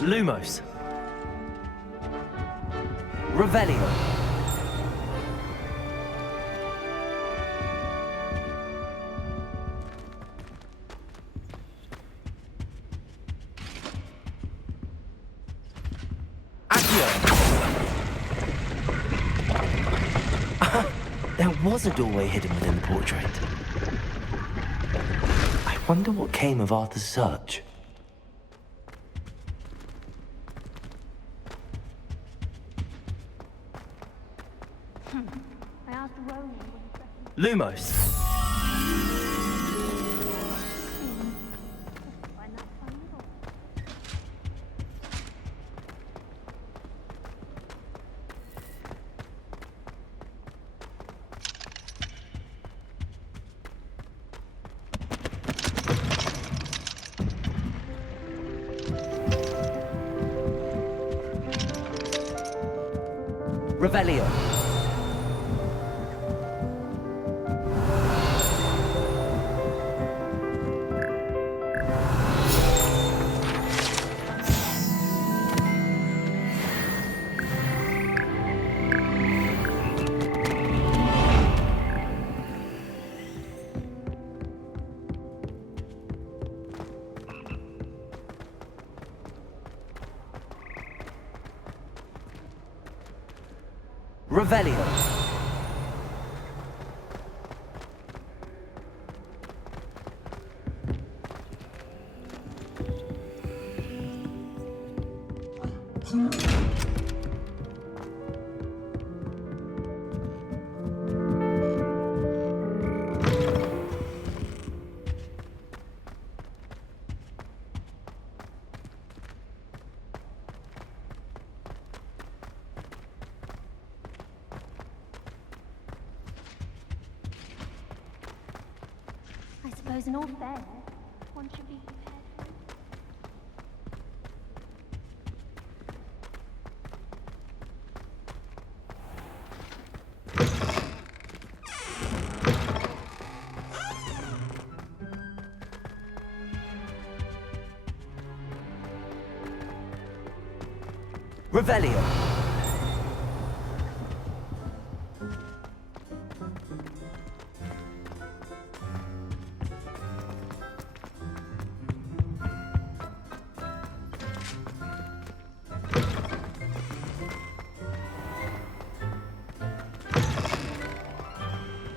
Lumos. Revelio. There was a doorway hidden within the portrait. I wonder what came of Arthur's search. I asked Rowan what he threatened. Lumos. Revelio. Revelio. I suppose in all fairness, one should be prepared for it. Revelio.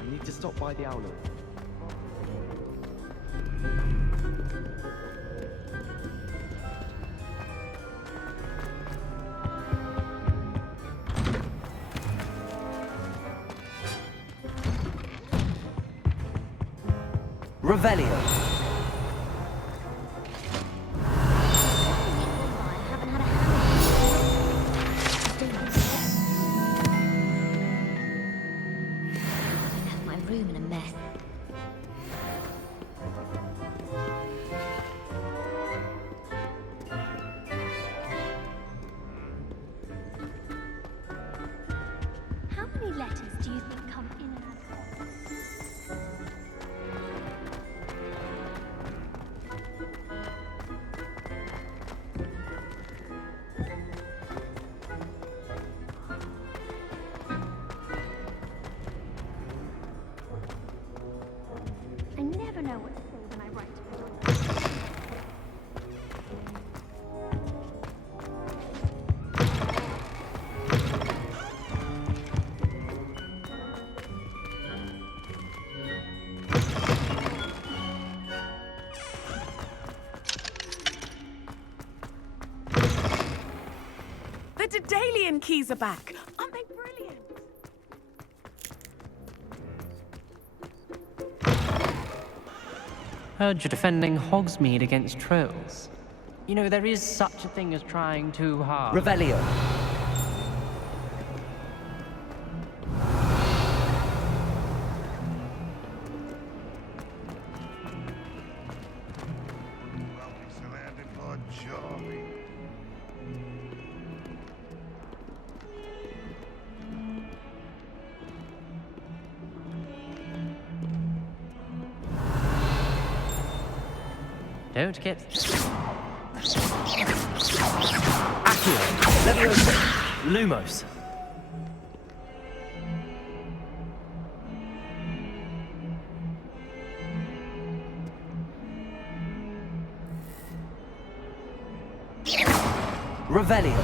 I need to stop by the owlet. Revelio. Left my room in a mess. How many letters do you think come in and out of Hogwarts? I never know what to say when I write to people. The Daedalian keys are back. Aren't they brilliant? Heard you're defending Hogsmeade against trolls. You know, there is such a thing as trying too hard. Revelio. Don't get... Accio. Leviosa. Lumos. Revelio.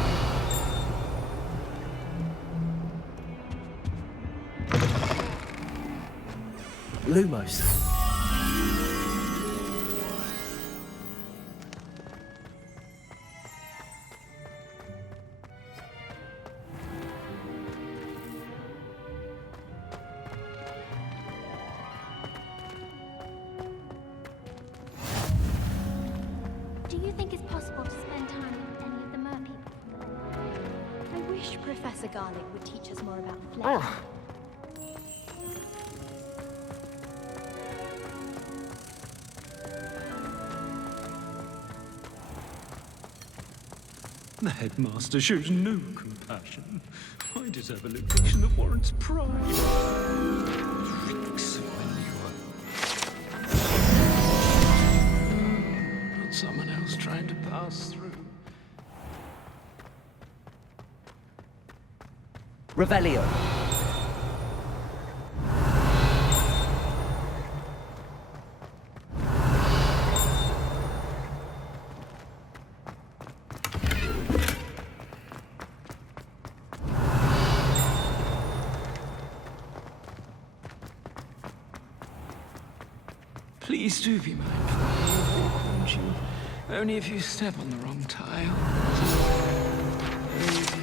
Lumos. Do you think it's possible to spend time with any of the merpeople from the lake? I wish Professor Garlick would teach us more about the flame. The headmaster shows no compassion. I deserve a location that warrants pride. Reeks of manure. Not someone else trying to pass through. Revelio. Please do be mindful, won't you? Only if you step on the wrong tile. Oh dear.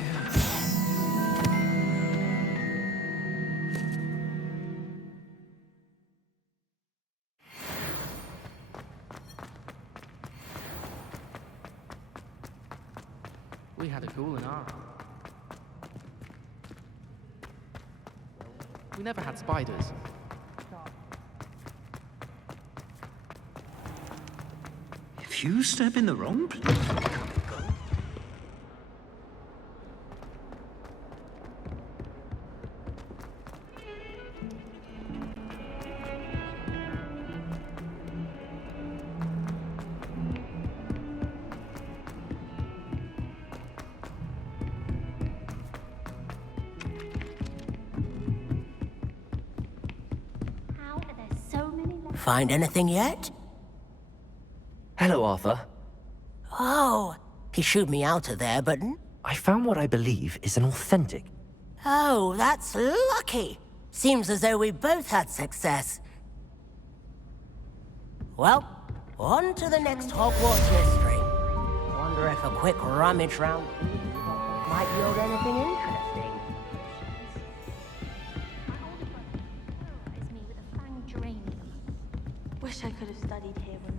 We had a ghoul in our. We never had spiders. If you step in the wrong place. How are there so many left? Find anything yet? Hello, Arthur. Oh, he shooed me out of there, but... I found what I believe is an authentic. Oh, that's lucky. Seems as though we both had success. Well, on to the next Hogwarts mystery. Wonder if a quick rummage round might yield anything interesting. Terrorized me with a fang drain. Wish I could have studied here when...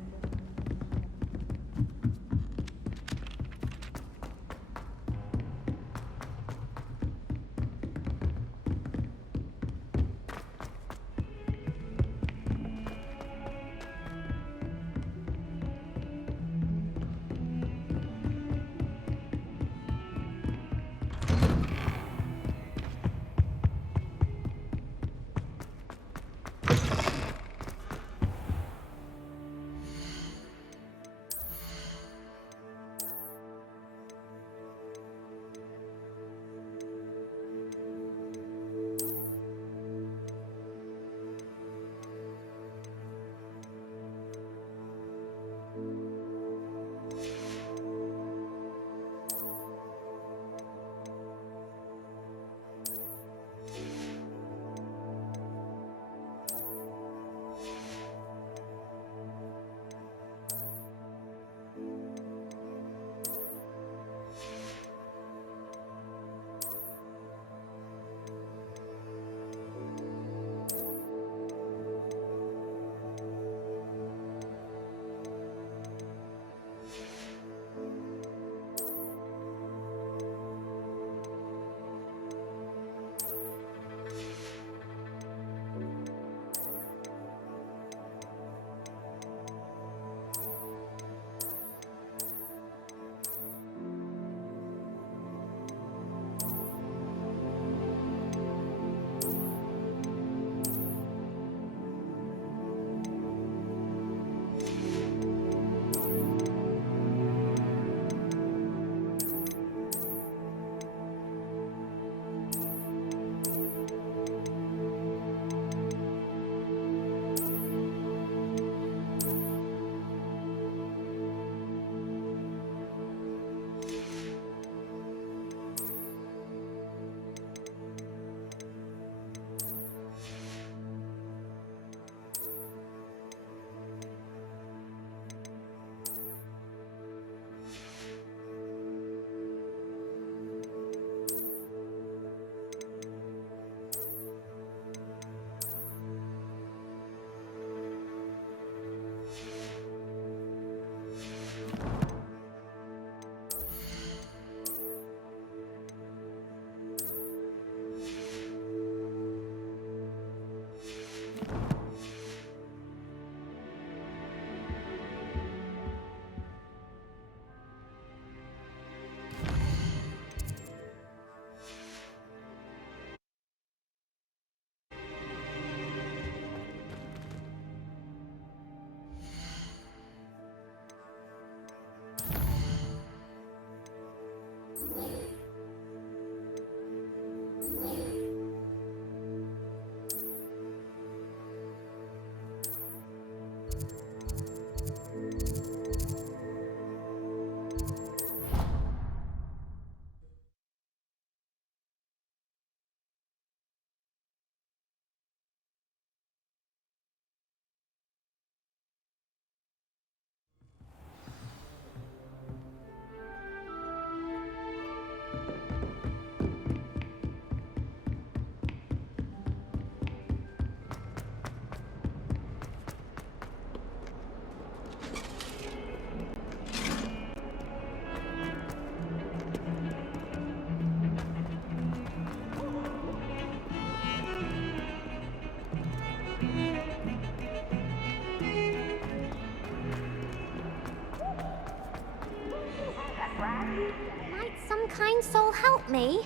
Might some kind soul help me?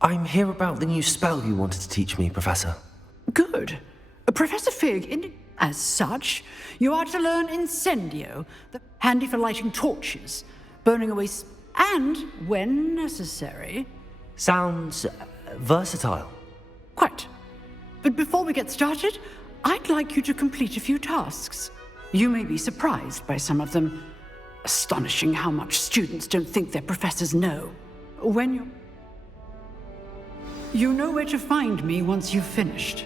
I'm here about the new spell you wanted to teach me, Professor. Good. Professor Fig, as such, you are to learn Incendio, handy for lighting torches, burning away, and, when necessary... Sounds versatile. Quite. But before we get started, I'd like you to complete a few tasks. You may be surprised by some of them. Astonishing how much students don't think their professors know. When you're... You know where to find me once you've finished.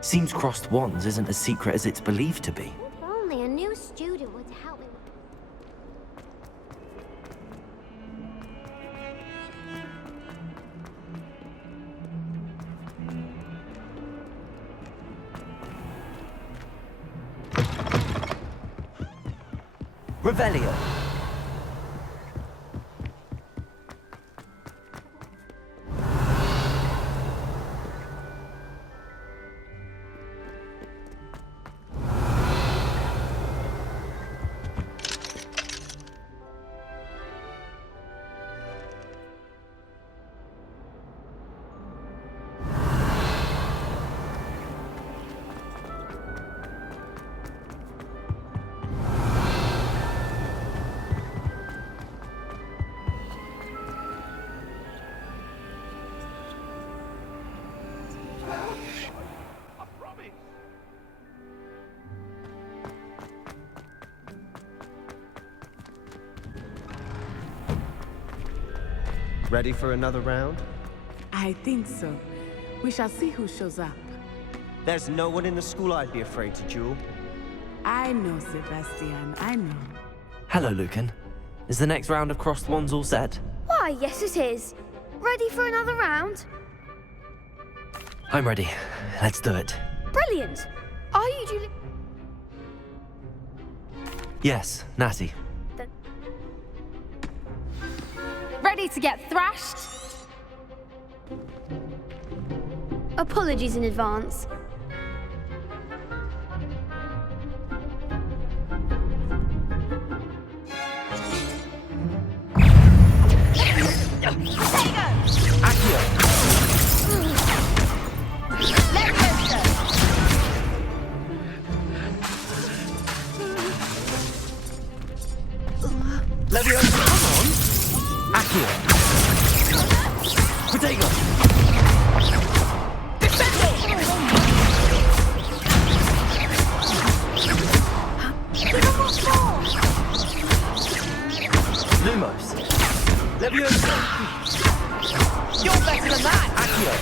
Seems crossed wands isn't as secret as it's believed to be. If only a new student would help me. Revelio. Ready for another round? I think so. We shall see who shows up. There's no one in the school I'd be afraid to duel. I know, Sebastian, I know. Hello, Lucan. Is the next round of crossed wands all set? Why, yes it is. Ready for another round? I'm ready. Let's do it. Brilliant. Are you dueling? Yes, Natty. Ready to get thrashed? Apologies in advance. Leviosa, come on! Accio! Protego! Lumos! Leviosa! You're better than that! Accio!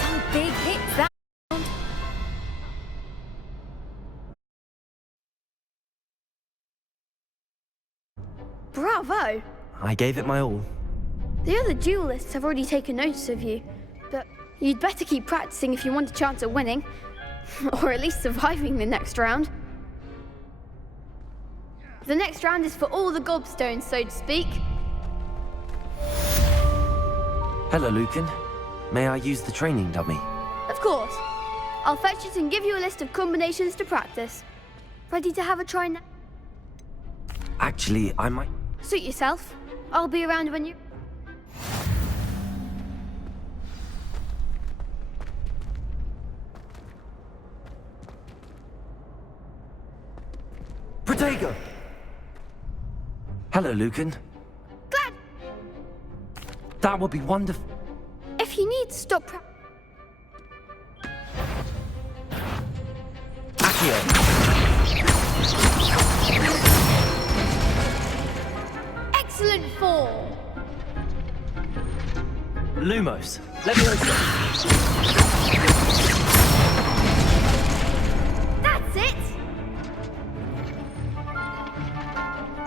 Some big hits that. Bravo! I gave it my all. The other duelists have already taken notice of you, but you'd better keep practicing if you want a chance at winning, or at least surviving the next round. The next round is for all the gobstones, so to speak. Hello, Lucan. May I use the training dummy? Of course. I'll fetch it and give you a list of combinations to practice. Ready to have a try now? Actually, I might... Suit yourself. I'll be around when you... Protego! Hello, Lucan. Glad. That would be wonderful. If you need to stop Accio! Excellent form. Lumos. Leviosa. That's it.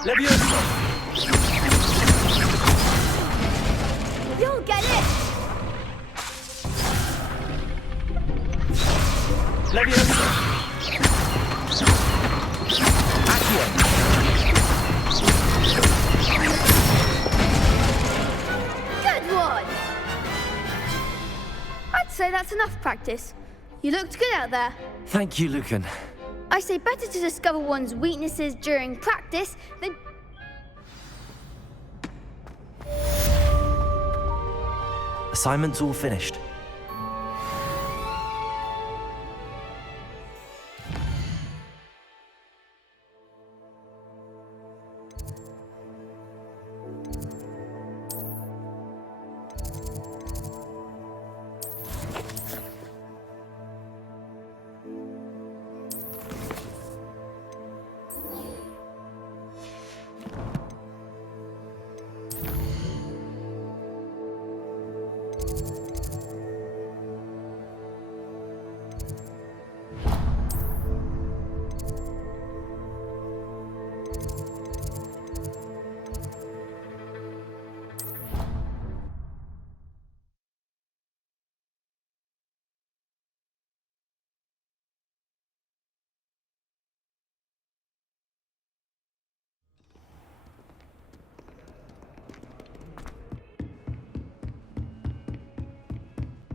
Leviosa. You'll get it. Leviosa. Accio. Good one. I'd say that's enough practice. You looked good out there. Thank you, Lucan. I say better to discover one's weaknesses during practice than... Assignment's all finished.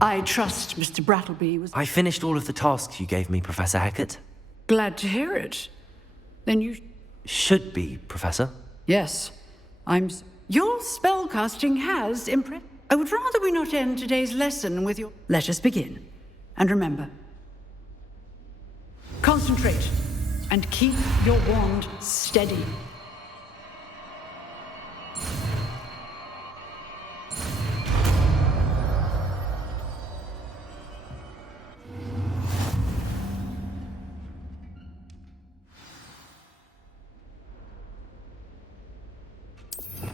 I trust Mr. Brattleby was... I finished all of the tasks you gave me, Professor Hecat. Glad to hear it. Then you... Should be, Professor. Yes, Your spellcasting has impressed... I would rather we not end today's lesson with your... Let us begin. And remember, concentrate and keep your wand steady.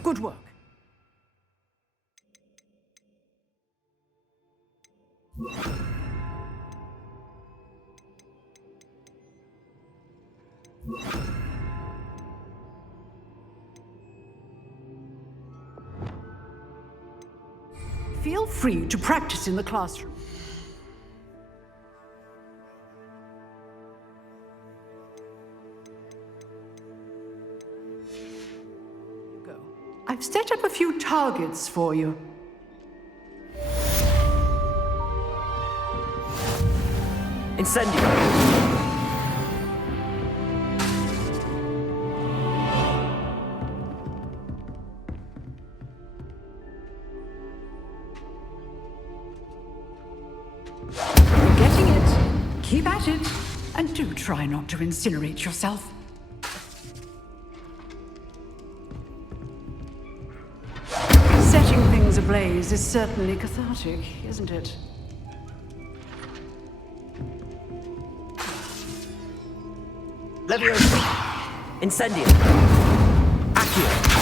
Good work. Feel free to practice in the classroom. I've set up a few targets for you. Incendio! You're getting it. Keep at it. And do try not to incinerate yourself. Setting things ablaze is certainly cathartic, isn't it? Leviosa! Incendio! Accio!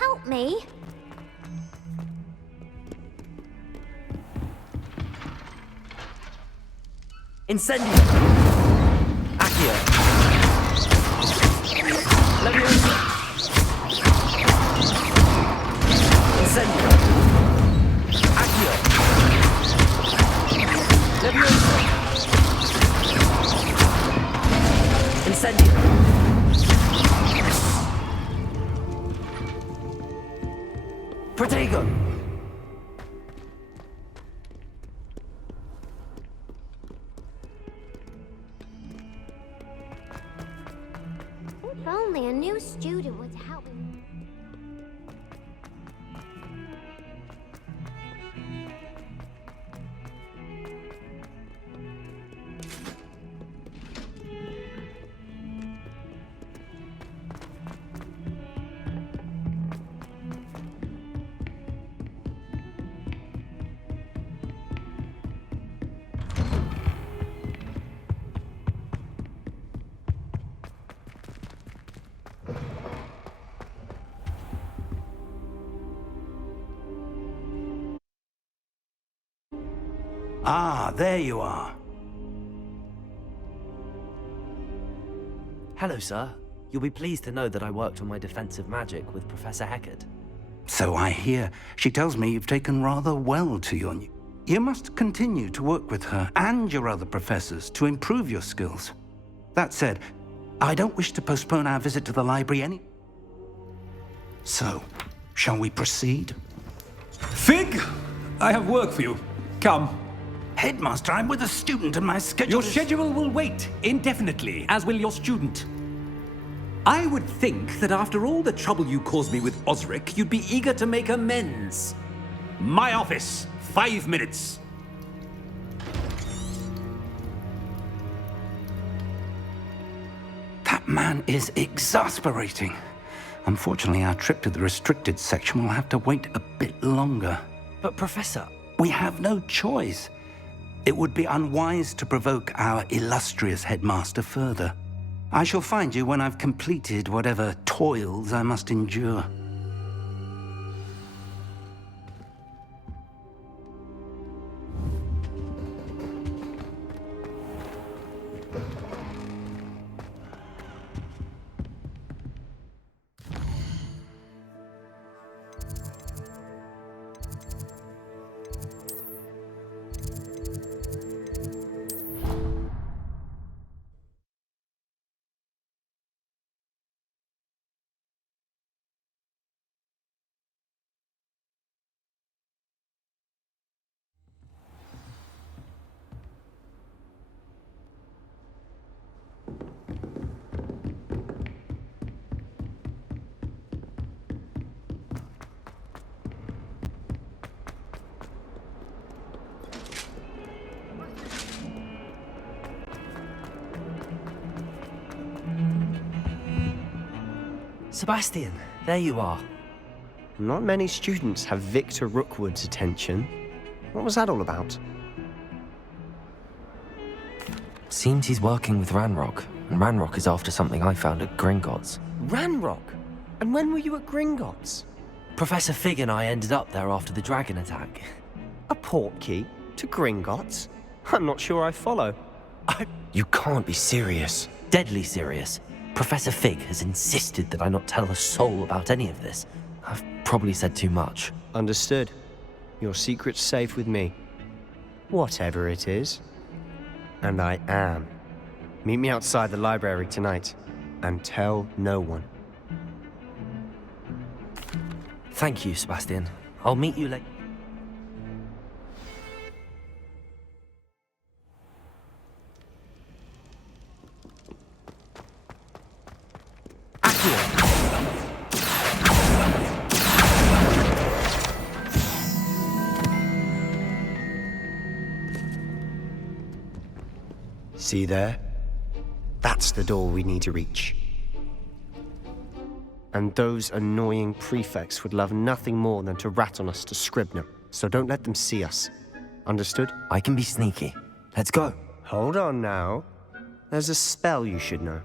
help me? Incendio! Accio! Leviosa! Incendio! Accio! Leviosa! Incendio! Protego! If only a new student would help me. Ah, there you are. Hello, sir. You'll be pleased to know that I worked on my defensive magic with Professor Heckard. So I hear. She tells me you've taken rather well to your new... You must continue to work with her and your other professors to improve your skills. That said, I don't wish to postpone our visit to the library any... So, shall we proceed? Fig! I have work for you. Come. Headmaster, I'm with a student and my schedule Your schedule will wait indefinitely, as will your student. I would think that after all the trouble you caused me with Osric, you'd be eager to make amends. My office, 5 minutes. That man is exasperating. Unfortunately, our trip to the restricted section will have to wait a bit longer. But, Professor... We have no choice. It would be unwise to provoke our illustrious headmaster further. I shall find you when I've completed whatever toils I must endure. Sebastian, there you are. Not many students have Victor Rookwood's attention. What was that all about? Seems he's working with Ranrock, and Ranrock is after something I found at Gringotts. Ranrock? And when were you at Gringotts? Professor Fig and I ended up there after the dragon attack. A portkey? To Gringotts? I'm not sure I follow. You can't be serious. Deadly serious. Professor Fig has insisted that I not tell a soul about any of this. I've probably said too much. Understood. Your secret's safe with me. Whatever it is. And I am. Meet me outside the library tonight. And tell no one. Thank you, Sebastian. I'll meet you later. See there? That's the door we need to reach. And those annoying prefects would love nothing more than to rat on us to Scribner, so don't let them see us. Understood? I can be sneaky. Let's go. Hold on now. There's a spell you should know.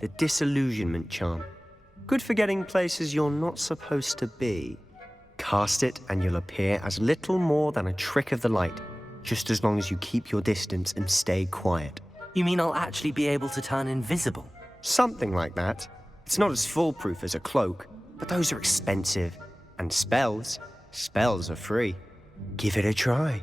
The disillusionment charm. Good for getting places you're not supposed to be. Cast it and you'll appear as little more than a trick of the light, just as long as you keep your distance and stay quiet. You mean I'll actually be able to turn invisible? Something like that. It's not as foolproof as a cloak, but those are expensive. And spells are free. Give it a try.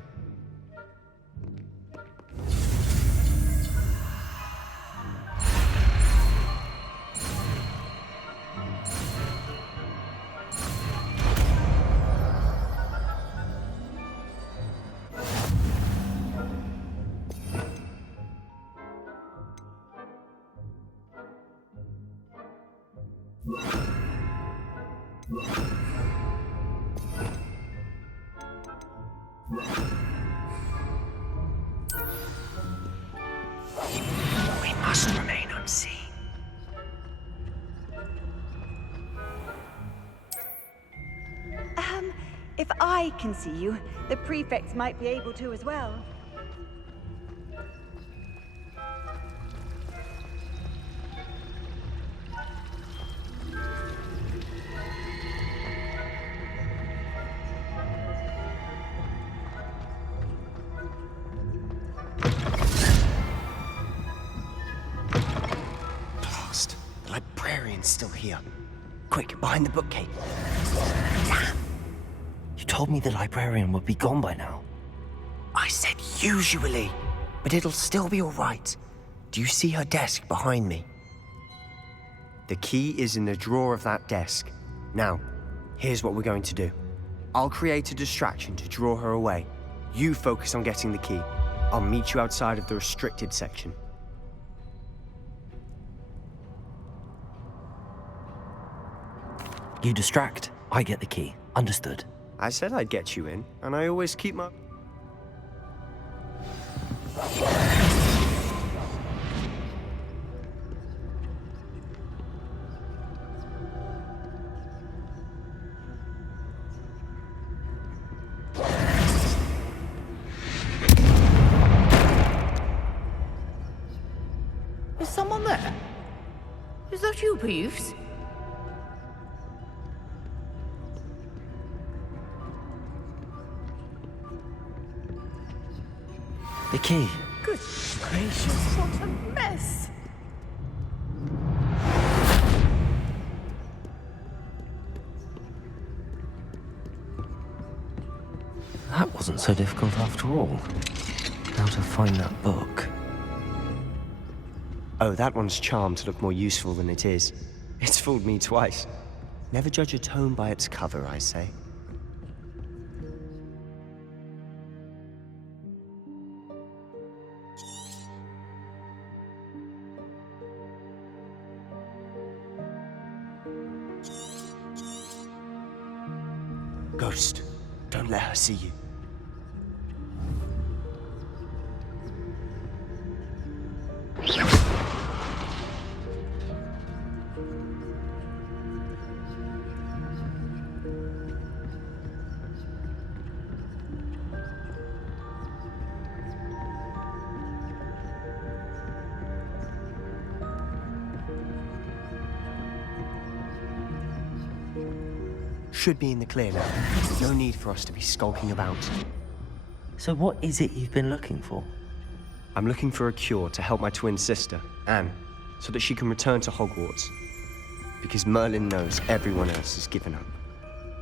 We must remain unseen. If I can see you, the prefects might be able to as well. Blast! The librarian's still here. Quick, behind the bookcase. Damn! You told me the librarian would be gone by now. I said usually, but it'll still be all right. Do you see her desk behind me? The key is in the drawer of that desk. Now, here's what we're going to do. I'll create a distraction to draw her away. You focus on getting the key. I'll meet you outside of the restricted section. You distract, I get the key. Understood. I said I'd get you in, and I always keep my... Is someone there? Is that you, Peeves? The key. Good gracious, what a mess! That wasn't so difficult after all. Now to find that book. Oh, that one's charmed to look more useful than it is. It's fooled me twice. Never judge a tome by its cover, I say. Ghost, don't let her see you. Should be in the clear now. No need for us to be skulking about. So what is it you've been looking for? I'm looking for a cure to help my twin sister, Anne, so that she can return to Hogwarts. Because Merlin knows everyone else has given up.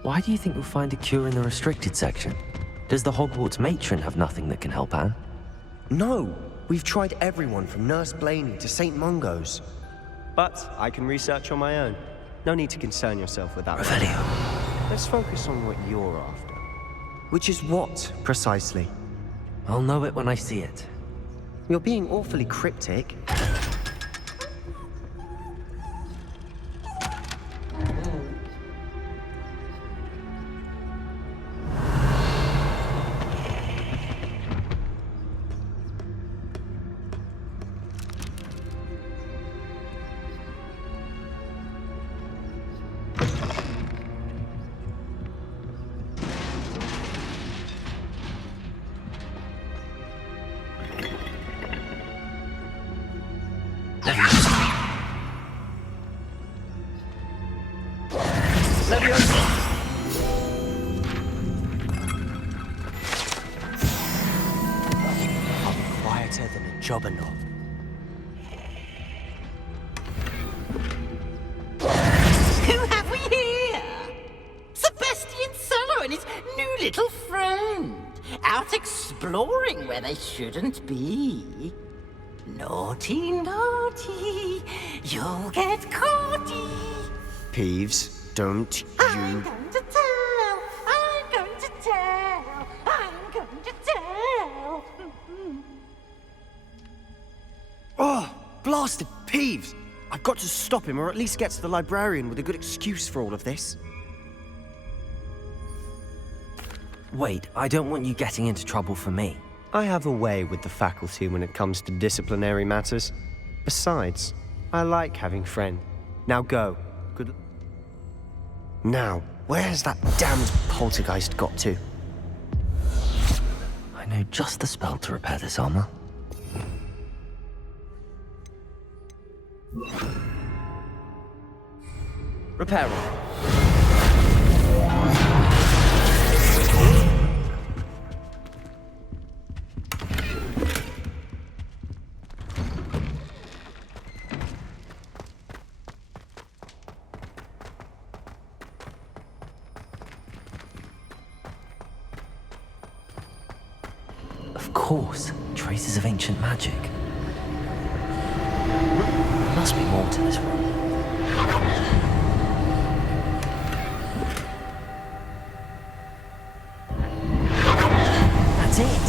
Why do you think you'll find a cure in the restricted section? Does the Hogwarts matron have nothing that can help Anne? No! We've tried everyone from Nurse Blaney to St. Mungo's. But I can research on my own. No need to concern yourself with that. Revelio. Let's focus on what you're after. Which is what, precisely? I'll know it when I see it. You're being awfully cryptic. better than a jobberknoll. Who have we here? Sebastian Solo and his new little friend. Out exploring where they shouldn't be. Naughty, naughty, you'll get caughty. Peeves, don't I'm you... going to tell, I'm going to tell, I'm going to tell. Oh, blasted Peeves! I've got to stop him, or at least get to the librarian with a good excuse for all of this. Wait, I don't want you getting into trouble for me. I have a way with the faculty when it comes to disciplinary matters. Besides, I like having friends. Now go. Good. Now, where's that damned poltergeist got to? I know just the spell to repair this armor. Repairing. Of course, traces of ancient magic. There must be more to this room. That's it!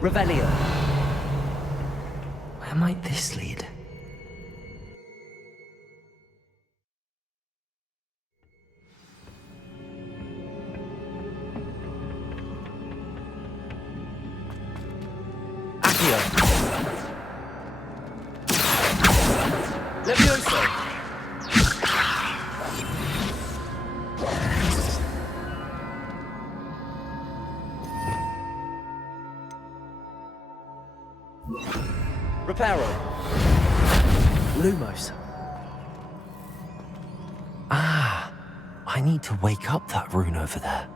Revelio. Where might this lead? Accio. Levioso. Reparo. Lumos. Ah, I need to wake up that rune over there.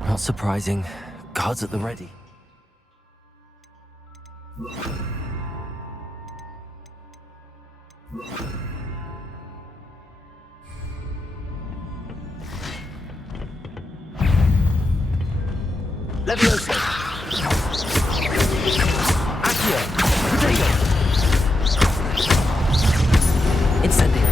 Not surprising. Guards at the ready. Levioso. Accio. Potato. Incendio.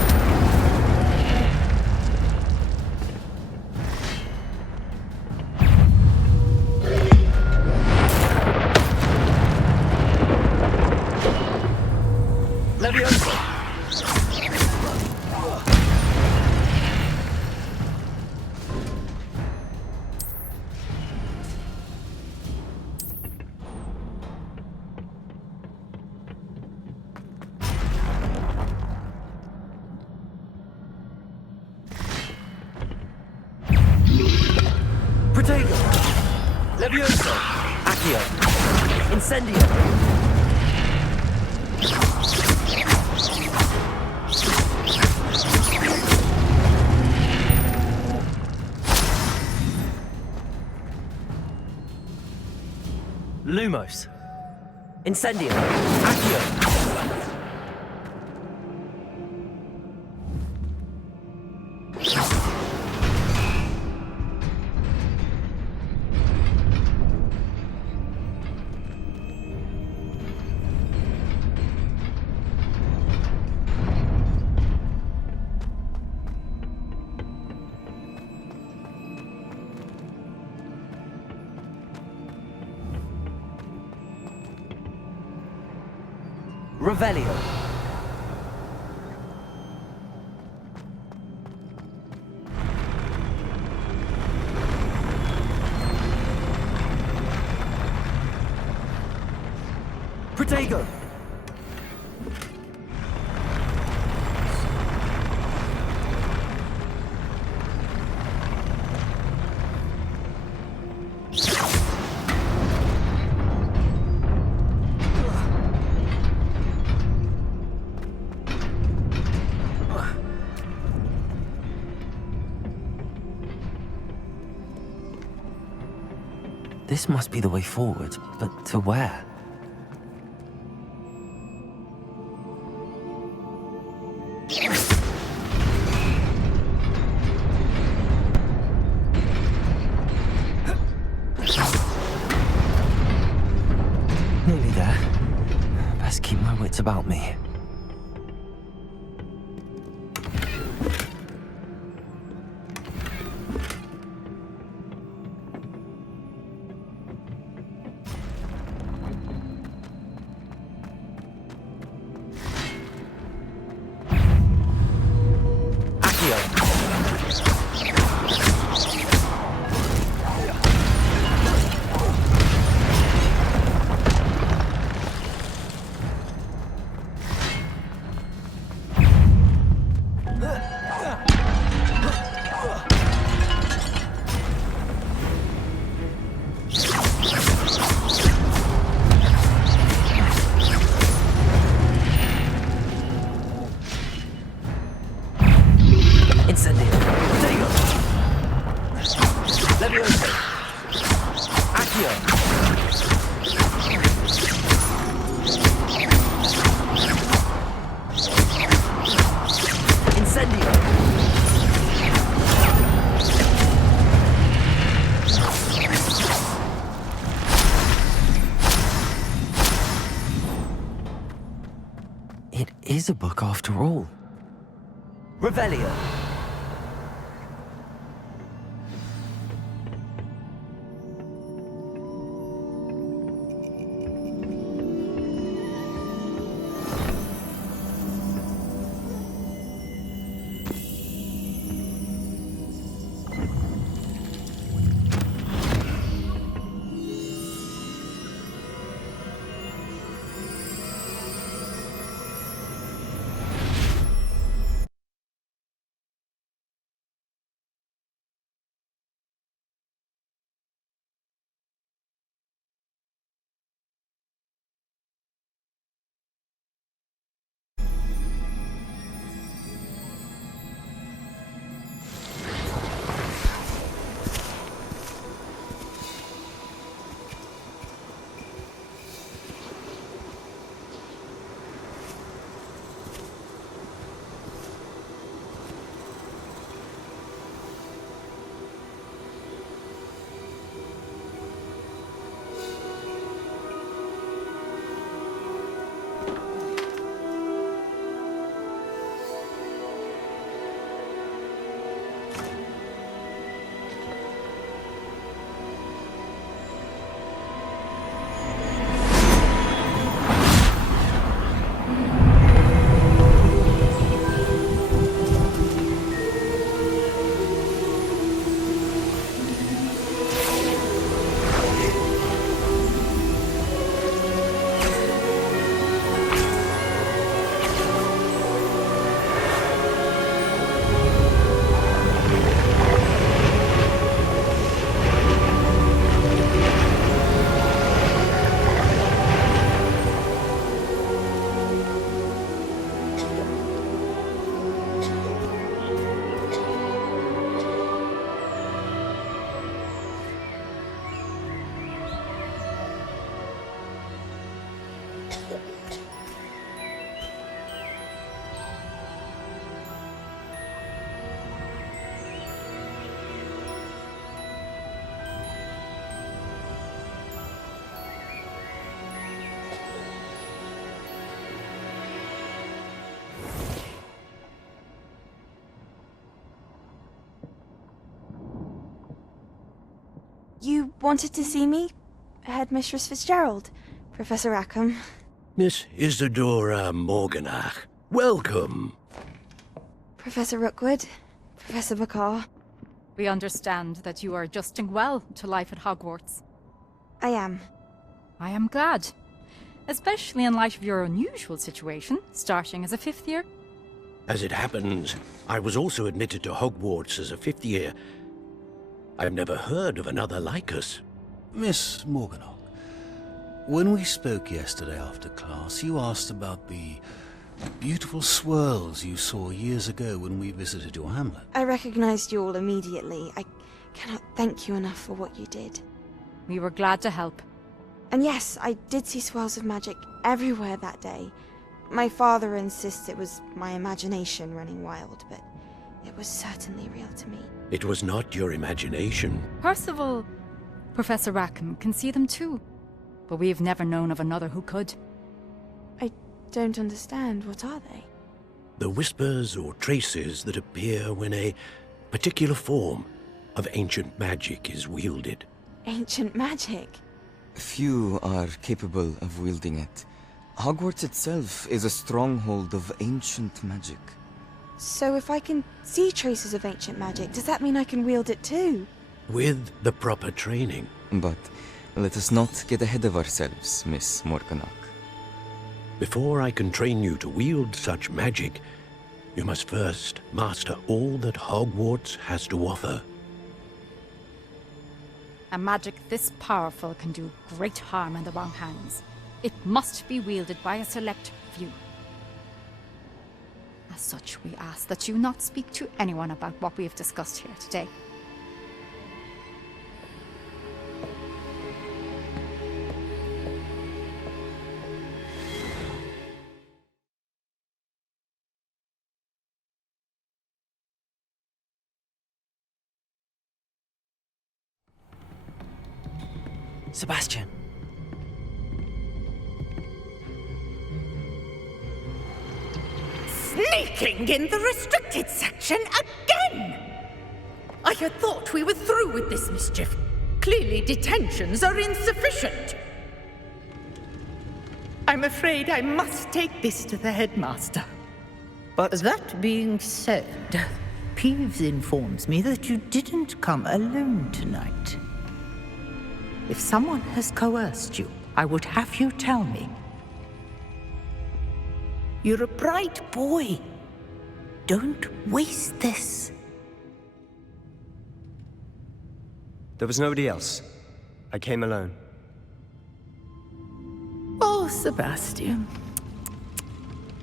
Levioso. Protego! Levioso! Accio! Incendio! Lumos! Incendio! Accio! Revelio. Dago! This must be the way forward, but to where? Nearly there. Best keep my wits about me. It is a book after all. Revelio. You wanted to see me? Headmistress Fitzgerald, Professor Rackham. Miss Isadora Morganach, welcome. Professor Rookwood, Professor Bakar. We understand that you are adjusting well to life at Hogwarts. I am. I am glad. Especially in light of your unusual situation, starting as a 5th year. As it happens, I was also admitted to Hogwarts as a 5th year. I've never heard of another like us. Miss Morganach, when we spoke yesterday after class, you asked about the beautiful swirls you saw years ago when we visited your hamlet. I recognized you all immediately. I cannot thank you enough for what you did. We were glad to help. And yes, I did see swirls of magic everywhere that day. My father insists it was my imagination running wild, but it was certainly real to me. It was not your imagination. Percival, Professor Rackham can see them too, but we've never known of another who could. I don't understand. What are they? The whispers or traces that appear when a particular form of ancient magic is wielded. Ancient magic? Few are capable of wielding it. Hogwarts itself is a stronghold of ancient magic. So if I can see traces of ancient magic, does that mean I can wield it too? With the proper training. But let us not get ahead of ourselves, Miss Morganach. Before I can train you to wield such magic, you must first master all that Hogwarts has to offer. A magic this powerful can do great harm in the wrong hands. It must be wielded by a select few. As such, we ask that you not speak to anyone about what we have discussed here today. Sebastian. Sneaking in the restricted section again! I had thought we were through with this mischief. Clearly detentions are insufficient. I'm afraid I must take this to the headmaster. But that being said, Peeves informs me that you didn't come alone tonight. If someone has coerced you, I would have you tell me. You're a bright boy. Don't waste this. There was nobody else. I came alone. Oh, Sebastian.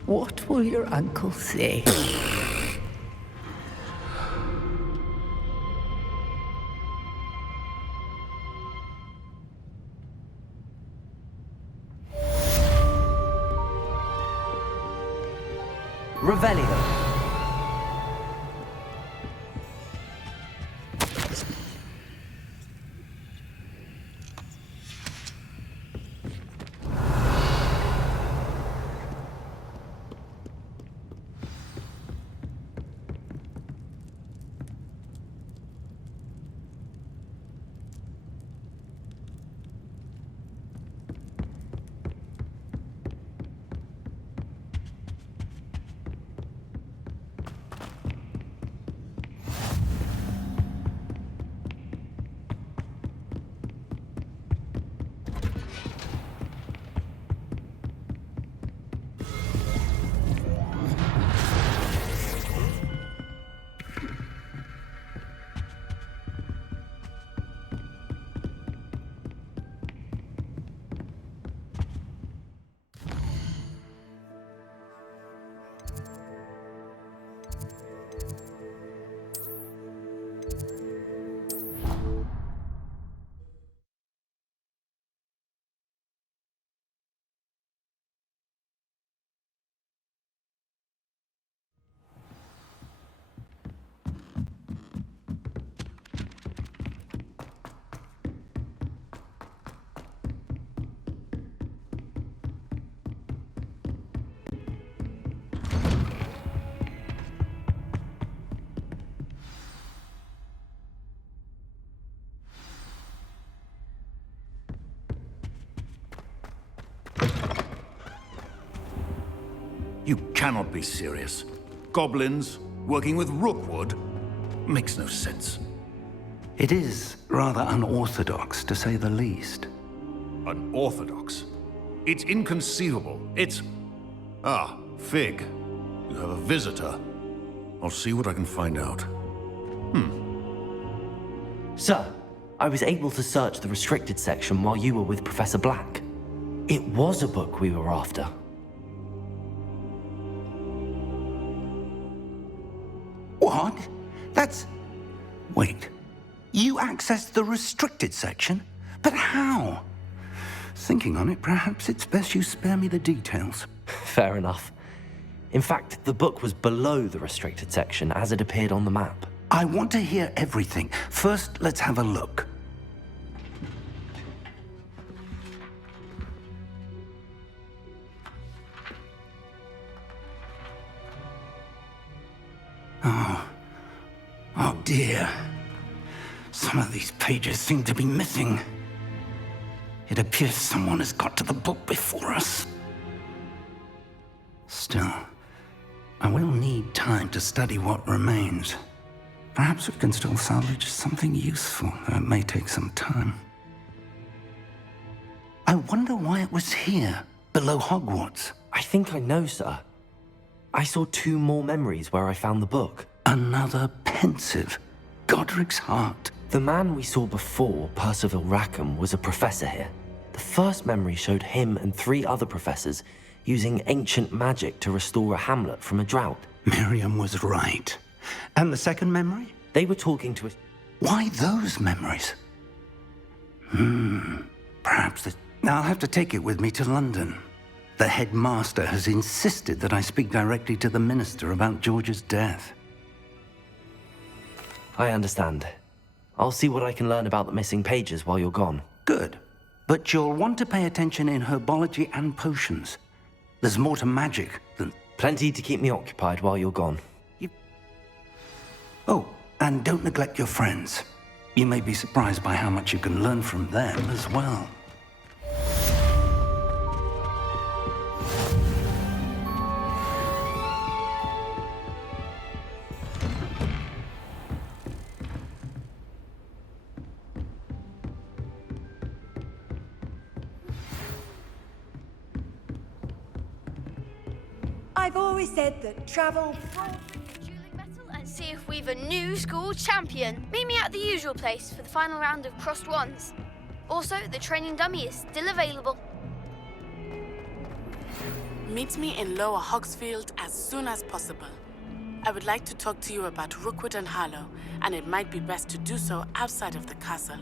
What will your uncle say? Revelio. You cannot be serious. Goblins working with Rookwood makes no sense. It is rather unorthodox, to say the least. Unorthodox? It's inconceivable. It's... Ah, Fig. You have a visitor. I'll see what I can find out. Sir, I was able to search the restricted section while you were with Professor Black. It was a book we were after. What? That's... Wait. You accessed the restricted section? But how? Thinking on it, perhaps it's best you spare me the details. Fair enough. In fact, the book was below the restricted section as it appeared on the map. I want to hear everything. First, let's have a look. Oh dear. Some of these pages seem to be missing. It appears someone has got to the book before us. Still, I will need time to study what remains. Perhaps we can still salvage something useful, though it may take some time. I wonder why it was here, below Hogwarts. I think I know, sir. I saw 2 more memories where I found the book. Another pensive. Godric's heart. The man we saw before, Percival Rackham, was a professor here. The first memory showed him and 3 other professors using ancient magic to restore a hamlet from a drought. Miriam was right. And the second memory? They were talking to us. Why those memories? Perhaps that... I'll have to take it with me to London. The headmaster has insisted that I speak directly to the minister about George's death. I understand. I'll see what I can learn about the missing pages while you're gone. Good. But you'll want to pay attention in herbology and potions. There's more to magic than... Plenty to keep me occupied while you're gone. Oh, and don't neglect your friends. You may be surprised by how much you can learn from them as well. I've always said that travel... Dueling battle and see if we've a new school champion. Meet me at the usual place for the final round of crossed wands. Also, the training dummy is still available. Meet me in Lower Hogsfield as soon as possible. I would like to talk to you about Rookwood and Harlow, and it might be best to do so outside of the castle.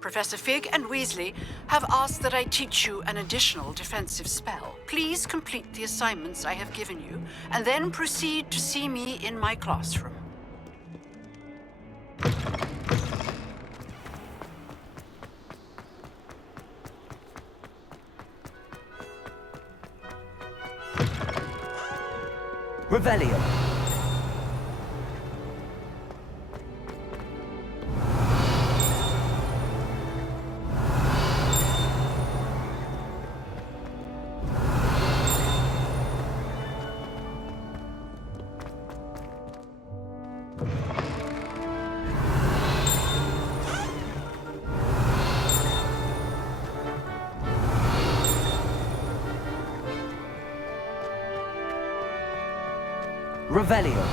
Professor Fig and Weasley have asked that I teach you an additional defensive spell. Please complete the assignments I have given you, and then proceed to see me in my classroom. Revelio. Revelio.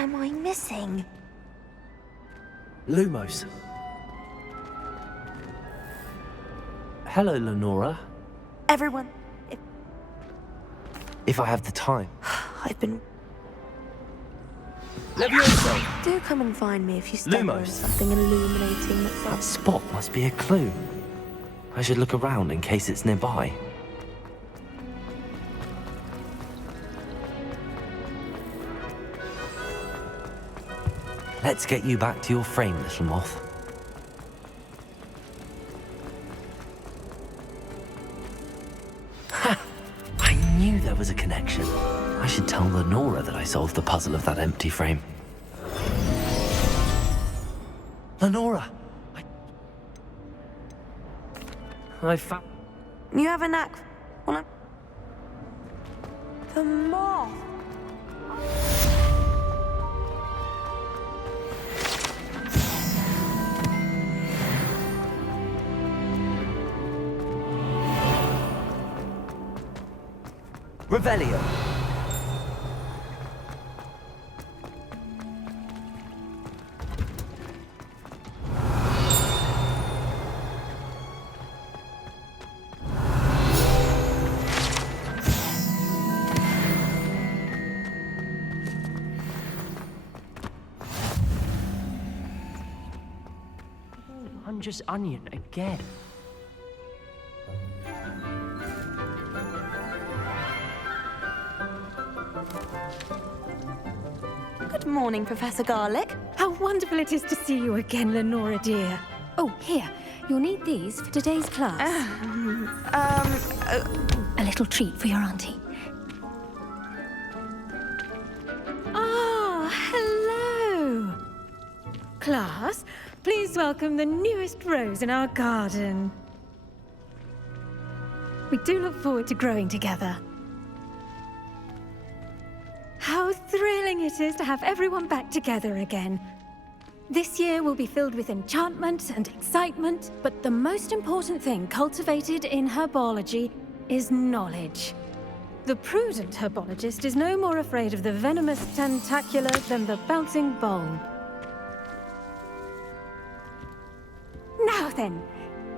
am I missing? Lumos. Hello, Lenora. Everyone, If I have the time. I've been... Levioso! Do come and find me if you stumble on Lumos. something illuminating That that's... spot must be a clue. I should look around in case it's nearby. Let's get you back to your frame, little moth. Ha! I knew there was a connection. I should tell Lenora that I solved the puzzle of that empty frame. Lenora! I found... You have a knack... Well, the moth! Revelio! I'm just onion again. Good morning, Professor Garlic. How wonderful it is to see you again, Lenora dear. Oh, here. You'll need these for today's class. A little treat for your auntie. Ah, hello. Class, please welcome the newest rose in our garden. We do look forward to growing together. How thrilling it is to have everyone back together again. This year will be filled with enchantment and excitement, but the most important thing cultivated in herbology is knowledge. The prudent herbologist is no more afraid of the venomous tentacula than the bouncing bulb. Now then,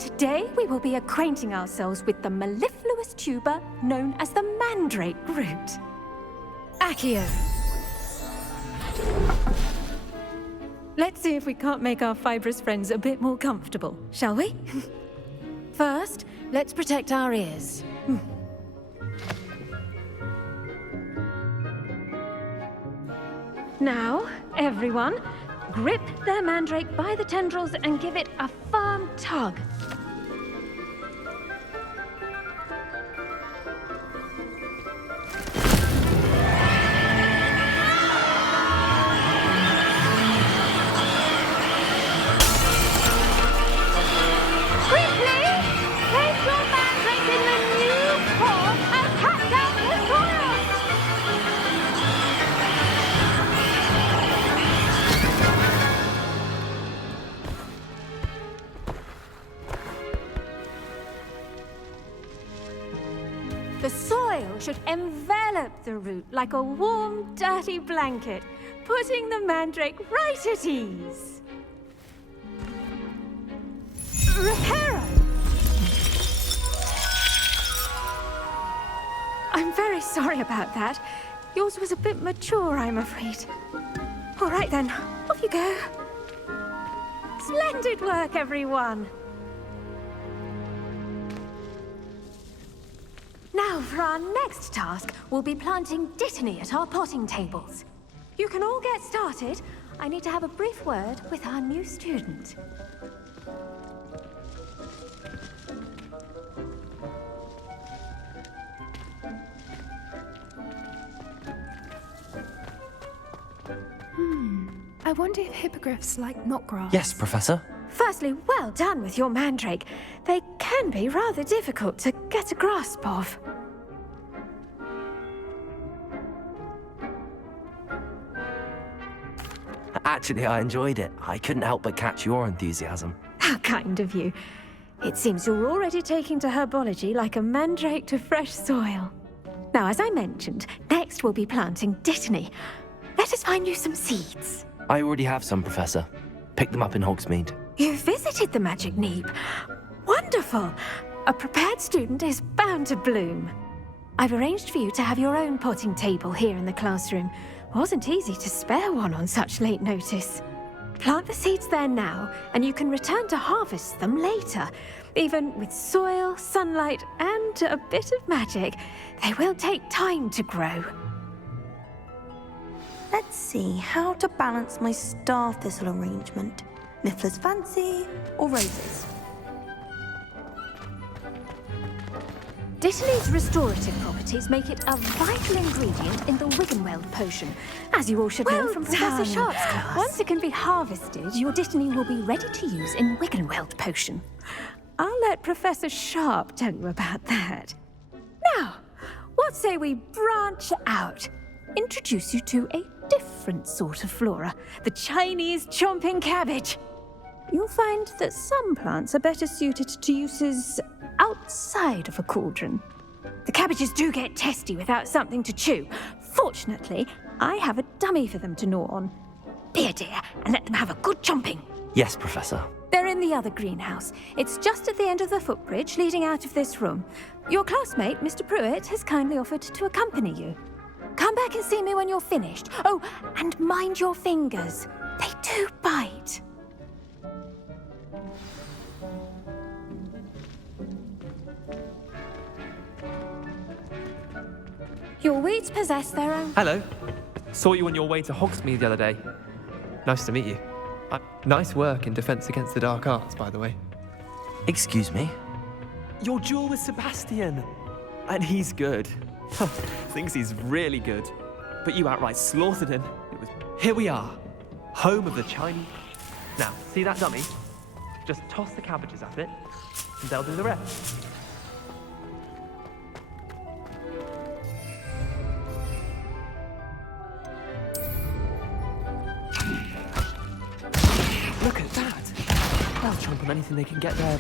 today we will be acquainting ourselves with the mellifluous tuber known as the mandrake root. Accio. Let's see if we can't make our fibrous friends a bit more comfortable, shall we? First, let's protect our ears. Now, everyone, grip their mandrake by the tendrils and give it a firm tug. The soil should envelop the root like a warm, dirty blanket, putting the mandrake right at ease. Reparo! I'm very sorry about that. Yours was a bit mature, I'm afraid. All right then, off you go. Splendid work, everyone. Now, for our next task, we'll be planting dittany at our potting tables. You can all get started. I need to have a brief word with our new student. I wonder if hippogriffs like knotgrass. Yes, Professor. Firstly, well done with your mandrake. They can be rather difficult to get a grasp of. Actually, I enjoyed it. I couldn't help but catch your enthusiasm. How kind of you. It seems you're already taking to herbology like a mandrake to fresh soil. Now, as I mentioned, next we'll be planting dittany. Let us find you some seeds. I already have some, Professor. Picked them up in Hogsmeade. You visited the Magic Neep. Wonderful! A prepared student is bound to bloom. I've arranged for you to have your own potting table here in the classroom. Wasn't easy to spare one on such late notice. Plant the seeds there now, and you can return to harvest them later. Even with soil, sunlight, and a bit of magic, they will take time to grow. Let's see how to balance my star thistle arrangement. Niffler's fancy or roses? Dittany's restorative properties make it a vital ingredient in the Wiggenweld potion, as you all should know from Professor Sharp's class. Once it can be harvested, your Dittany will be ready to use in Wiggenweld potion. I'll let Professor Sharp tell you about that. Now, what say we branch out? Introduce you to a different sort of flora, the Chinese chomping cabbage. You'll find that some plants are better suited to uses outside of a cauldron. The cabbages do get testy without something to chew. Fortunately, I have a dummy for them to gnaw on. Be a dear and let them have a good chomping. Yes, Professor. They're in the other greenhouse. It's just at the end of the footbridge leading out of this room. Your classmate, Mr. Pruitt, has kindly offered to accompany you. Come back and see me when you're finished. Oh, and mind your fingers. They do bite. Your weeds possess their own... Hello. Saw you on your way to Hogsmeade the other day. Nice to meet you. Nice work in Defense Against the Dark Arts, by the way. Excuse me? Your duel with Sebastian. And he's good. Thinks he's really good. But you outright slaughtered him. Here we are. Home of the Chinese... Now, see that dummy? Just toss the cabbages at it, and they'll do the rest. Look at that! They'll chomp on anything they can get their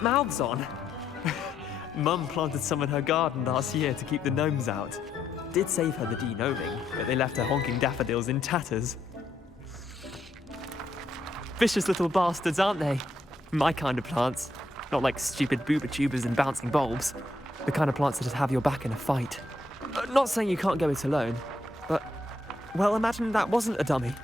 mouths on. Mum planted some in her garden last year to keep the gnomes out. Did save her the de-gnoming, but they left her honking daffodils in tatters. Vicious little bastards, aren't they? My kind of plants. Not like stupid booba tubers and bouncing bulbs. The kind of plants that just have your back in a fight. Not saying you can't go it alone, but... Well, imagine that wasn't a dummy.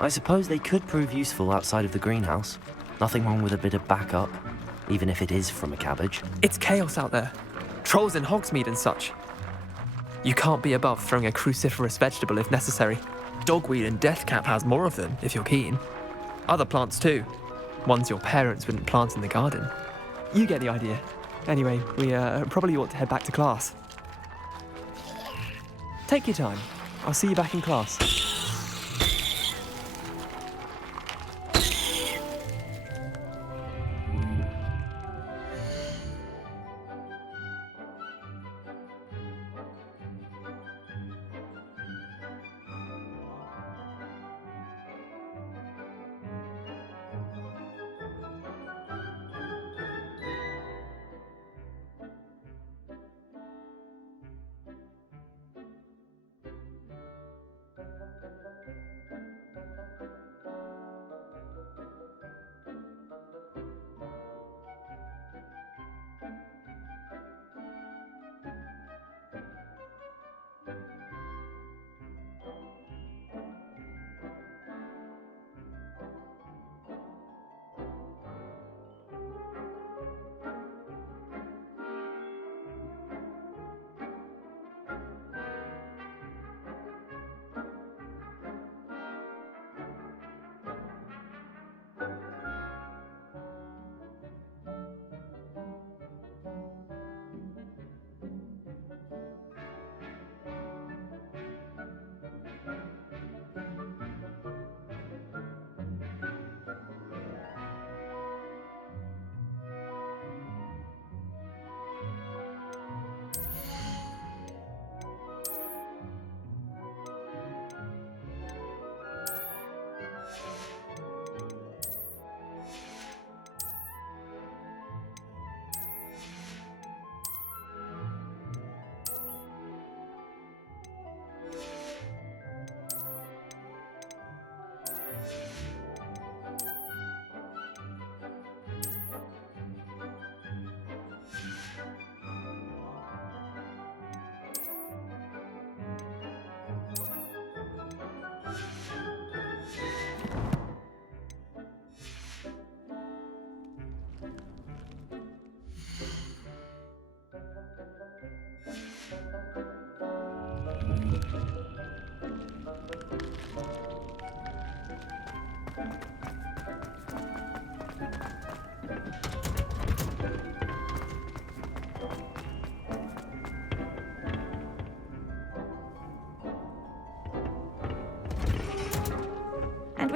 I suppose they could prove useful outside of the greenhouse. Nothing wrong with a bit of backup, even if it is from a cabbage. It's chaos out there. Trolls in Hogsmeade and such. You can't be above throwing a cruciferous vegetable if necessary. Dogweed and deathcap has more of them, if you're keen. Other plants too. Ones your parents wouldn't plant in the garden. You get the idea. Anyway, we probably ought to head back to class. Take your time. I'll see you back in class.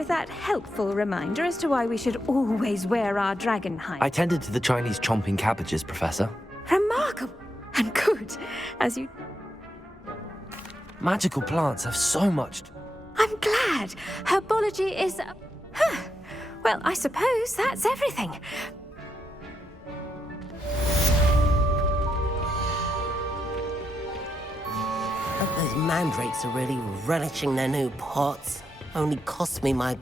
with that helpful reminder as to why we should always wear our dragon hide. I tended to the Chinese chomping cabbages, Professor. Remarkable and good, as you... Magical plants have so much... I'm glad. Herbology is... Well, I suppose that's everything. Those mandrakes are really relishing their new pots. Only cost me my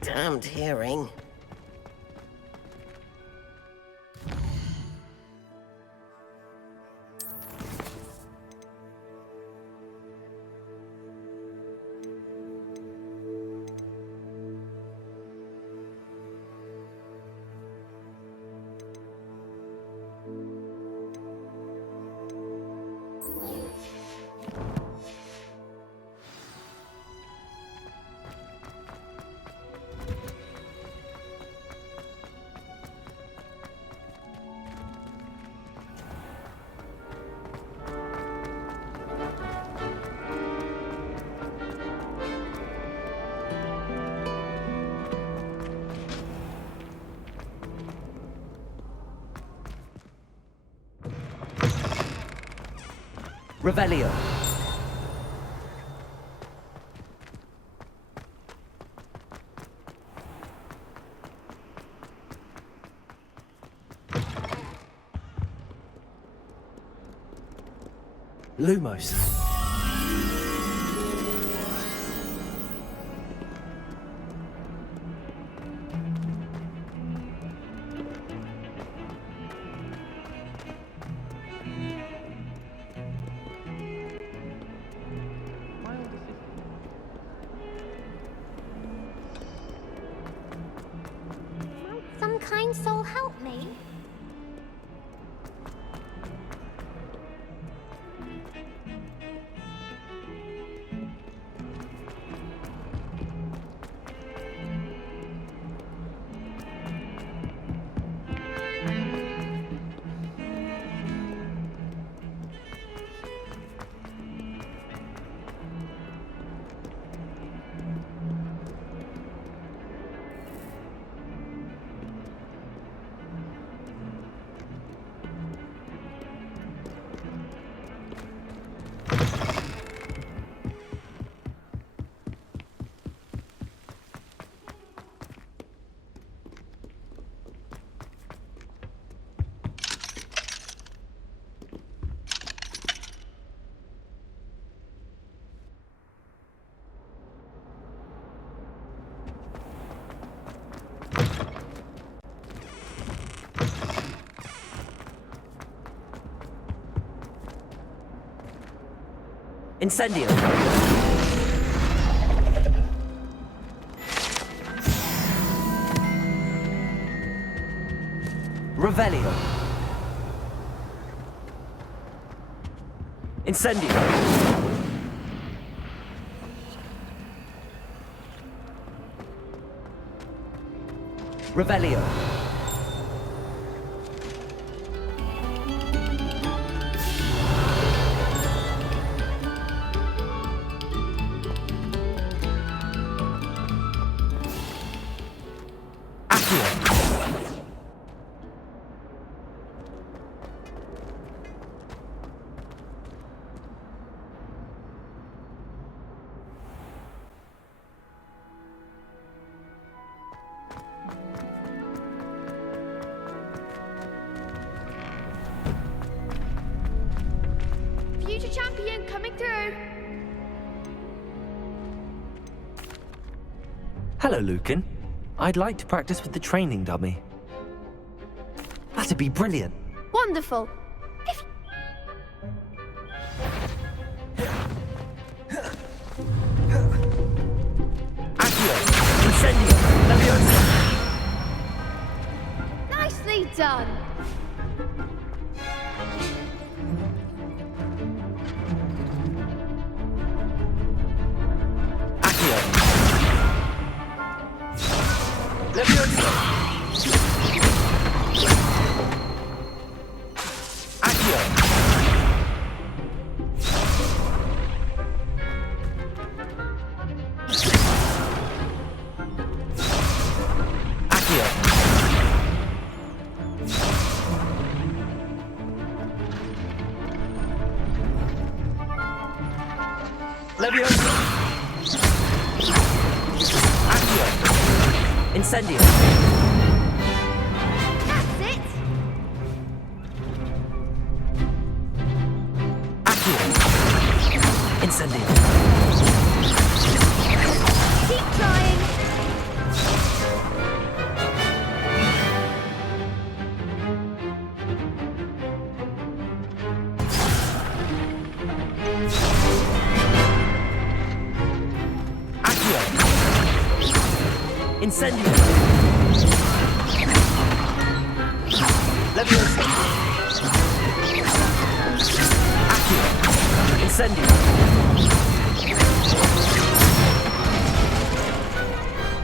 damned hearing. Revelio. Lumos. Some kind soul help me? Incendio. Revelio. Incendio. Revelio. Future champion coming through. Hello, Lucan. I'd like to practice with the training dummy. That'd be brilliant. Wonderful. Incendio. Leviosa. Nicely done. Leviosa! Accio! Incendio! That's it! Accio! Incendio! Keep trying! Accio! Incendio! Leviosa! Accio! Incendio!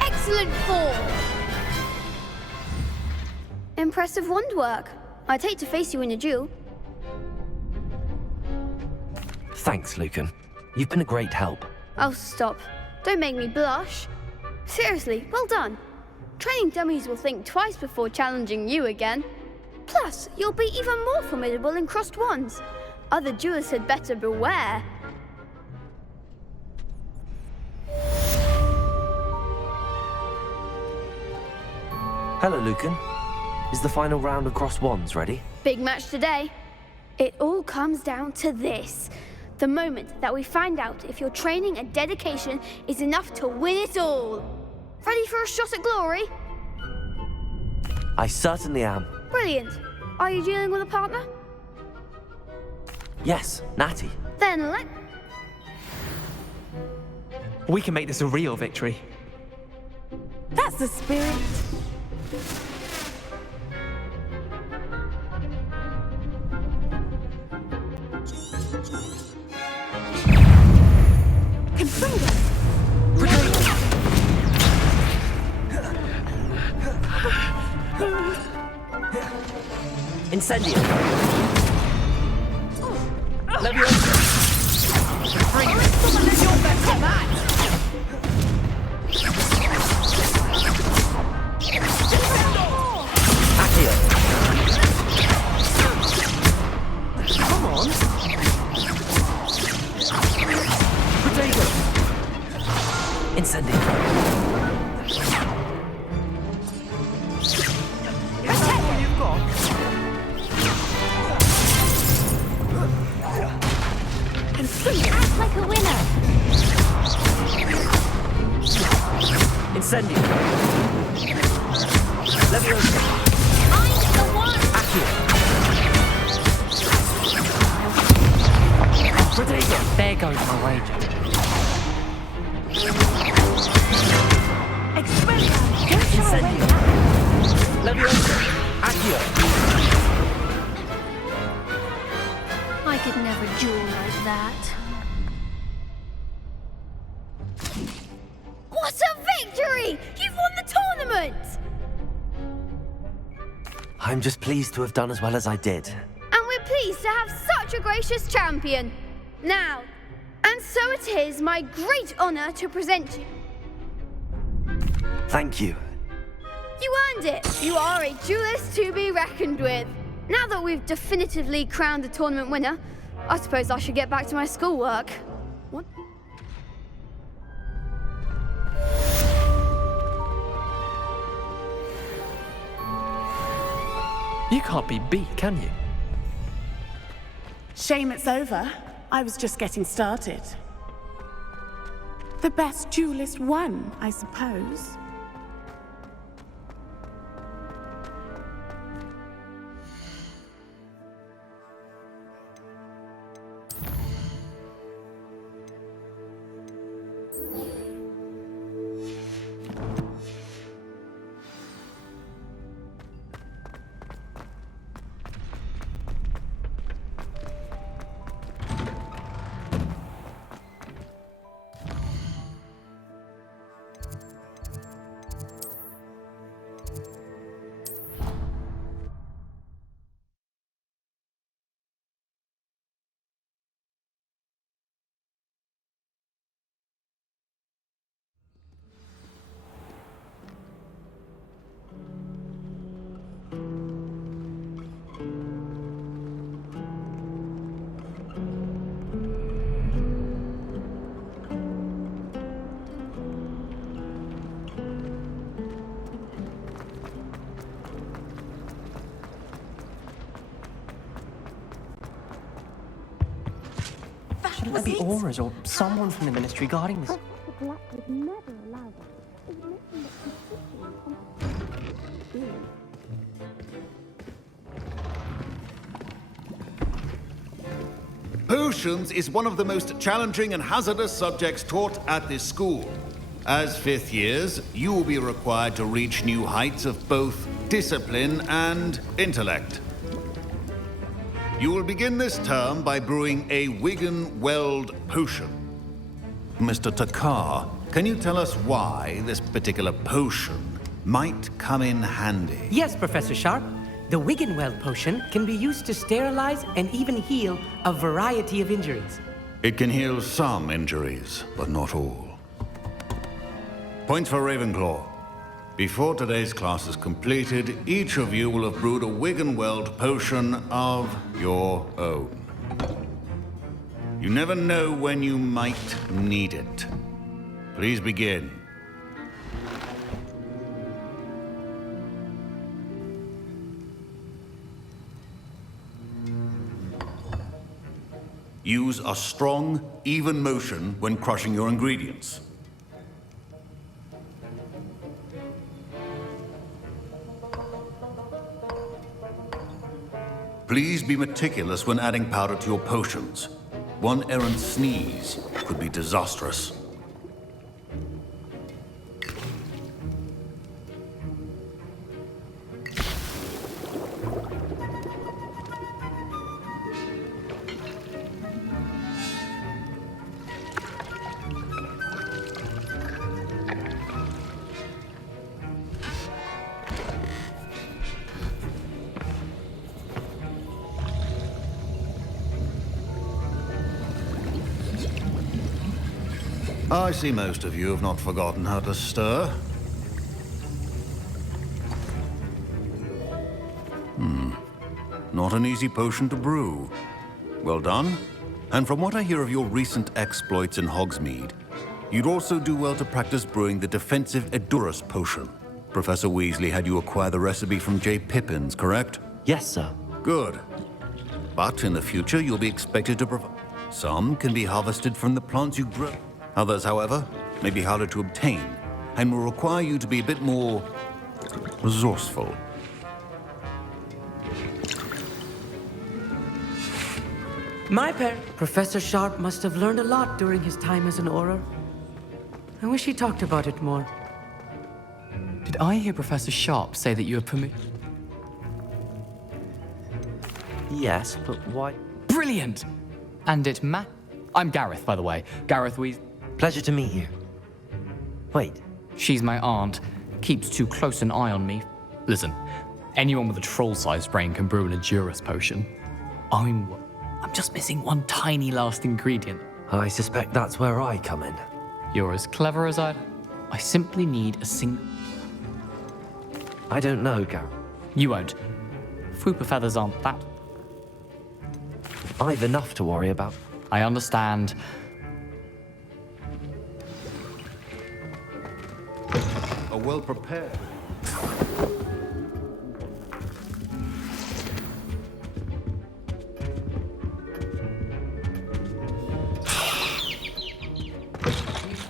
Excellent form! Impressive wand work. I'd hate to face you in a duel. Thanks, Lucan. You've been a great help. Oh, stop. Don't make me blush. Seriously, well done. Training dummies will think twice before challenging you again. Plus, you'll be even more formidable in crossed wands. Other duelists had better beware. Hello, Lucan. Is the final round of crossed wands ready? Big match today. It all comes down to this. The moment that we find out if your training and dedication is enough to win it all. Ready for a shot at glory? I certainly am. Brilliant. Are you dealing with a partner? Yes, Natty. Then let... We can make this a real victory. That's the spirit. Incendio! Leviosa! Bring it! You're better than that! Accio! Come on! Potato! Incendio! Is that all you've got? Act like a winner! Incendio! Leviosa! I'm the one! Accio! Potato! There goes my wager. Incendio! Leviosa! Accio! I could never duel like that. What a victory! You've won the tournament! I'm just pleased to have done as well as I did. And we're pleased to have such a gracious champion. Now, and so it is my great honor to present you. Thank you. You earned it. You are a duelist to be reckoned with. Now that we've definitively crowned the tournament winner, I suppose I should get back to my schoolwork. What? You can't be beat, can you? Shame it's over. I was just getting started. The best duelist won, I suppose. Couldn't it be Auras or someone from the Ministry guarding this? Potions is one of the most challenging and hazardous subjects taught at this school. As fifth years, you will be required to reach new heights of both discipline and intellect. You will begin this term by brewing a Wiggenweld potion. Mr. Takar, can you tell us why this particular potion might come in handy? Yes, Professor Sharp. The Wiggenweld potion can be used to sterilize and even heal a variety of injuries. It can heal some injuries, but not all. Points for Ravenclaw. Before today's class is completed, each of you will have brewed a Wiggenweld potion of your own. You never know when you might need it. Please begin. Use a strong, even motion when crushing your ingredients. Please be meticulous when adding powder to your potions. One errant sneeze could be disastrous. I see most of you have not forgotten how to stir. Not an easy potion to brew. Well done. And from what I hear of your recent exploits in Hogsmeade, you'd also do well to practice brewing the defensive Edurus potion. Professor Weasley had you acquire the recipe from J. Pippins, correct? Yes, sir. Good. But in the future, you'll be expected to provide. Some can be harvested from the plants you grow. Others, however, may be harder to obtain and will require you to be a bit more resourceful. Professor Sharp must have learned a lot during his time as an Auror. I wish he talked about it more. Did I hear Professor Sharp say that you were Yes, but why? Brilliant! And I'm Gareth, by the way. Gareth Weasley. Pleasure to meet you. Wait. She's my aunt. Keeps too close an eye on me. Listen, anyone with a troll-sized brain can brew an Edurus potion. I'm just missing one tiny last ingredient. I suspect that's where I come in. You're as clever as I simply need a single... I don't know, Gareth. You won't. Fwooper feathers aren't that. I've enough to worry about. I understand. A well-prepared...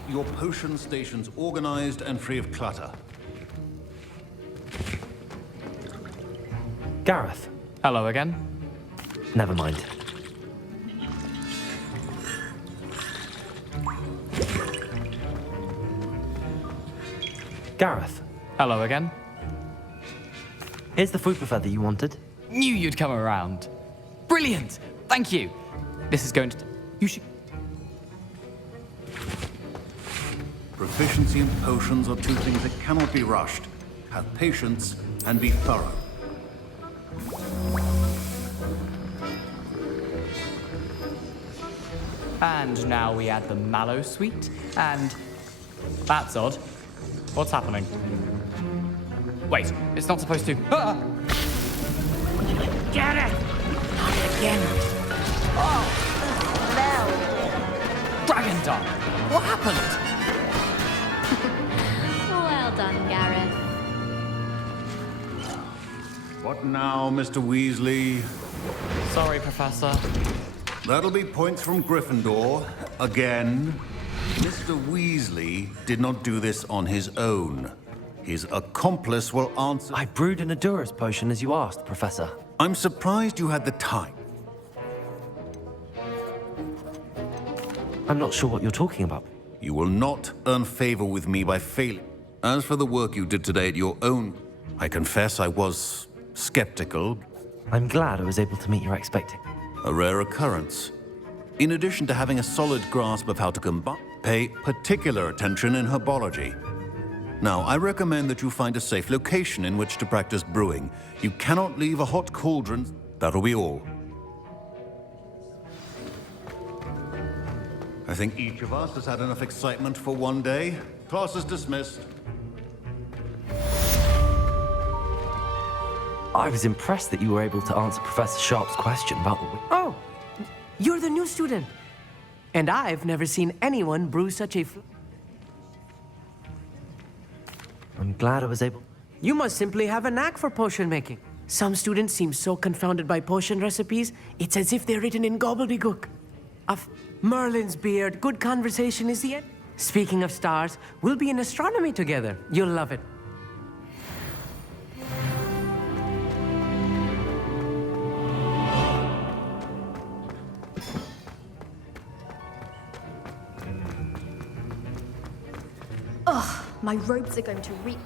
Your potion stations organized and free of clutter. Gareth. Hello again. Never mind. Gareth. Hello again. Here's the Fwooper feather you wanted. Knew you'd come around. Brilliant! Thank you. This is going to... You should... Proficiency in potions are two things that cannot be rushed. Have patience and be thorough. And now we add the mallow sweet, and... That's odd. What's happening? Wait, it's not supposed to... Ah! Get it! Not again. Oh! Dragon Dog! What happened? Well done, Gareth. What now, Mr. Weasley? Sorry, Professor. That'll be points from Gryffindor. Again. Mr. Weasley did not do this on his own. His accomplice will answer... I brewed an Adurus potion as you asked, Professor. I'm surprised you had the time. I'm not sure what you're talking about. You will not earn favor with me by failing. As for the work you did today at your own... I confess I was skeptical. I'm glad I was able to meet your expectations. A rare occurrence. In addition to having a solid grasp of how to combine, pay particular attention in herbology. Now, I recommend that you find a safe location in which to practice brewing. You cannot leave a hot cauldron. That'll be all. I think each of us has had enough excitement for one day. Class is dismissed. I was impressed that you were able to answer Professor Sharp's question about the... Oh, you're the new student. And I've never seen anyone brew such a... I'm glad I was able... You must simply have a knack for potion making. Some students seem so confounded by potion recipes, it's as if they're written in gobbledygook. Of Merlin's beard, good conversation is the end. Speaking of stars, we'll be in astronomy together. You'll love it. Ugh, my robes are going to reek.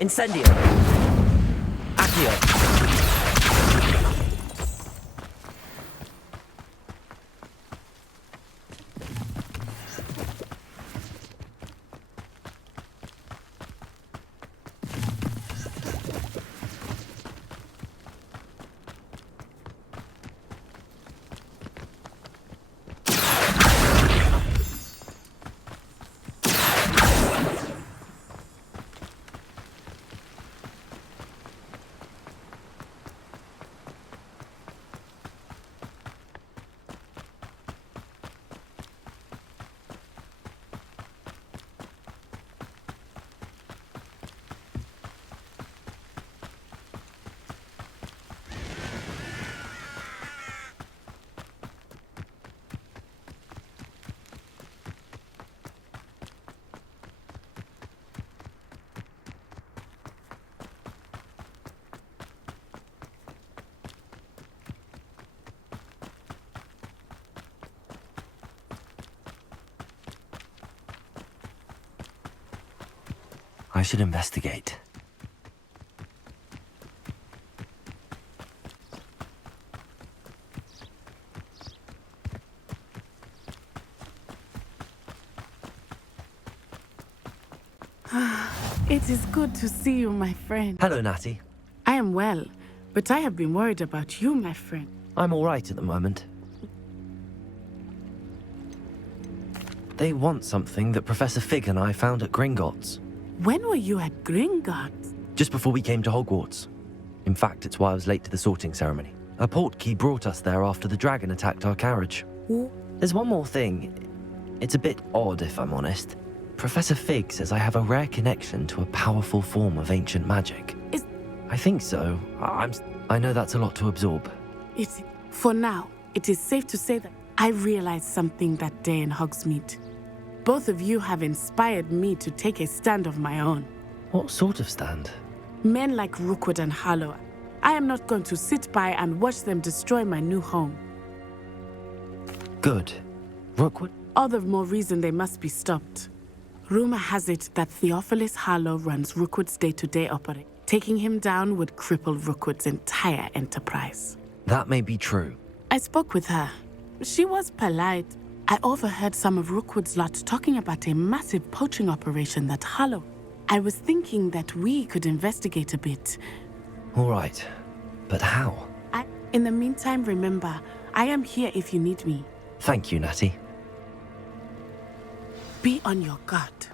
Incendio. Accio. I should investigate. It is good to see you, my friend. Hello, Natty. I am well, but I have been worried about you, my friend. I'm all right at the moment. They want something that Professor Fig and I found at Gringotts. When were you at Gringotts? Just before we came to Hogwarts. In fact, it's why I was late to the sorting ceremony. A portkey brought us there after the dragon attacked our carriage. There's one more thing. It's a bit odd, if I'm honest. Professor Fig says I have a rare connection to a powerful form of ancient magic. I think so. I know that's a lot to absorb. For now, it is safe to say that I realized something that day in Hogsmeade. Both of you have inspired me to take a stand of my own. What sort of stand? Men like Rookwood and Harlow. I am not going to sit by and watch them destroy my new home. Good. Rookwood? All the more reason they must be stopped. Rumor has it that Theophilus Harlow runs Rookwood's day-to-day operation. Taking him down would cripple Rookwood's entire enterprise. That may be true. I spoke with her. She was polite. I overheard some of Rookwood's lot talking about a massive poaching operation that Harlow. I was thinking that we could investigate a bit. All right. But how? In the meantime, remember, I am here if you need me. Thank you, Natty. Be on your guard.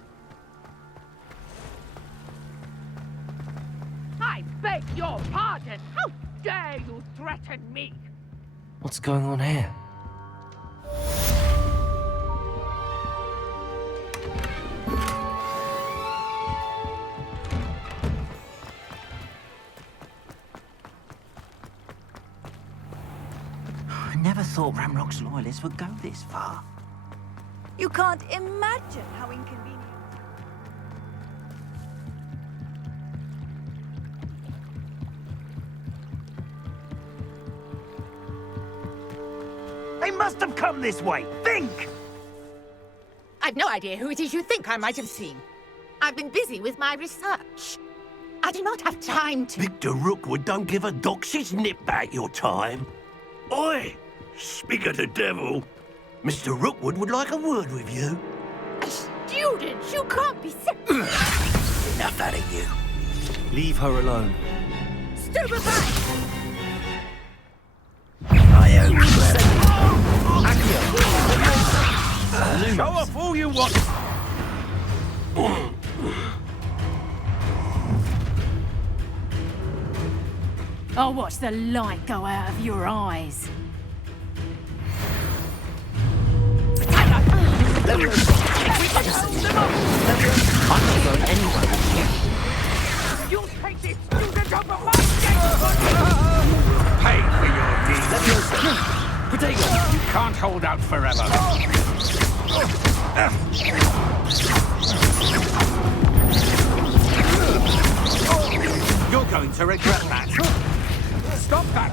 I beg your pardon! How dare you threaten me? What's going on here? I never thought Ramrock's loyalists would go this far. You can't imagine how inconvenient. They must have come this way. Think! I've no idea who it is you think I might have seen. I've been busy with my research. I do not have time to... Victor Rookwood don't give a doxy's nip back your time. Oi! Speak of the devil. Mr. Rookwood would like a word with you. Students, you can't be sick. Enough out of you. Leave her alone. Stupid back! I own Show off all you want. I'll watch the light go out of your eyes. I'm not going anywhere with you. You'll take this student over my Pay for your deeds. Let me go. Potato! You can't hold out forever. You're going to regret that. Stop that!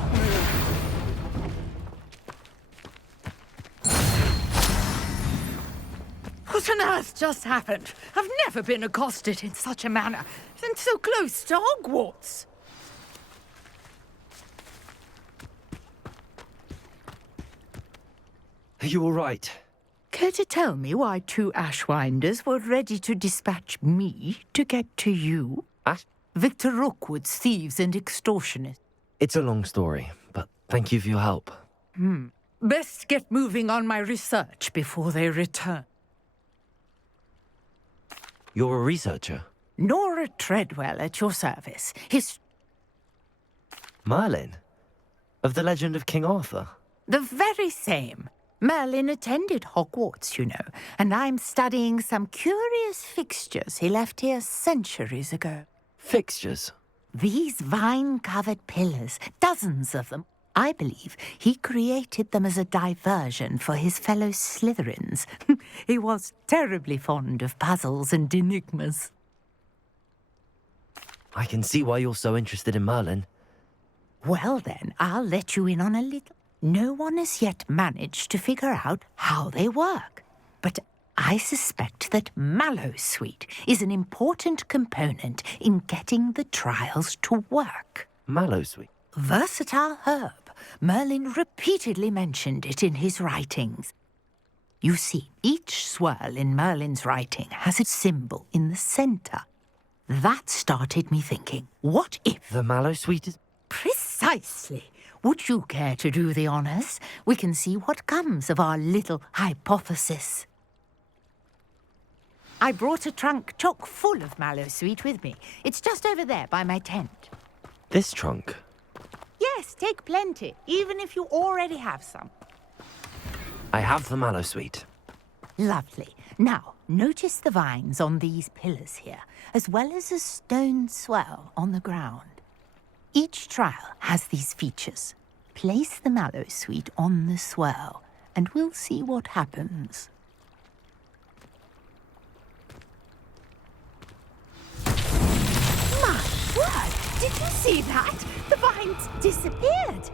What on earth just happened? I've never been accosted in such a manner, and so close to Hogwarts. Are you all right? Care to tell me why two Ashwinders were ready to dispatch me to get to you? Victor Rookwood's thieves and extortionists. It's a long story, but thank you for your help. Best get moving on my research before they return. You're a researcher? Nora Treadwell at your service. Merlin? Of the legend of King Arthur? The very same. Merlin attended Hogwarts, you know, and I'm studying some curious fixtures he left here centuries ago. Fixtures? These vine-covered pillars, dozens of them. I believe he created them as a diversion for his fellow Slytherins. He was terribly fond of puzzles and enigmas. I can see why you're so interested in Merlin. Well then, I'll let you in on a little. No one has yet managed to figure out how they work. But I suspect that mallowsweet is an important component in getting the trials to work. Mallowsweet? Versatile herb. Merlin repeatedly mentioned it in his writings. You see, each swirl in Merlin's writing has a symbol in the center. That started me thinking, what if... The mallowsweet is... Precisely. Would you care to do the honors? We can see what comes of our little hypothesis. I brought a trunk chock full of mallowsweet with me. It's just over there by my tent. This trunk? Yes, take plenty, even if you already have some. I have the mallowsweet. Lovely. Now, notice the vines on these pillars here, as well as a stone swell on the ground. Each trial has these features. Place the mallowsweet on the swell, and we'll see what happens. My word! Did you see that? The vines disappeared.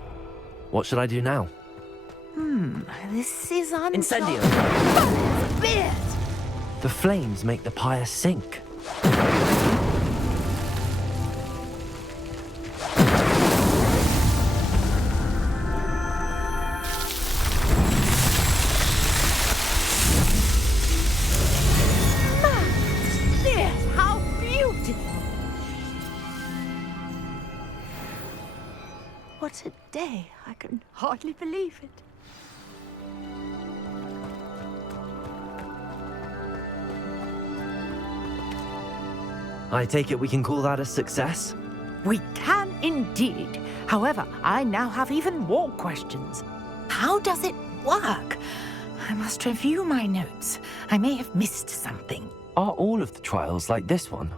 What should I do now? This is Incendio! Beard! The flames make the pyre sink. How beautiful! What a day. I can hardly believe it. I take it we can call that a success? We can indeed. However, I now have even more questions. How does it work? I must review my notes. I may have missed something. Are all of the trials like this one?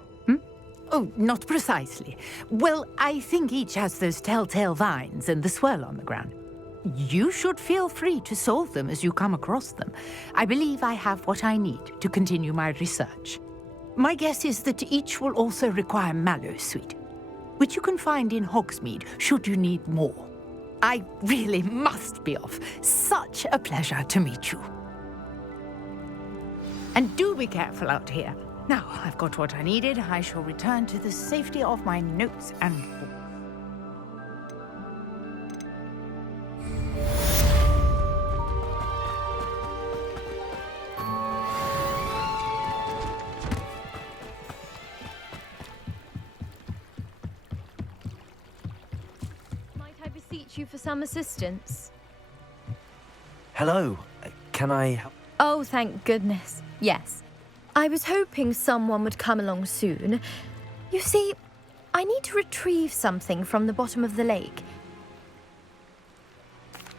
Oh, not precisely. Well, I think each has those telltale vines and the swirl on the ground. You should feel free to solve them as you come across them. I believe I have what I need to continue my research. My guess is that each will also require mallowsweet, which you can find in Hogsmeade should you need more. I really must be off. Such a pleasure to meet you. And do be careful out here. Now I've got what I needed. I shall return to the safety of my notes and... Might I beseech you for some assistance? Hello. Can I help? Oh, thank goodness. Yes. I was hoping someone would come along soon. You see, I need to retrieve something from the bottom of the lake.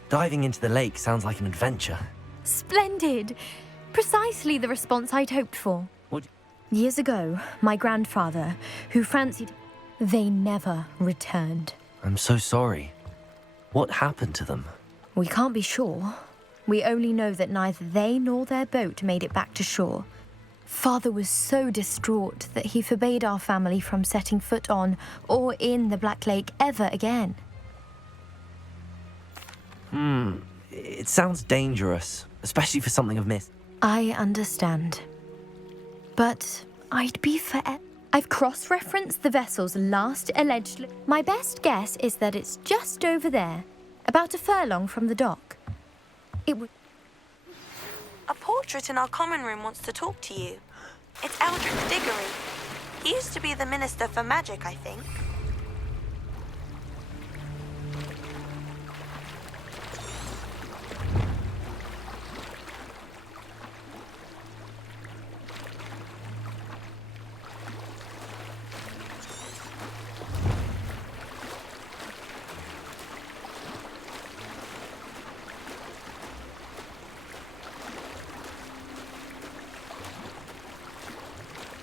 Diving into the lake sounds like an adventure. Splendid! Precisely the response I'd hoped for. What? Years ago, my grandfather, who fancied... They never returned. I'm so sorry. What happened to them? We can't be sure. We only know that neither they nor their boat made it back to shore. Father was so distraught that he forbade our family from setting foot on or in the Black Lake ever again. It sounds dangerous, especially for something of myth. I understand. But I'd be forever. I've cross-referenced the vessel's last alleged... My best guess is that it's just over there, about a furlong from the dock. It would... A portrait in our common room wants to talk to you. It's Eldrick Diggory. He used to be the Minister for Magic, I think.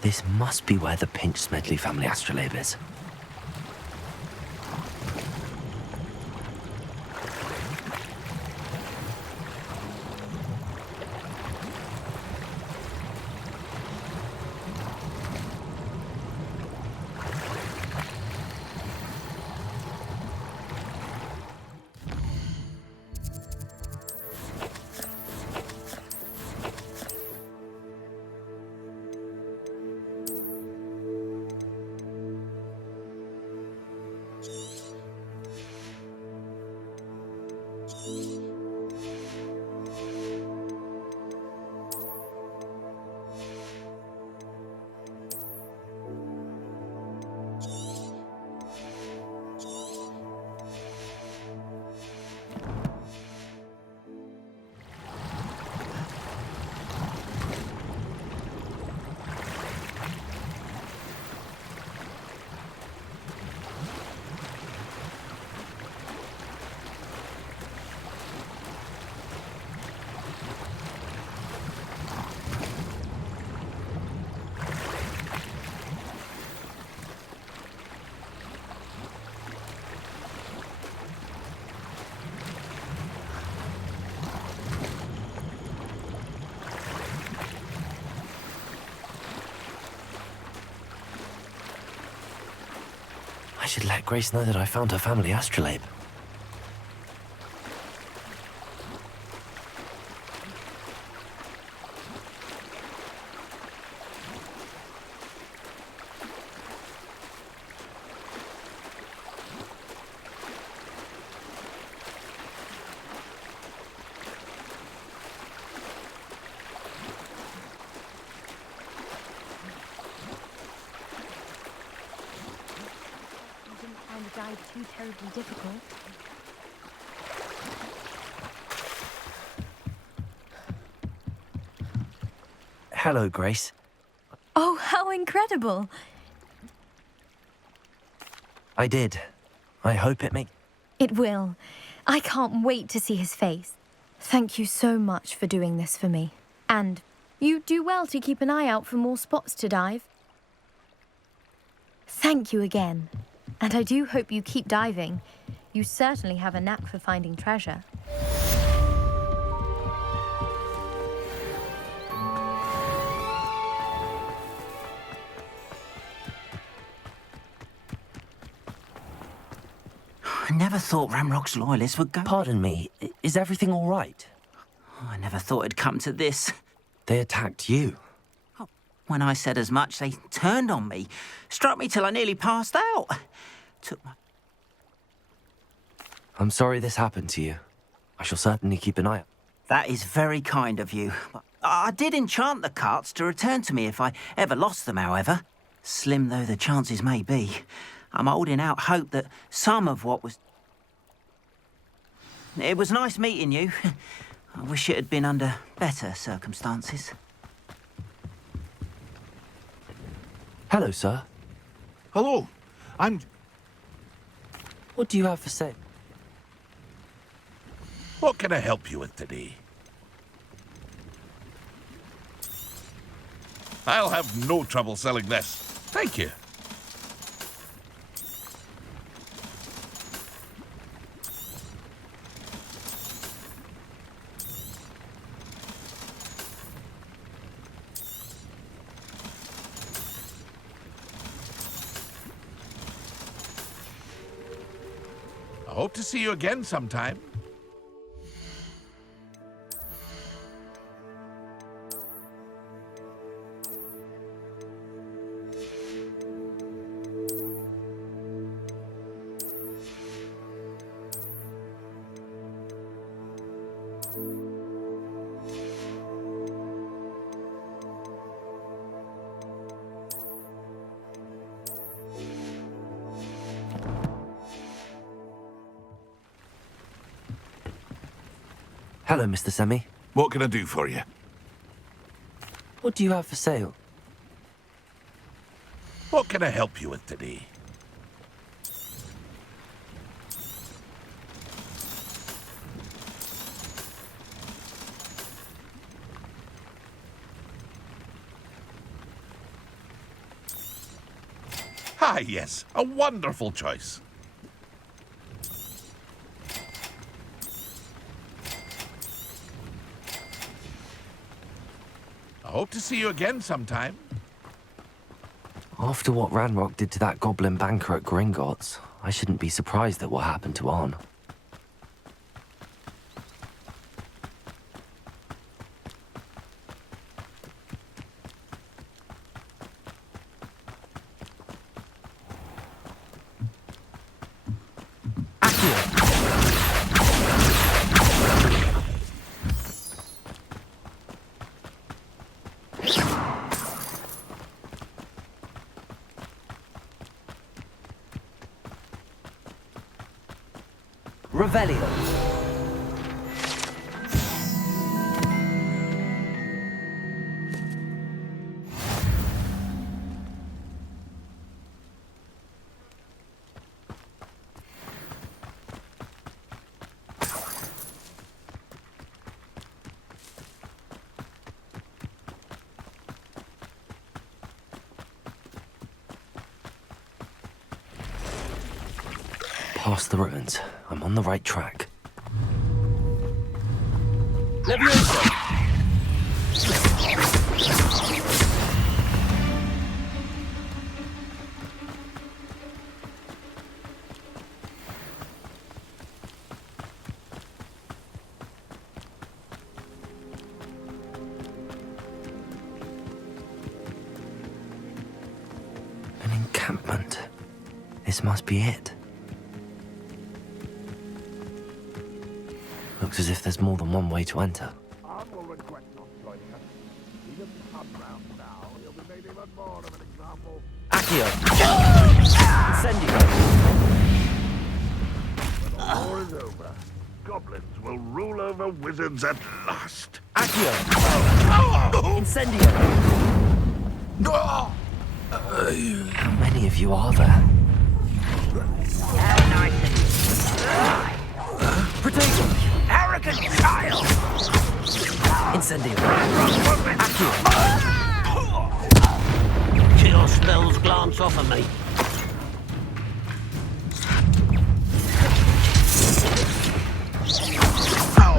This must be where the Pinch-Smedley family astrolabe is. should let Grace know that I found her family astrolabe. Too terribly difficult. Hello, Grace. Oh, how incredible! I did. I hope it makes... It will. I can't wait to see his face. Thank you so much for doing this for me. And you do well to keep an eye out for more spots to dive. Thank you again. And I do hope you keep diving. You certainly have a knack for finding treasure. I never thought Ramrock's loyalists would go. Pardon me, is everything all right? I never thought it'd come to this. They attacked you. When I said as much, they turned on me, struck me till I nearly passed out. Took my... I'm sorry this happened to you. I shall certainly keep an eye out. That is very kind of you. I did enchant the carts to return to me if I ever lost them, however. Slim though the chances may be, I'm holding out hope that some of what was... It was nice meeting you. I wish it had been under better circumstances. Hello, sir. Hello. What do you have for sale? What can I help you with today? I'll have no trouble selling this. Thank you. I hope to see you again sometime. Hello, Mr. Semi. What can I do for you? What do you have for sale? What can I help you with today? Ah, yes, a wonderful choice. I hope to see you again sometime. After what Ranrock did to that goblin banker at Gringotts, I shouldn't be surprised at what happened to Arn. Revelio. Past the ruins. I'm on the right track. This must be it. Looks as if there's more than one way to enter. Accio! Incendio! When the war is over, goblins will rule over wizards at last. Accio! Incendio! How many of you are there? Protego! Arrogant child! Incendio! Accio! Kill spells glance off of me.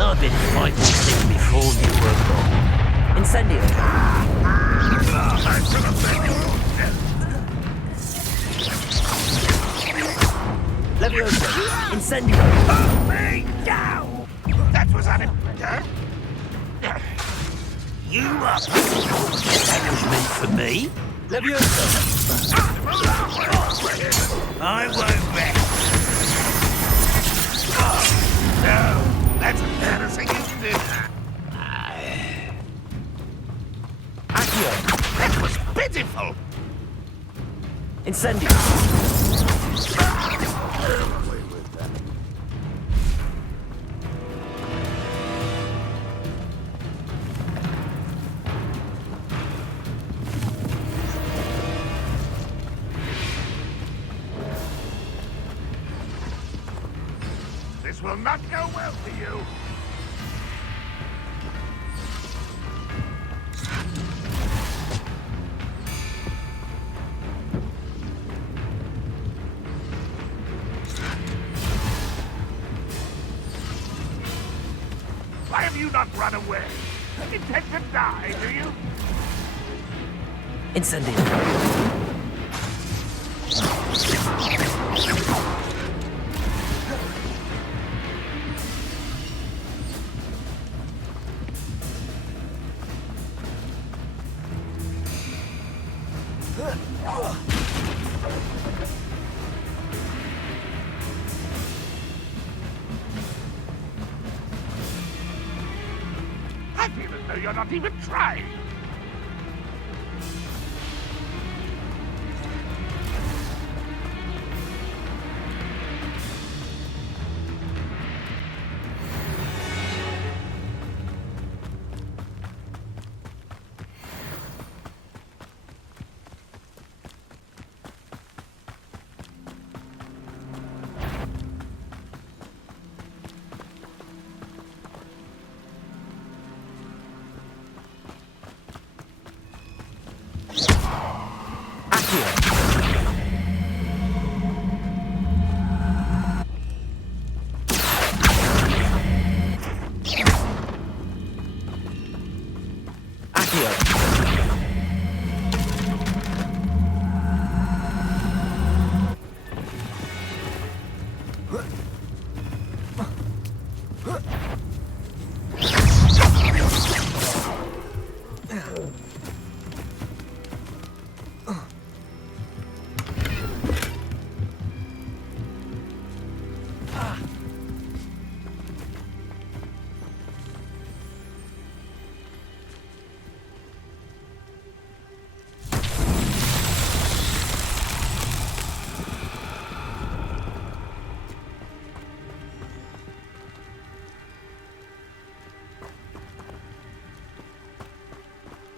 I've been fighting this before you were born. Incendio! I should have been your death. Leviosa! Incendio! Put me down! That was unimportant. You up? That was meant for me. Leviosa! I won't rest. Oh, no, that's embarrassing, isn't it? Accio! That was pitiful. Incendio! This will not go well for you. Why have you not run away? Intend to die, do you? Incendio! I feel as though you're not even trying.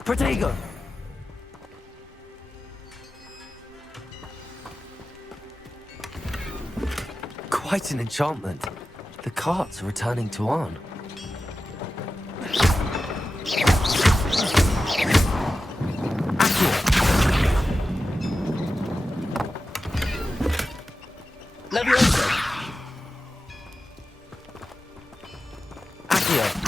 Protego! Quite an enchantment. The carts are returning to Arn. Leviosa! Accio!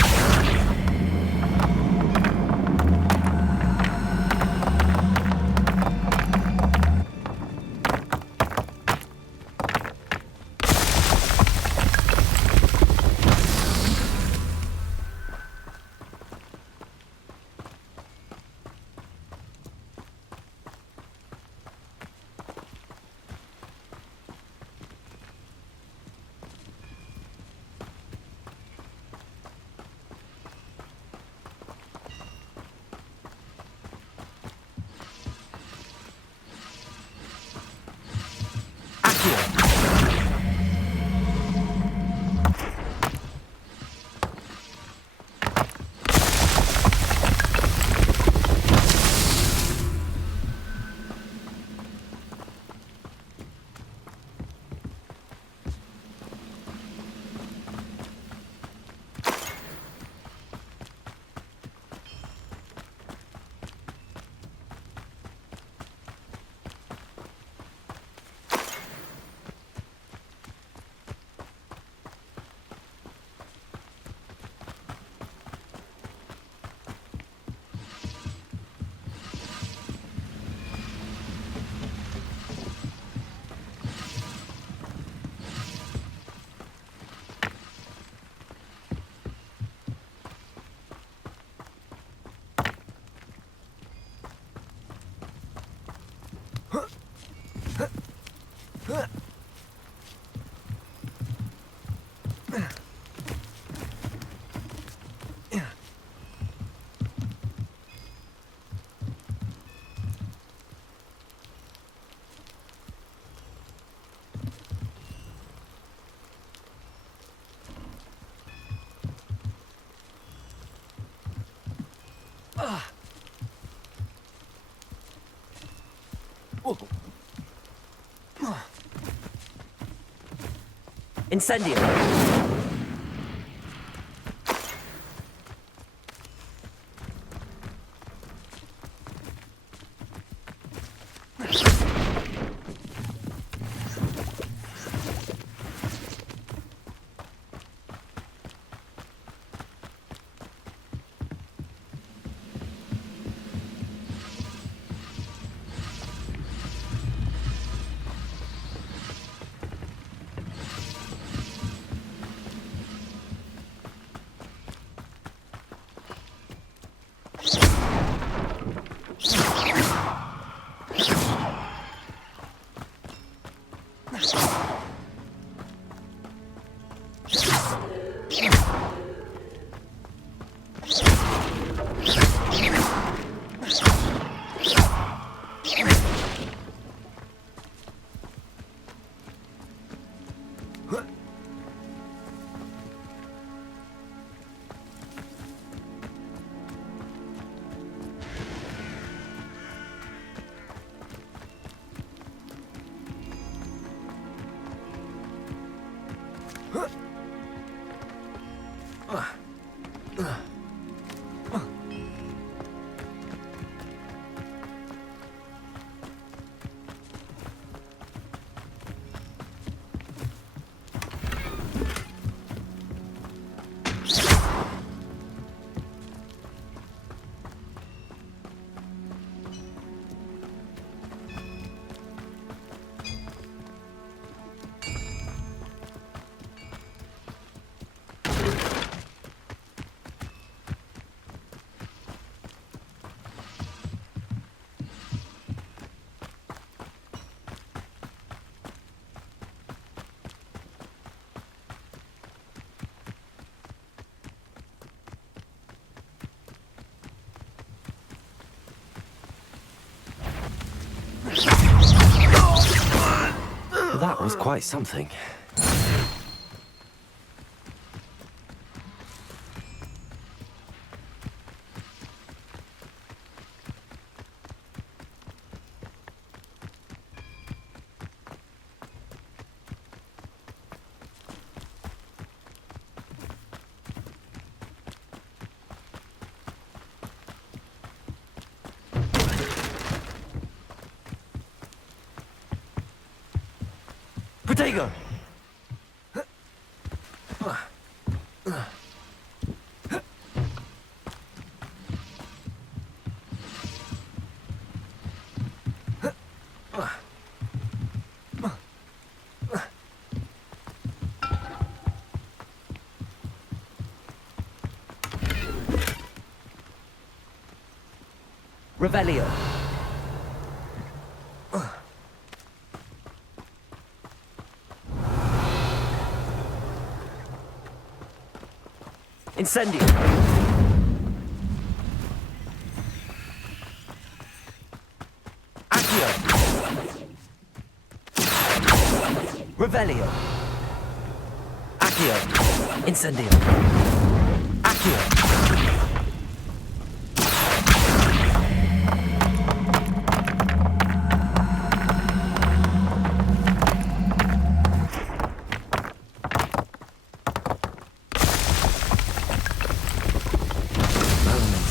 Incendio! That was quite something. Protego! Revelio. Incendio. Accio. Revelio. Accio. Incendio. Accio.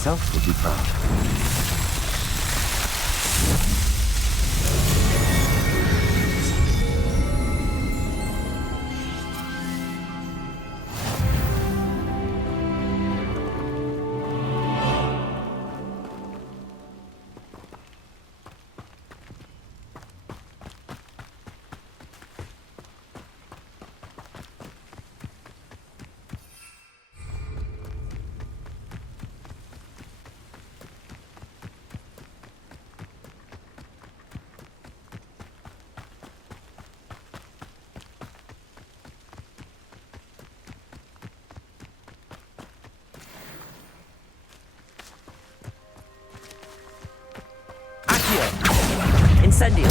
Himself would be proud. Incendio.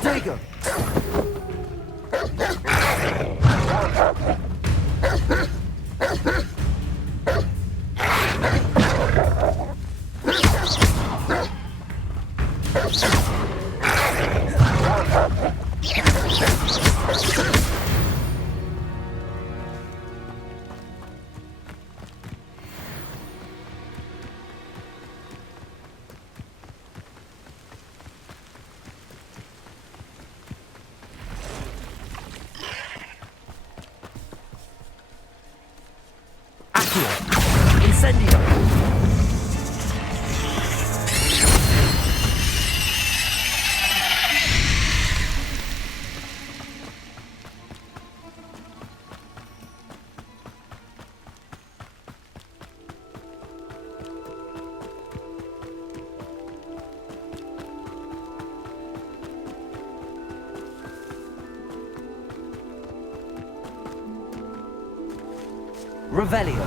Protego! Incendio! Revelio.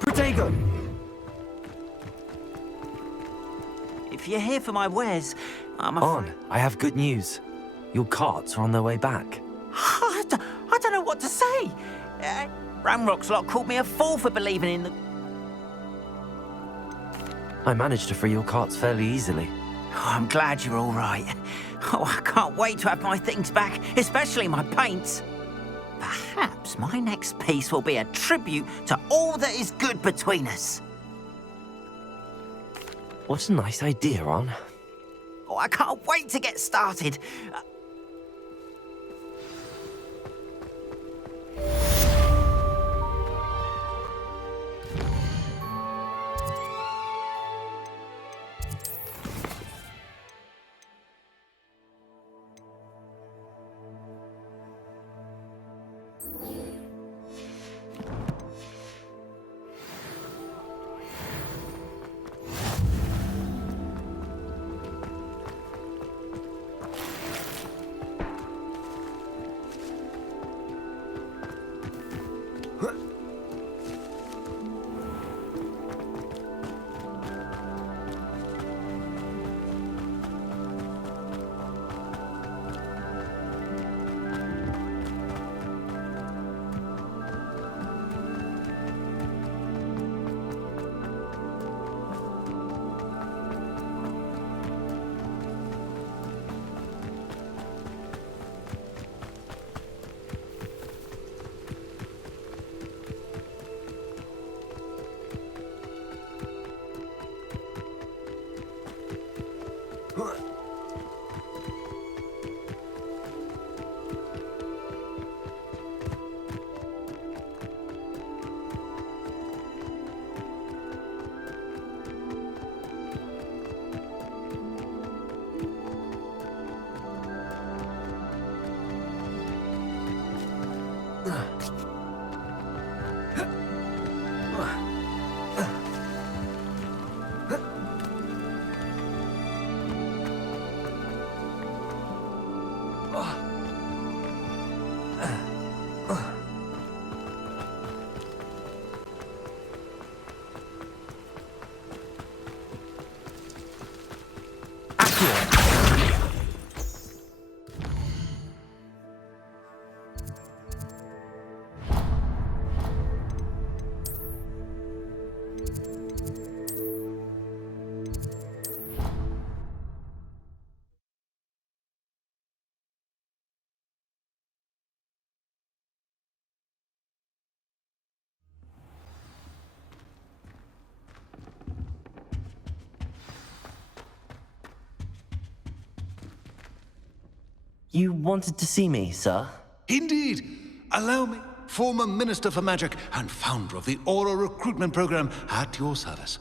Protego! If you're here for my wares, I'm afraid... I have good news. Your carts are on their way back. I don't know what to say. Ramrock's lot called me a fool for believing in the... I managed to free your carts fairly easily. Oh, I'm glad you're all right. Oh, I can't wait to have my things back, especially my paints. Perhaps my next piece will be a tribute to all that is good between us. What a nice idea, Ron. Oh, I can't wait to get started. You wanted to see me, sir? Indeed. Allow me. former Minister for Magic and founder of the Aura recruitment program, at your service.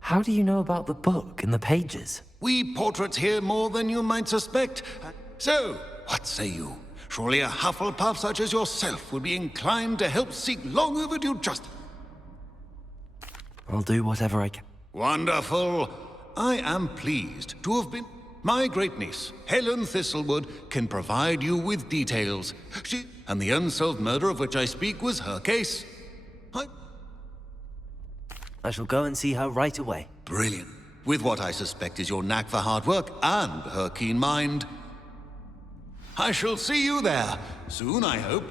How do you know about the book and the pages? We portraits hear more than you might suspect. So, what say you? Surely a Hufflepuff such as yourself would be inclined to help seek long overdue justice. I'll do whatever I can. Wonderful. I am pleased to have been... My great niece, Helen Thistlewood, can provide you with details. And the unsolved murder of which I speak was her case. I shall go and see her right away. Brilliant. With what I suspect is your knack for hard work and her keen mind. I shall see you there. Soon, I hope.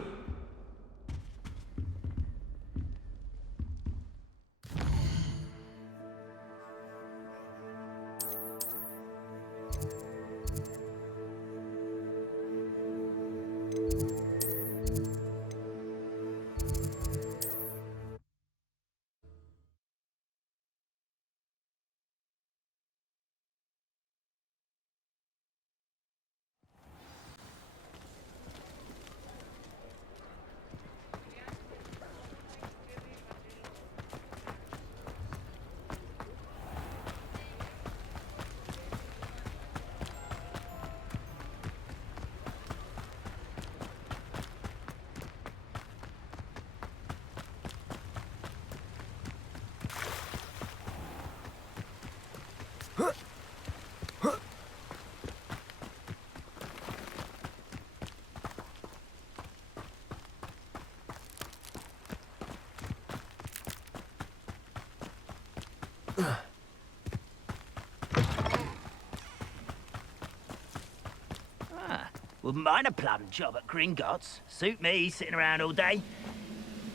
Wouldn't mind a plum job at Gringotts. Suit me, sitting around all day.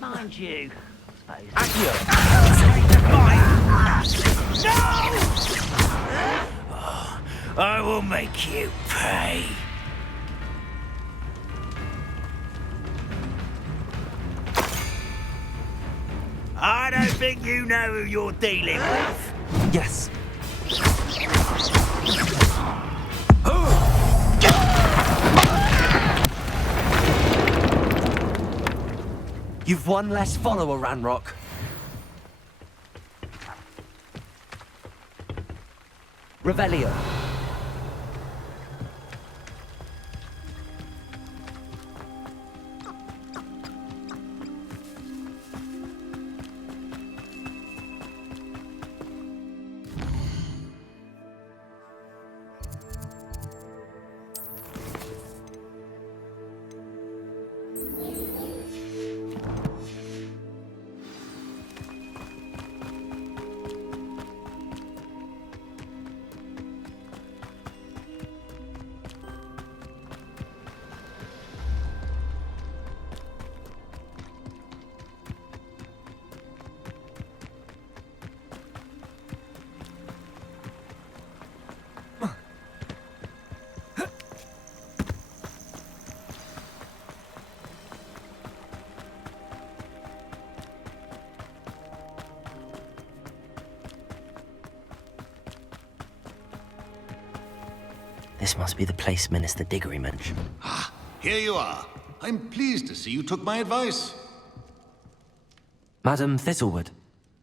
Mind you, I suppose... No! I will make you pay. I don't think you know who you're dealing with. Yes. You've one less follower, Ranrock. Revelio. This must be the place Minister Diggory mentioned. Ah, here you are. I'm pleased to see you took my advice. Madam Thistlewood.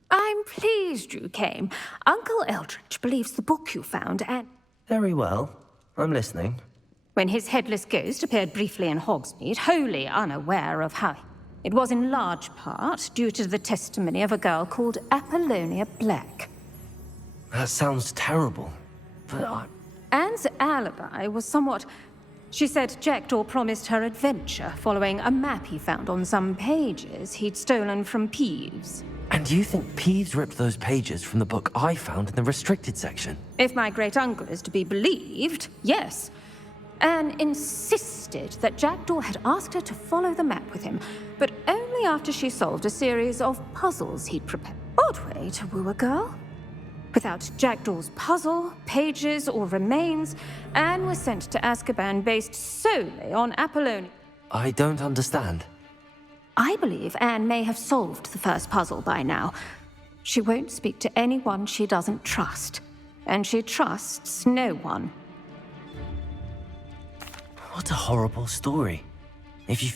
I'm pleased you came. Uncle Eldridge believes the book you found and... Very well. I'm listening. When his headless ghost appeared briefly in Hogsmeade, wholly unaware of how... It was in large part due to the testimony of a girl called Apollonia Black. That sounds terrible, but Anne's alibi was somewhat... She said Jackdaw promised her adventure following a map he found on some pages he'd stolen from Peeves. And you think Peeves ripped those pages from the book I found in the restricted section? If my great-uncle is to be believed, yes. Anne insisted that Jackdaw had asked her to follow the map with him, but only after she solved a series of puzzles he'd prepared. Odd way to woo a girl. Without Jackdaw's puzzle, pages, or remains, Anne was sent to Azkaban based solely on Apollonia. I don't understand. I believe Anne may have solved the first puzzle by now. She won't speak to anyone she doesn't trust, and she trusts no one. What a horrible story. If you...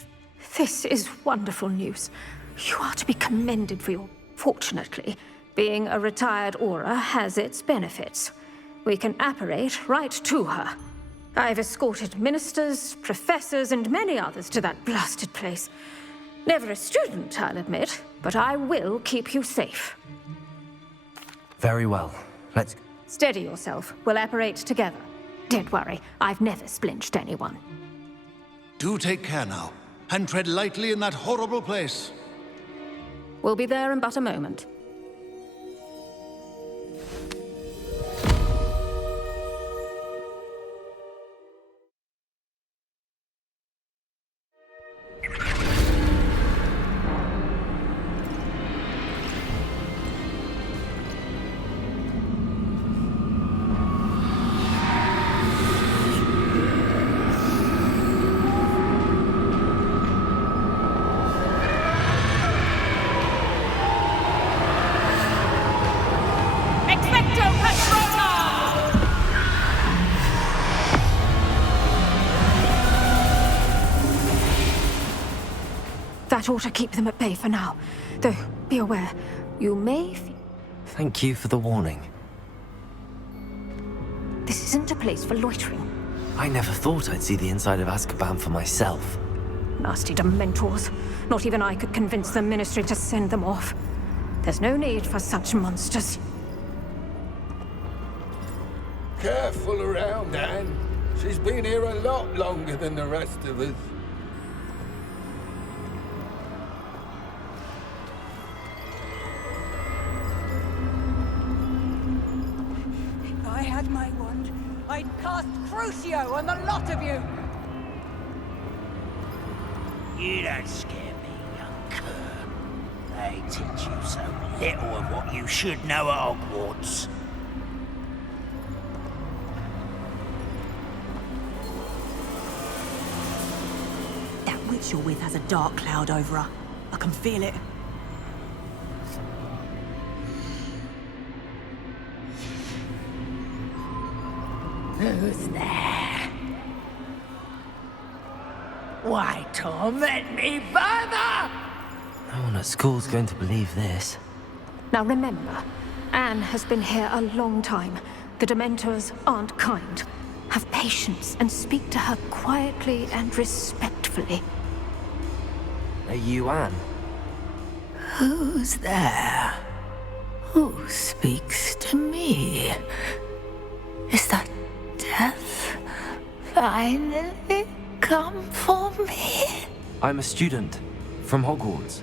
This is wonderful news. You are to be commended for your... Fortunately, being a retired Auror has its benefits. We can apparate right to her. I've escorted ministers, professors, and many others to that blasted place. Never a student, I'll admit, but I will keep you safe. Very well. Let's... Steady yourself. We'll apparate together. Don't worry, I've never splinched anyone. Do take care now, and tread lightly in that horrible place. We'll be there in but a moment. That ought to keep them at bay for now. Though, be aware, you may... Thank you for the warning. This isn't a place for loitering. I never thought I'd see the inside of Azkaban for myself. Nasty Dementors. Not even I could convince the Ministry to send them off. There's no need for such monsters. Careful around, Anne. She's been here a lot longer than the rest of us. If I had my wand, I'd cast Crucio on the lot of you! You don't scare me, young cur. They teach you so little of what you should know at Hogwarts. That witch you're with has a dark cloud over her. I can feel it. Who's there? Why torment me further? No one at school's going to believe this. Now remember, Anne has been here a long time. The Dementors aren't kind. Have patience and speak to her quietly and respectfully. Are you Anne? Who's there? Who speaks to me? Is that death finally come for me? I'm a student from Hogwarts.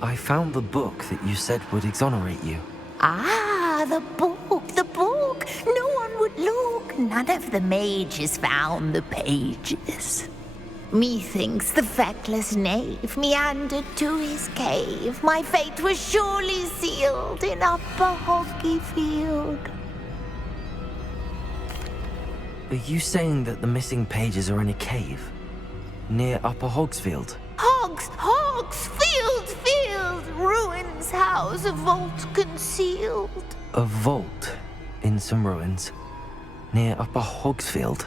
I found the book that you said would exonerate you. Ah, the book, the book. No one would look. None of the mages found the pages. Methinks the feckless knave meandered to his cave. My fate was surely sealed in Upper Hoggyfield. Are you saying that the missing pages are in a cave? Near Upper Hogsfield? Field, ruins house, a vault concealed. A vault in some ruins near Upper Hogsfield?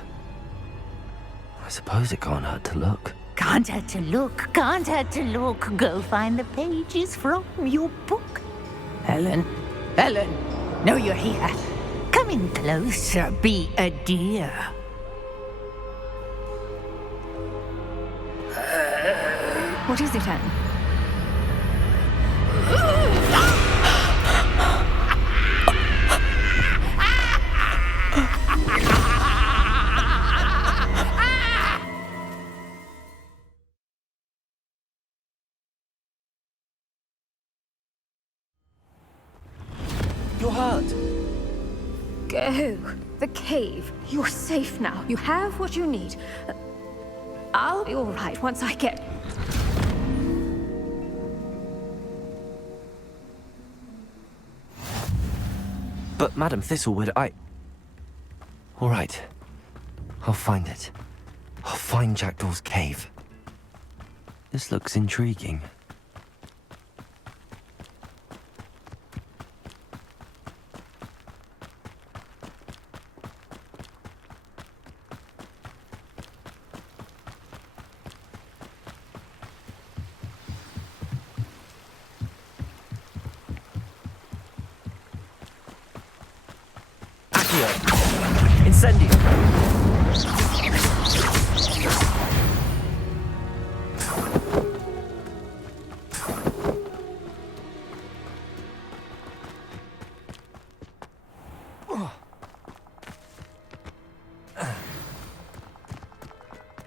I suppose it can't hurt to look. Can't hurt to look, can't hurt to look. Go find the pages from your book. Helen, know you're here. Come in closer, be a dear. What is it, Anne? You're hurt. Go. The cave. You're safe now. You have what you need. I'll be all right once I get... But Madam Thistlewood, all right. I'll find it. I'll find Jackdaw's cave. This looks intriguing. Accio! Incendio!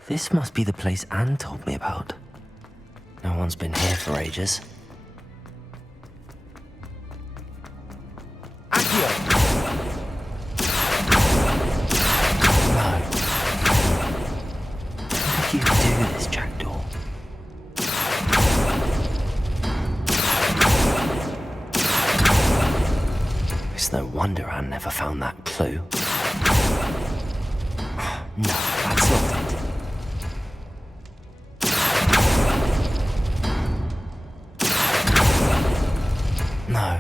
This must be the place Anne told me about. No one's been here for ages. Accio! No. How did you do this, Jackdaw? It's no wonder Anne never found that clue. No, that's not it. No.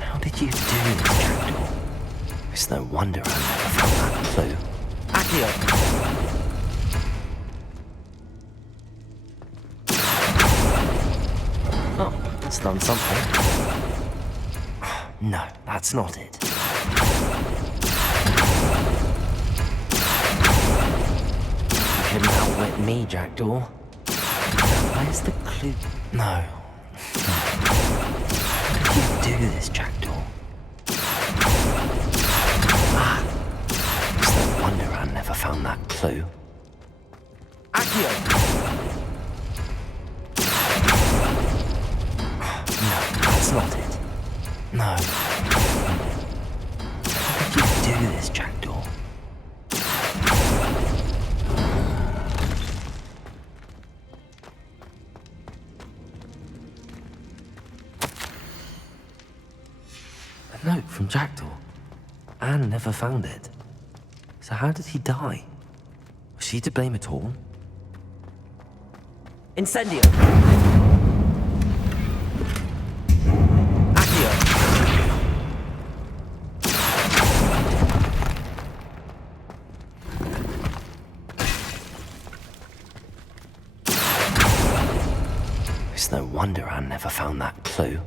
How did you do this, Jackdaw? It's no wonder I never found that clue. Accio! Oh, it's done something. No, that's not it. You couldn't outwit me, Jackdaw. Where's the clue? No. How did you do this, Jackdaw? Ah, it's no wonder I never found that clue. Accio! No, that's not it. No. How did you do this, Jackdaw? A note from Jackdaw. Anne never found it. So how did he die? Was she to blame at all? Incendio! Accio! It's no wonder Anne never found that clue.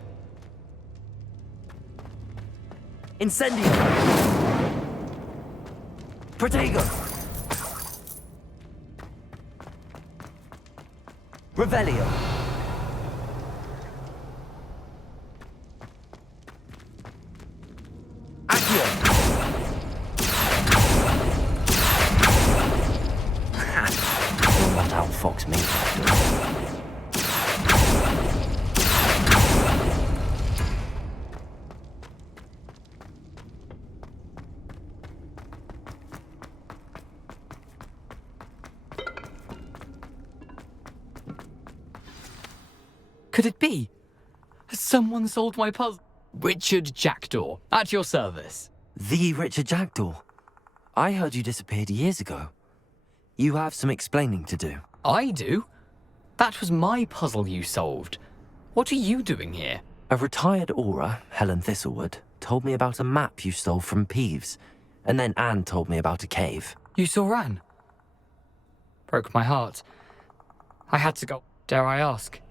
Incendio! Protego! Revelio! Accio! You'll not outfox me, Jackdaw. Could it be? Has someone solved my puzzle? Richard Jackdaw, at your service. The Richard Jackdaw. I heard you disappeared years ago. You have some explaining to do. I do? That was my puzzle you solved. What are you doing here? A retired Aura, Helen Thistlewood, told me about a map you stole from Peeves, and then Anne told me about a cave. You saw Anne? Broke my heart. I had to go. Dare I ask?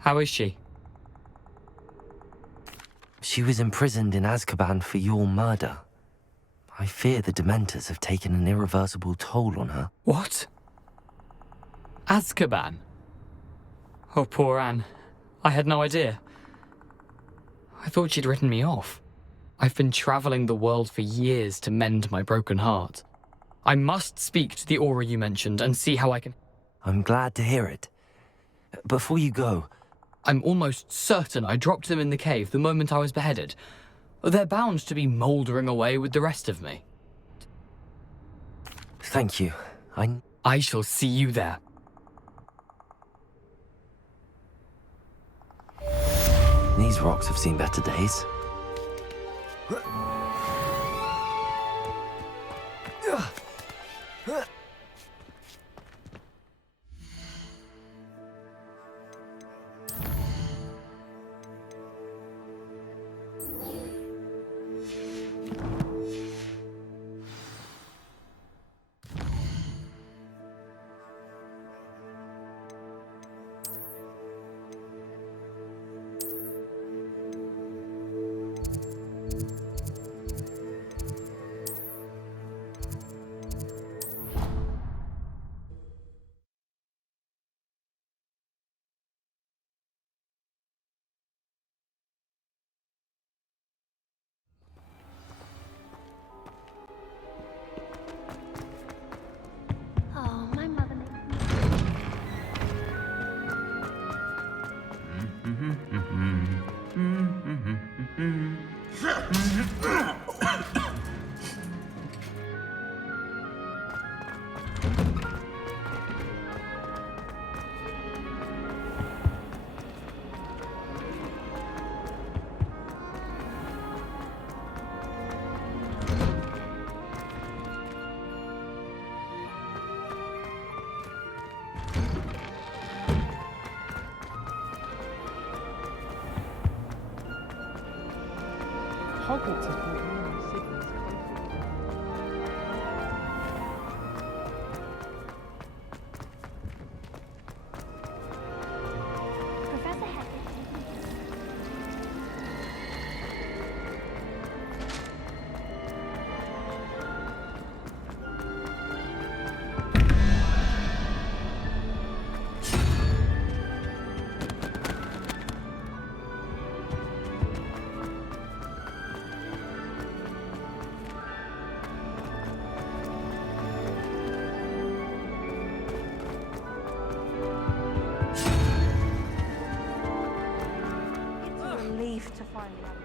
How is she? She was imprisoned in Azkaban for your murder. I fear the Dementors have taken an irreversible toll on her. What? Azkaban? Oh, poor Anne. I had no idea. I thought she'd written me off. I've been traveling the world for years to mend my broken heart. I must speak to the Aura you mentioned and see how I can... I'm glad to hear it. Before you go... I'm almost certain I dropped them in the cave the moment I was beheaded. They're bound to be mouldering away with the rest of me. Thank you. I shall see you there. These rocks have seen better days. Hogwarts has brought me and my siblings Professor Head. Relief to finally have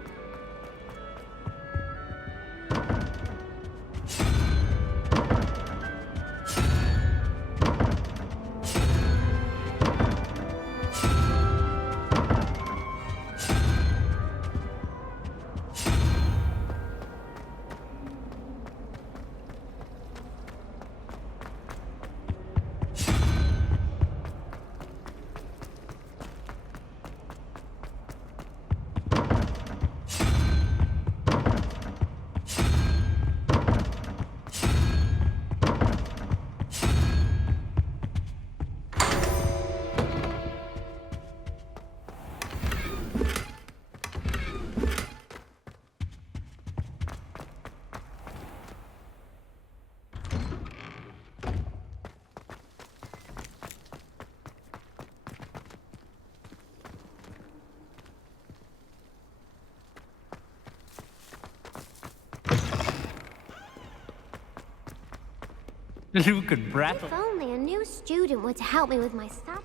Luke and Brattle. If only a new student were to help me with my stuff.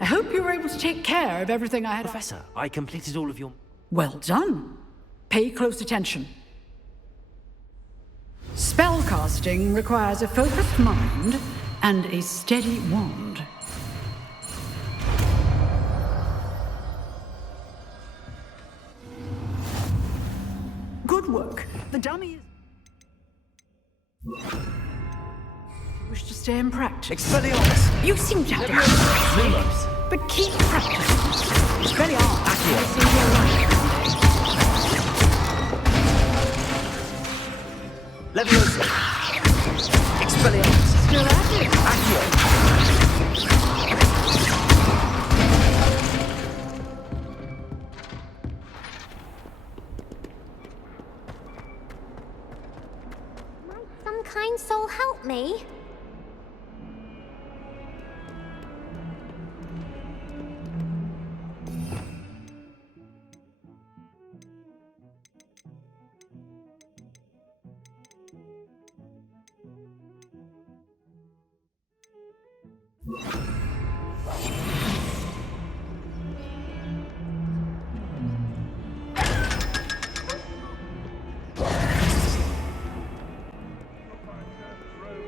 I hope you were able to take care of everything I had. Professor, I completed all of your... Well done. Pay close attention. Spellcasting requires a focused mind and a steady wand. Good work. The dummy is... Wish to stay in practice. Expelliarmus! You seem to have experience, but keep practicing. Expelliarmus. Accio. Leviosa! Expelliarmus! Still at it. Accio! Might some kind soul help me?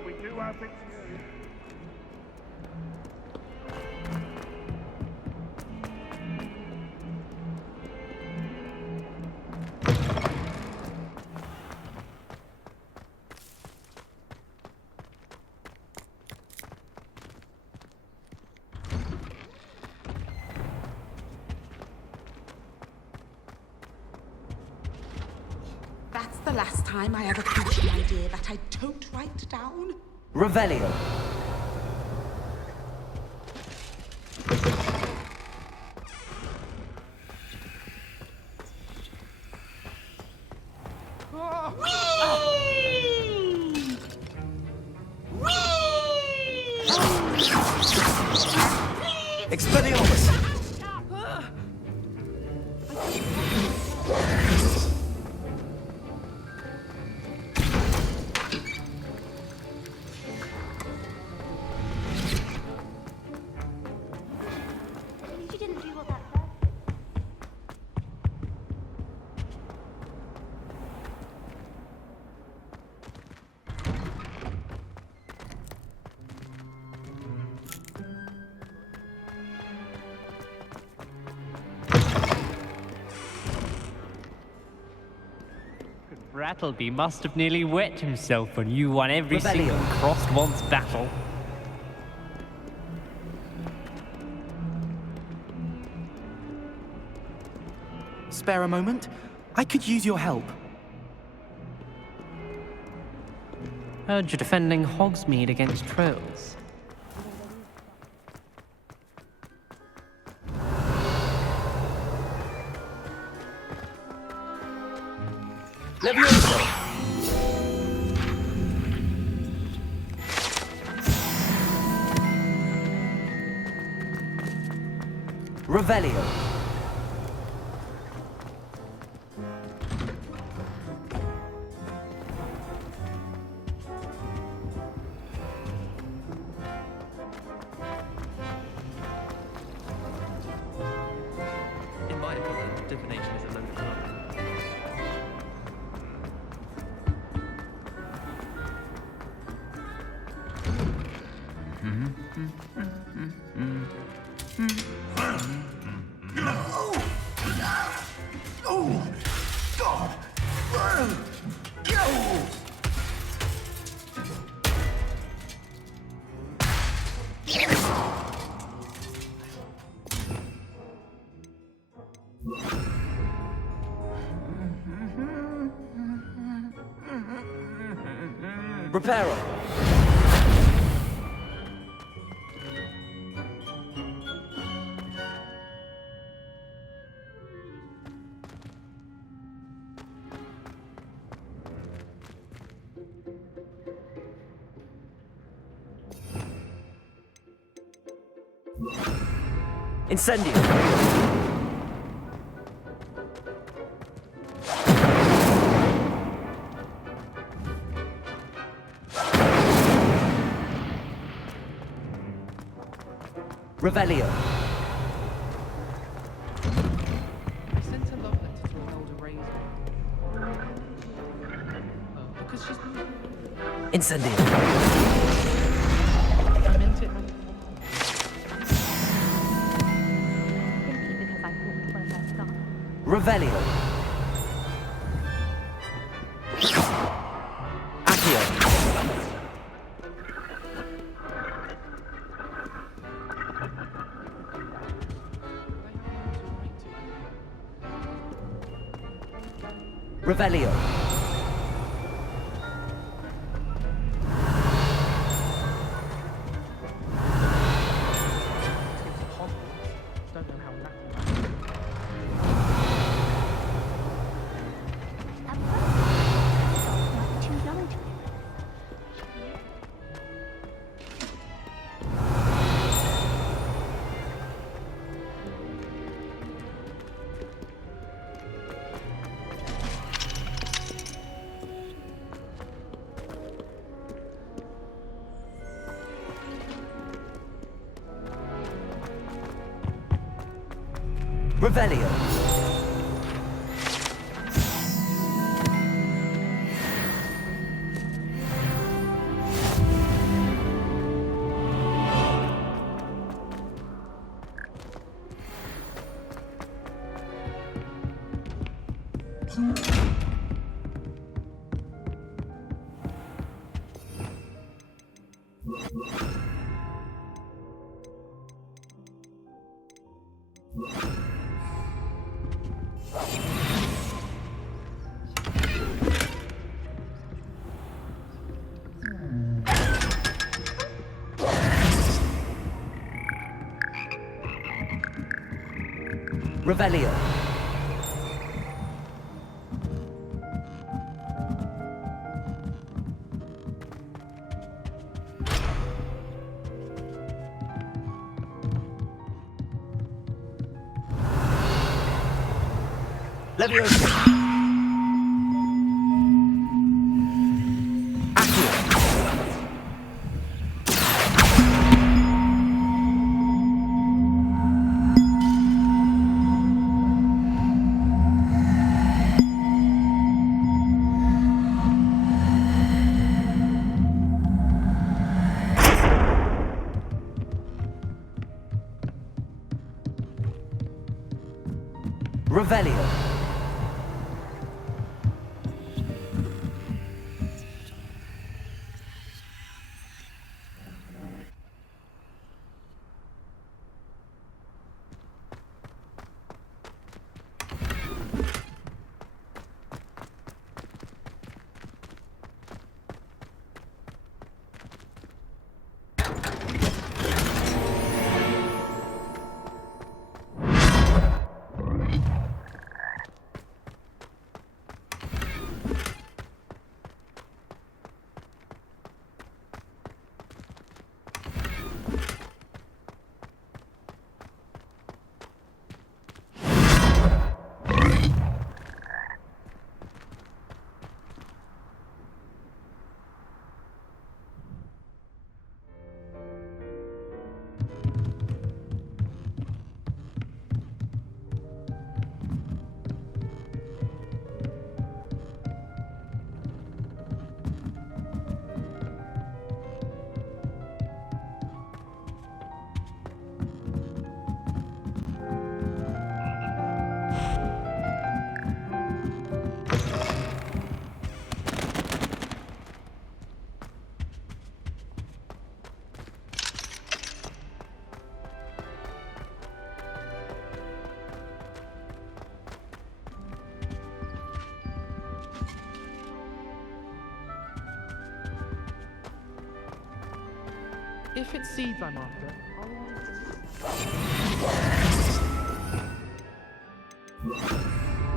We do have it. That's the last time I ever preached an idea that I don't write down. Revelio. Expelliarmus! Rattleby must have nearly wet himself when you won every Rebellion. single Crossed Wands battle. Spare a moment? I could use your help. Heard you're defending Hogsmeade against trolls. Levioso! Revelio. In my opinion, divination is a load of rubbish. Oh, God! Reparo. Incendio. Revelio. I sent a love letter to Elder Razor. Because she's been... Incendio. I meant it. Revelio. Accio. Revelio. Don't know how Revelio. Revelio. Levioso. Accio. Revelio. If it's seeds I'm after,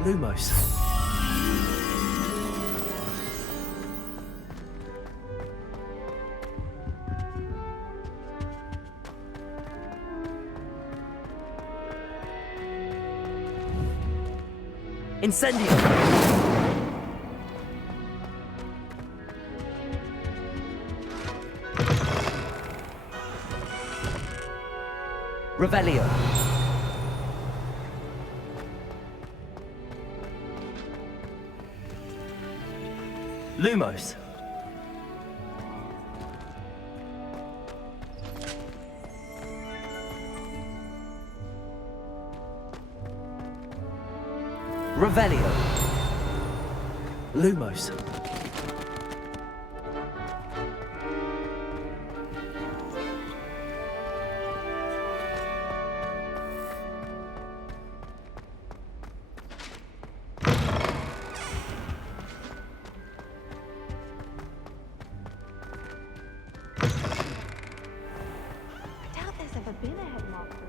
Lumos. Incendio! Revelio. Lumos. Revelio. Lumos. I doubt there's ever been a headmaster.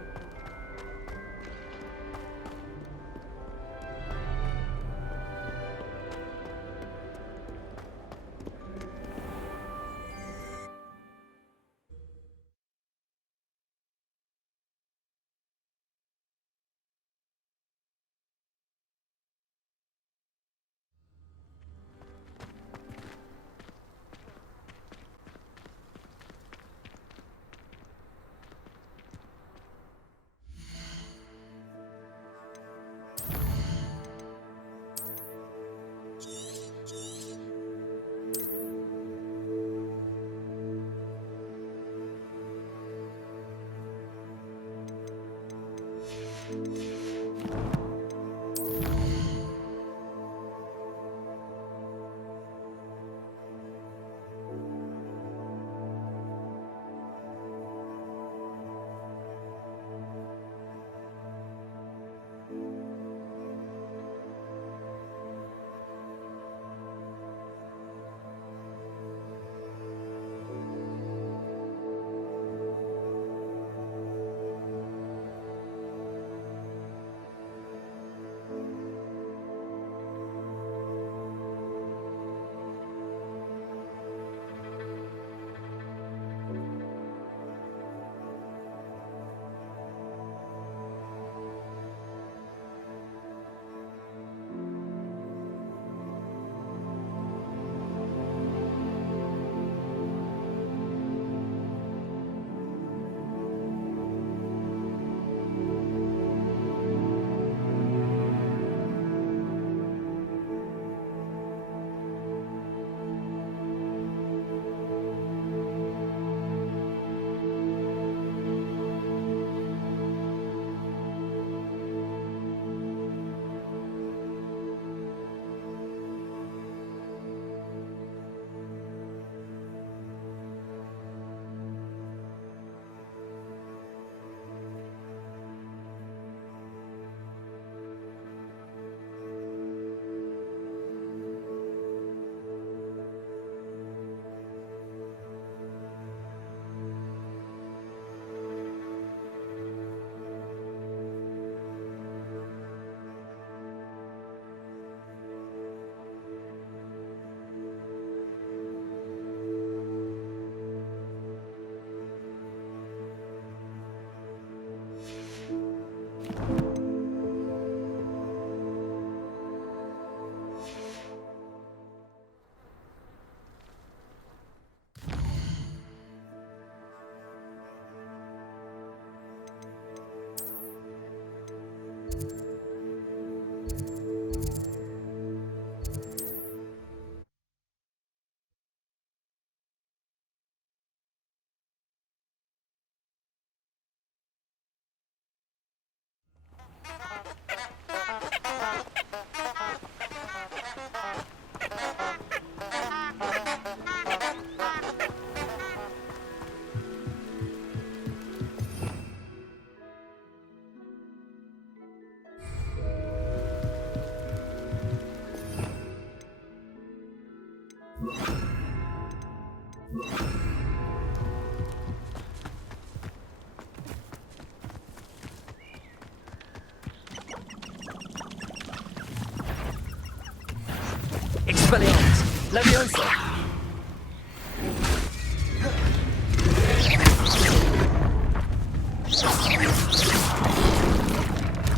Expelliarmus! Levioso!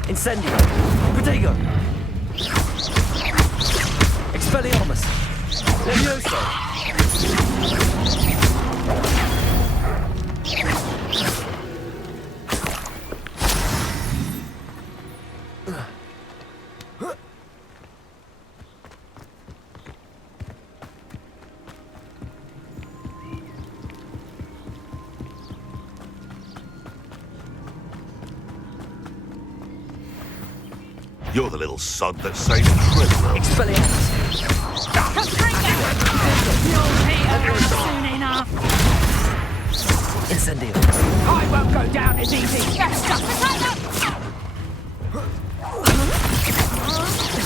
Incendio! Protego! Expelliarmus! Levioso! You're the little sod that saved Triswell. Expelliarmus! Soon enough. Incendio! I won't go down as easy. Yes, just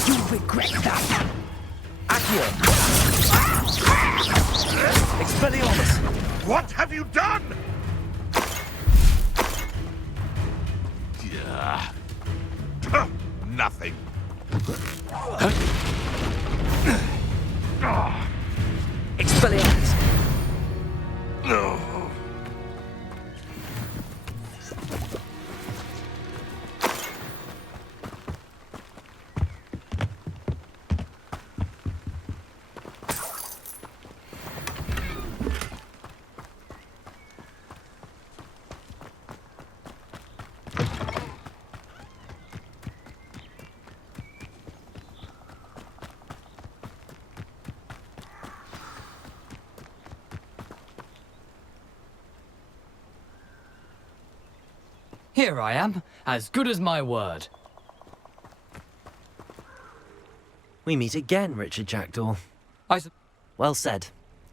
you'll regret that. Accio! Expelliarmus! What have you done? Yeah. Nothing. Expelliarmus! No. Here I am, as good as my word. We meet again, Richard Jackdaw. Well said.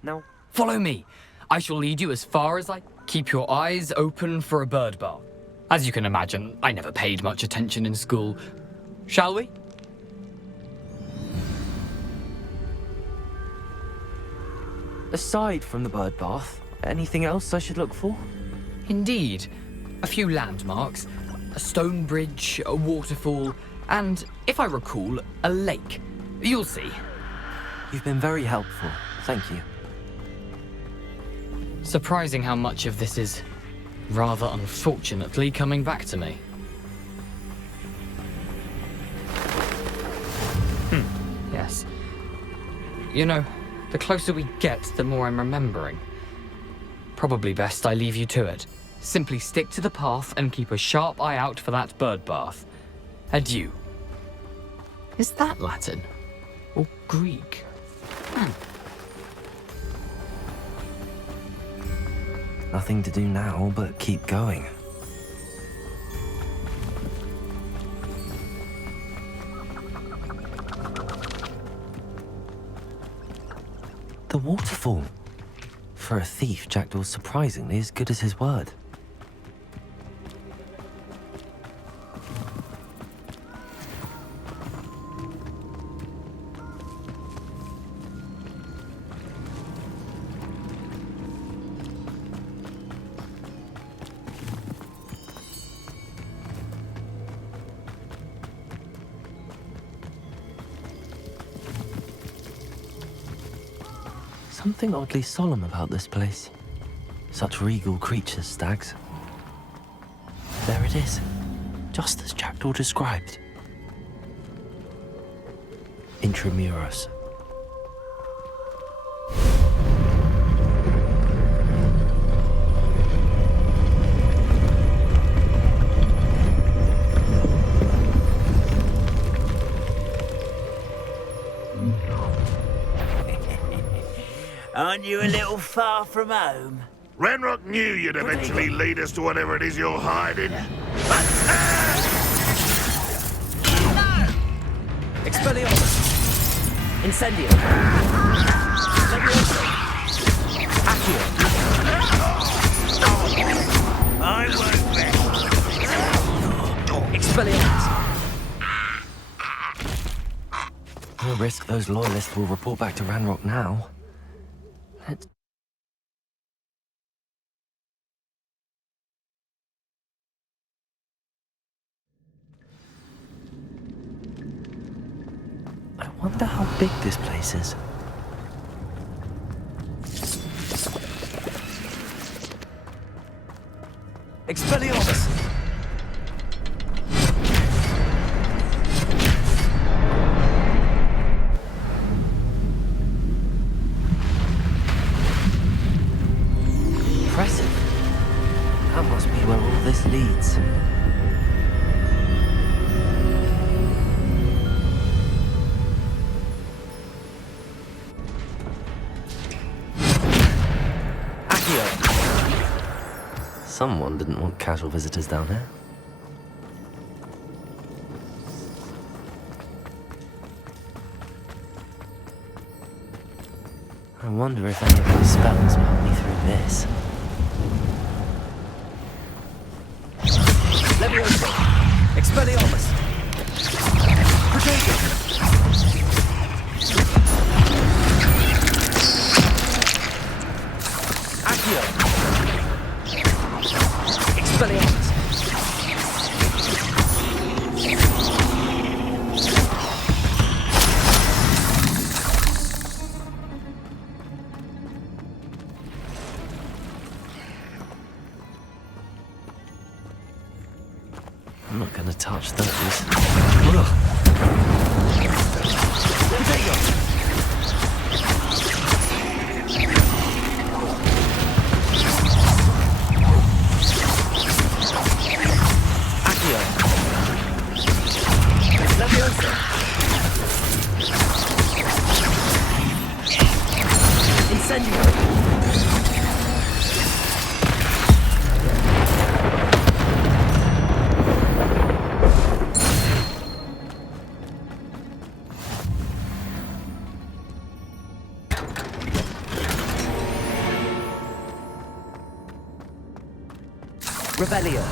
Now, follow me. I shall lead you as far as I... Keep your eyes open for a bird bath. As you can imagine, I never paid much attention in school. Shall we? aside from the bird bath, anything else I should look for? Indeed. A few landmarks, a stone bridge, a waterfall, and, if I recall, a lake. You'll see. You've been very helpful. Thank you. Surprising how much of this is, rather unfortunately, coming back to me. Yes. You know, the closer we get, the more I'm remembering. Probably best I leave you to it. Simply stick to the path and keep a sharp eye out for that bird bath. Adieu. Is that Latin? Or Greek? Nothing to do now but keep going. The waterfall. For a thief, Jackdaw's surprisingly as good as his word. Something oddly solemn about this place. Such regal creatures, stags. There it is, just as Jackdaw described. Intramuros. Aren't you a little far from home? Ranrock knew you'd eventually lead us to whatever it is you're hiding. Expelliarmus! Incendio! Accio! I won't bet. Expelliarmus! No risk those loyalists will report back to Ranrock now. Let's... I wonder how big this place is. Expelliarmus! Impressive. That must be where all this leads. Someone didn't want casual visitors down here. I wonder if any of those spells will help me through this. Leviosa! Expelliarmus! Protego! Accio! Expelliarmus! I'm not gonna touch those. Protego! Leviosa! Incendio! Rebellion!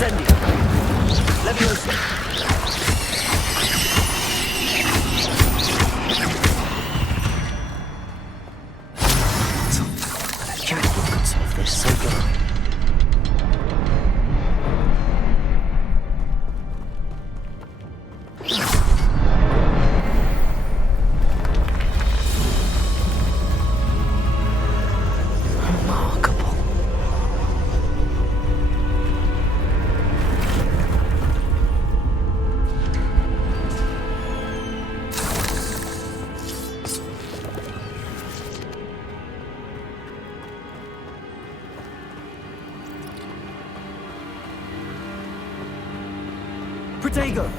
Incendio! Leviosa! If Jack could solve this so good. Protego!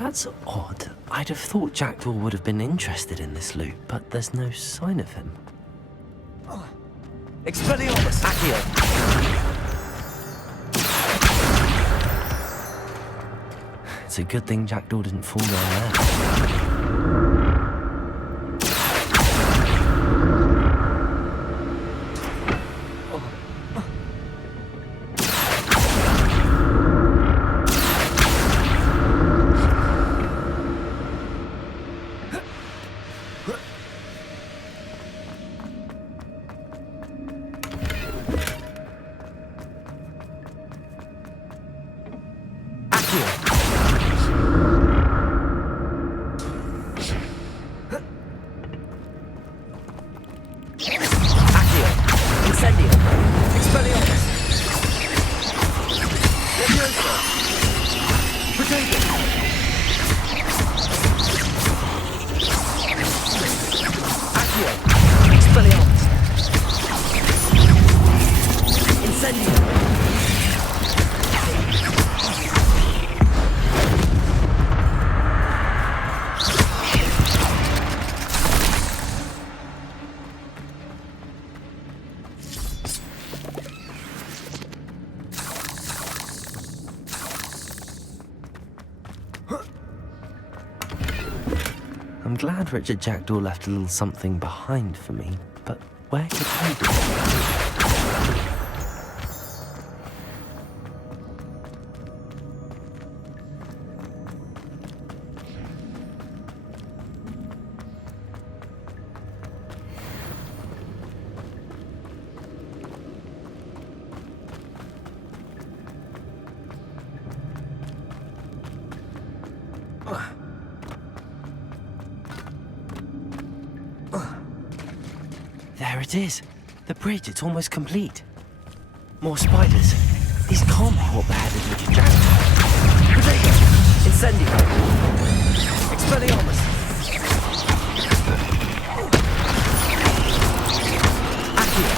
That's odd. I'd have thought Jackdaw would have been interested in this loot, but there's no sign of him. Expelliarmus! Accio! It's a good thing Jackdaw didn't fall down there. Accio! Expelliarmus! Incendio! I'm glad Richard Jackdaw left a little something behind for me, but where could he be? There it is. The bridge, it's almost complete. More spiders. These can't be what beheaded Richard Jackdaw. Protego! Incendio! Expelliarmus! Accio!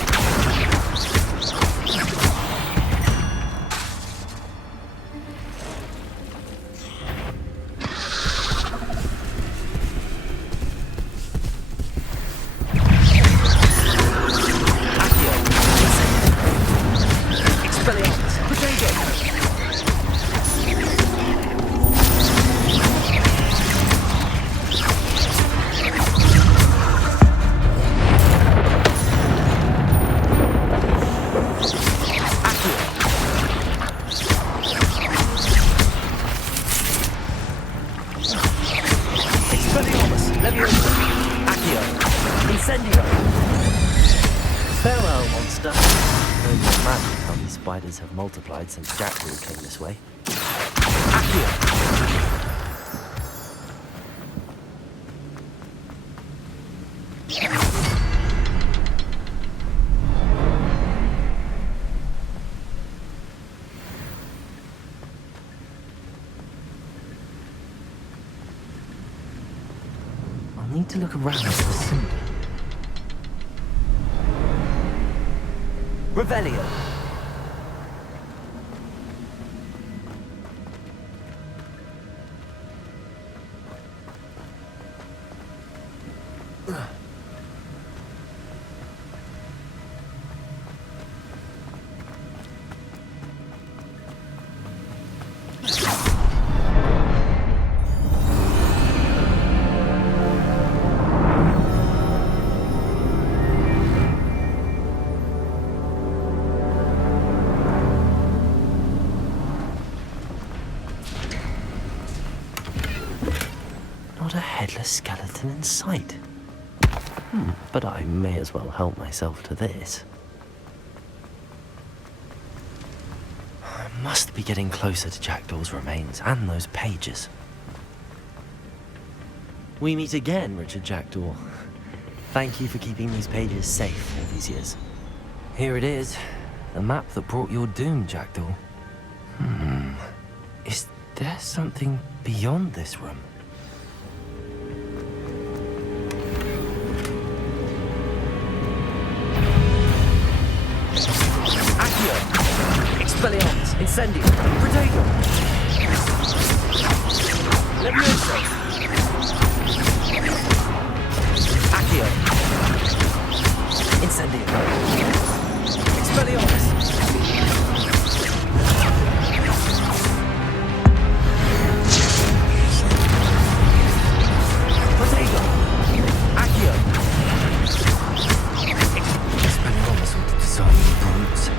Farewell, monster. No can imagine how these spiders have multiplied since Jackdaw came this way. I'll need to look around for a symbol. Revelio! Not a headless skeleton in sight. But I may as well help myself to this. I must be getting closer to Jackdaw's remains and those pages. We meet again, Richard Jackdaw. Thank you for keeping these pages safe all these years. Here it is, the map that brought your doom, Jackdaw. Is there something beyond this room? Expelliarmus! Incendio! Protego! Levioso! Accio! Incendio! Expelliarmus! Protego! Accio! Expelliarmus with the design of the brutes.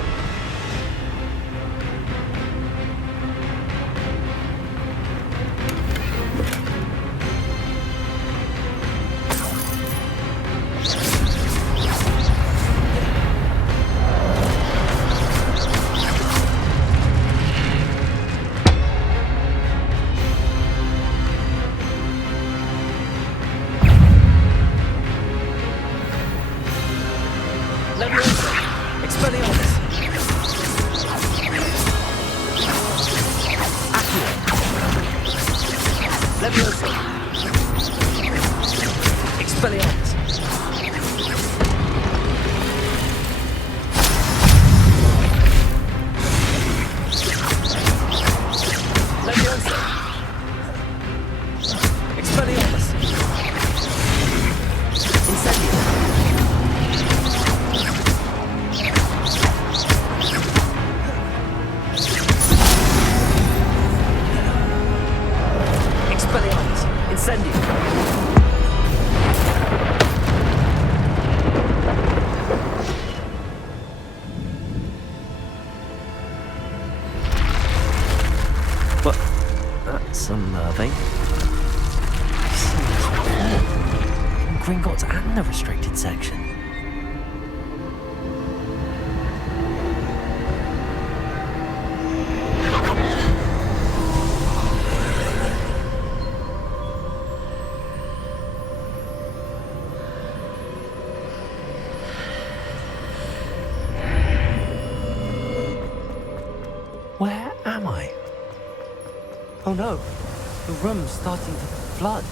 unnerving. I've seen this before. In Gringotts and the restricted section. Where am I? Oh no, the room's starting to flood.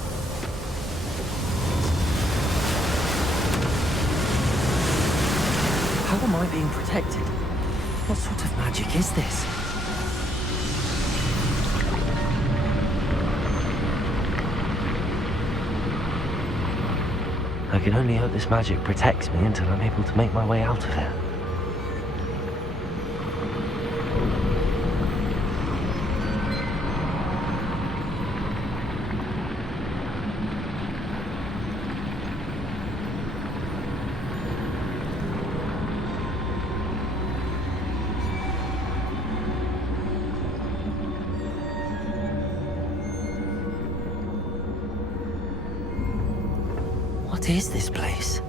How am I being protected? What sort of magic is this? I can only hope this magic protects me until I'm able to make my way out of here. What is this place?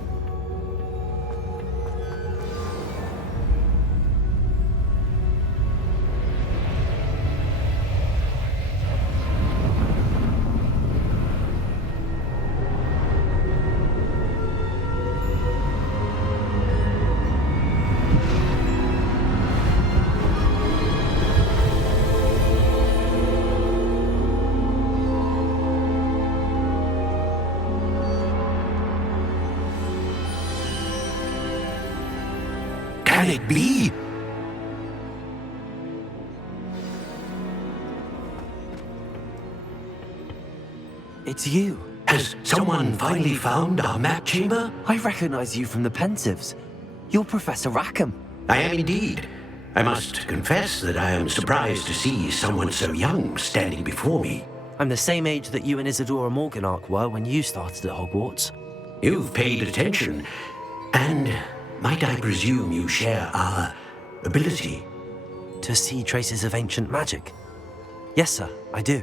Can it be? It's you. Has someone finally found our map chamber? I recognize you from the Pensives. You're Professor Rackham. I am indeed. I must confess that I am surprised to see someone so young standing before me. I'm the same age that you and Isadora Morganach were when you started at Hogwarts. You've paid attention, and might I presume you share our ability? To see traces of ancient magic? Yes, sir, I do.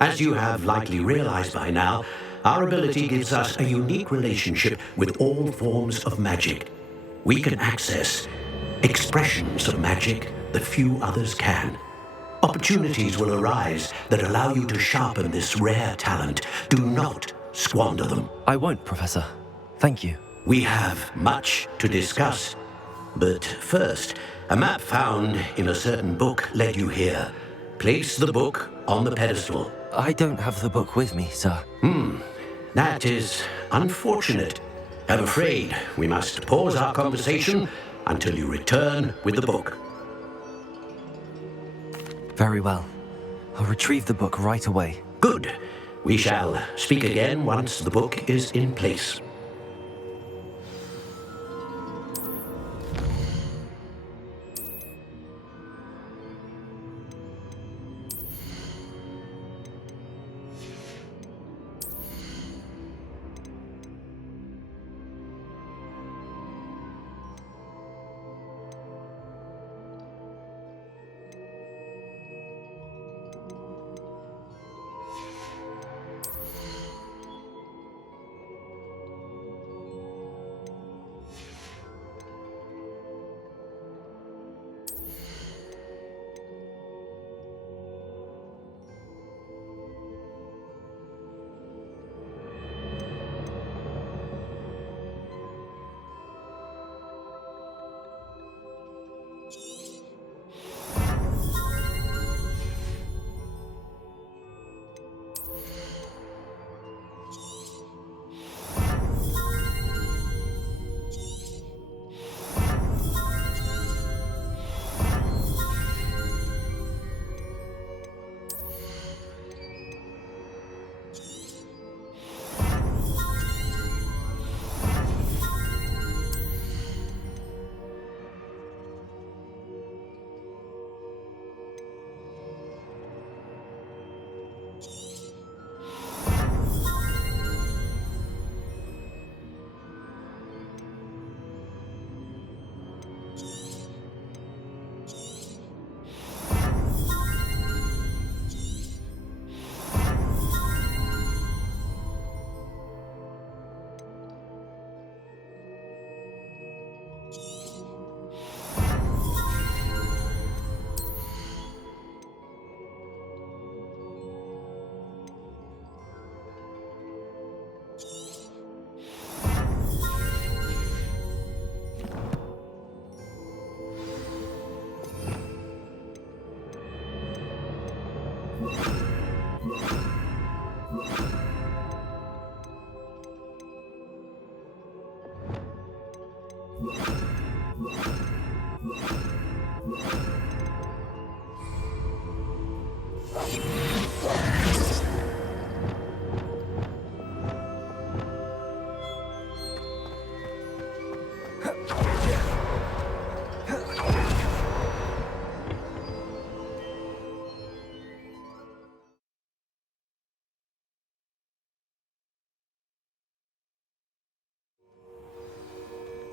As you have likely realized by now, our ability gives us a unique relationship with all forms of magic. We can access expressions of magic that few others can. Opportunities will arise that allow you to sharpen this rare talent. Do not squander them. I won't, Professor. Thank you. We have much to discuss. But first, a map found in a certain book led you here. Place the book on the pedestal. I don't have the book with me, sir. That is unfortunate. I'm afraid we must pause our conversation until you return with the book. Very well. I'll retrieve the book right away. Good. We shall speak again once the book is in place.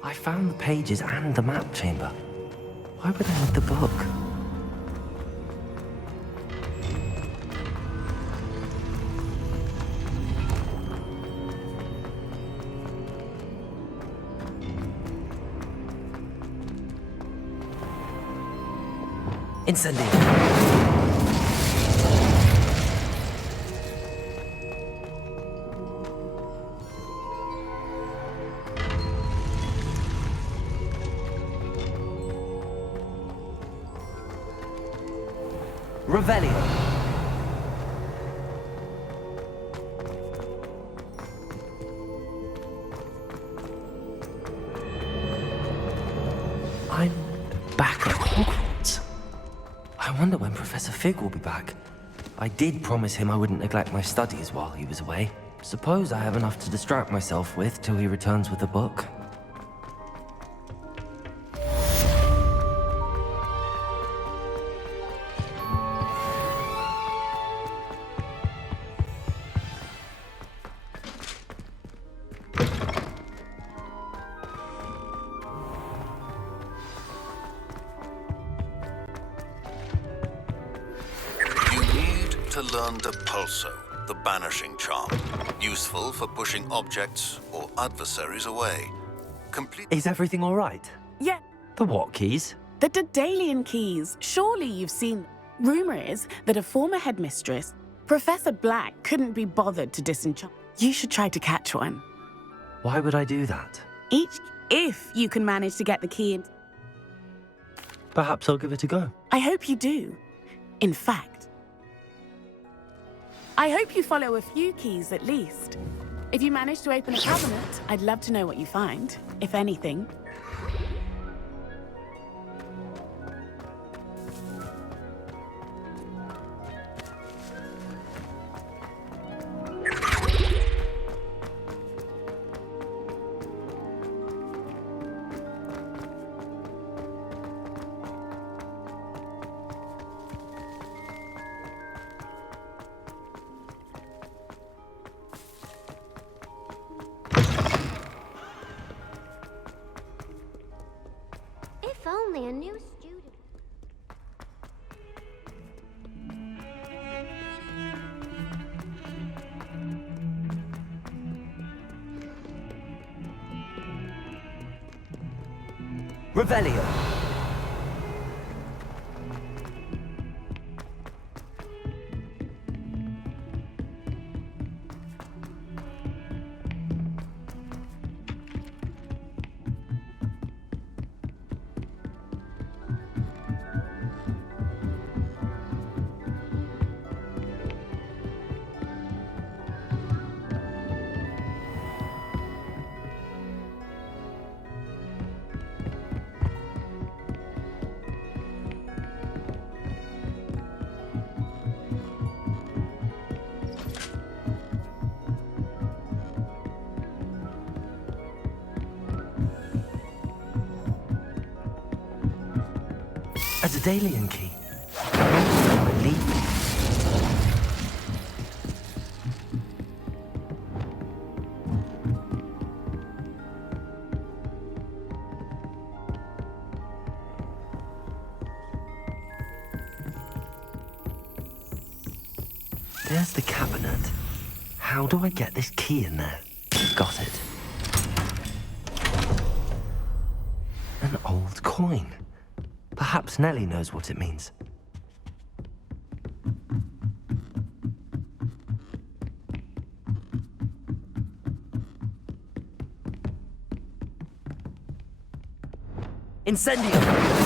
I found the pages and the map chamber. Why would I need the book? Incendio. Revelio. I'm back at Hogwarts. I wonder when Professor Fig will be back. I did promise him I wouldn't neglect my studies while he was away. Suppose I have enough to distract myself with till he returns with the book. To learn the Pulso, the banishing charm. Useful for pushing objects or adversaries away. Complete. Is everything all right? Yeah. The what keys? The Daedalian keys. Surely you've seen them. Rumor is that a former headmistress, Professor Black, couldn't be bothered to disenchant. You should try to catch one. Why would I do that? If you can manage to get the key. Perhaps I'll give it a go. I hope you do. In fact, I hope you follow a few keys at least. If you manage to open a cabinet, I'd love to know what you find, if anything. If only a new student. Revelio. A Daedalian key. There's the cabinet. How do I get this key in there? Got it. An old coin. Perhaps Nellie knows what it means. Incendio!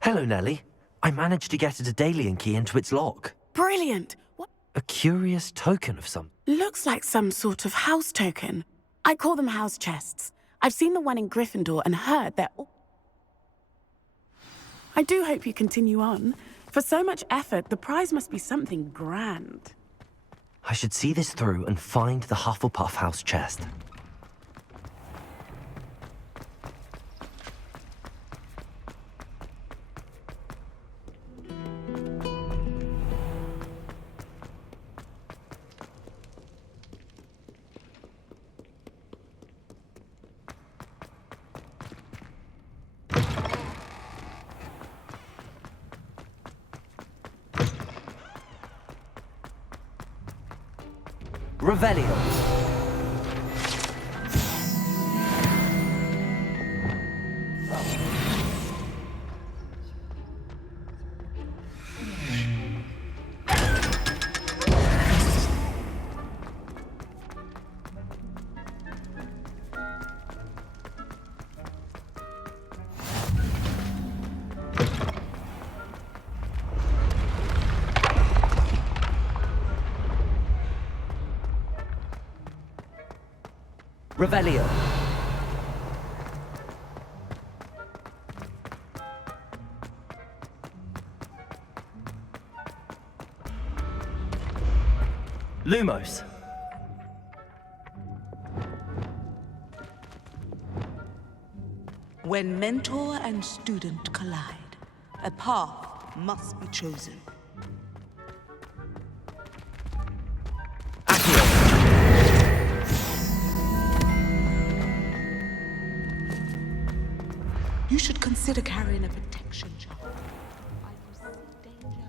Hello, Nellie. I managed to get a Daedalian key into its lock. Brilliant! What? A curious token of some... Looks like some sort of house token. I call them house chests. I've seen the one in Gryffindor and heard they're all... I do hope you continue on. For so much effort, the prize must be something grand. I should see this through and find the Hufflepuff house chest. Revelio. Revelio. Lumos. When mentor and student collide, a path must be chosen. You should consider carrying a protection charm. I foresee danger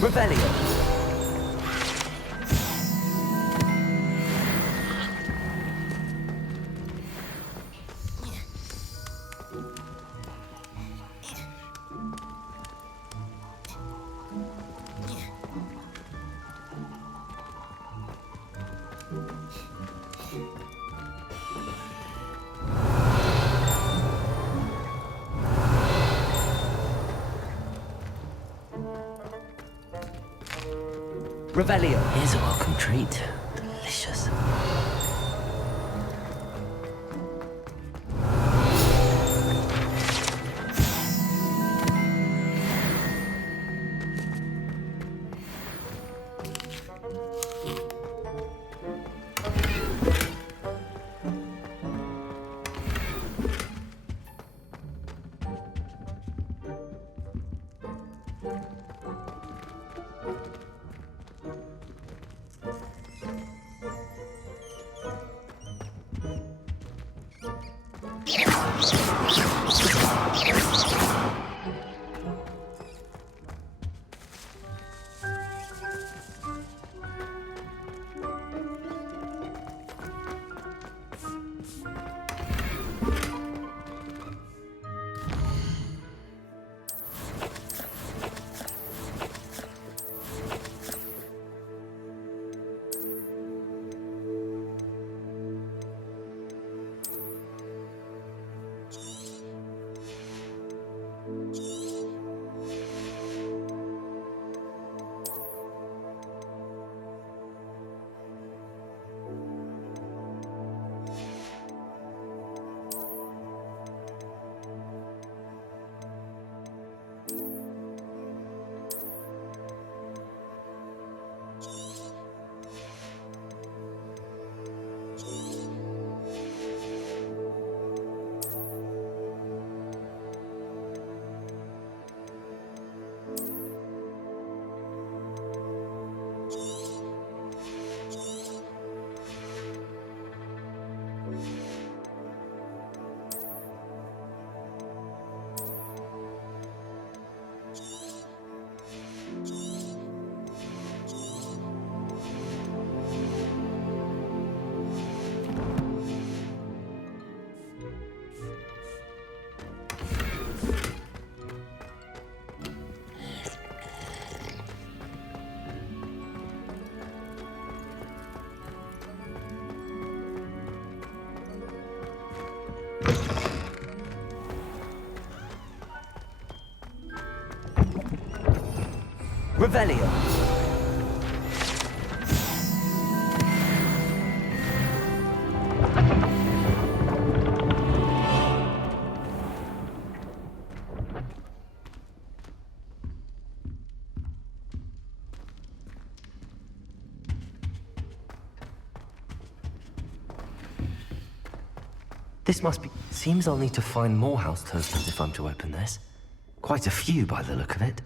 Revelio. Revelio. Here's a welcome treat. Delicious. Revelio. This must be... Seems I'll need to find more house toasters if I'm to open this. Quite a few by the look of it.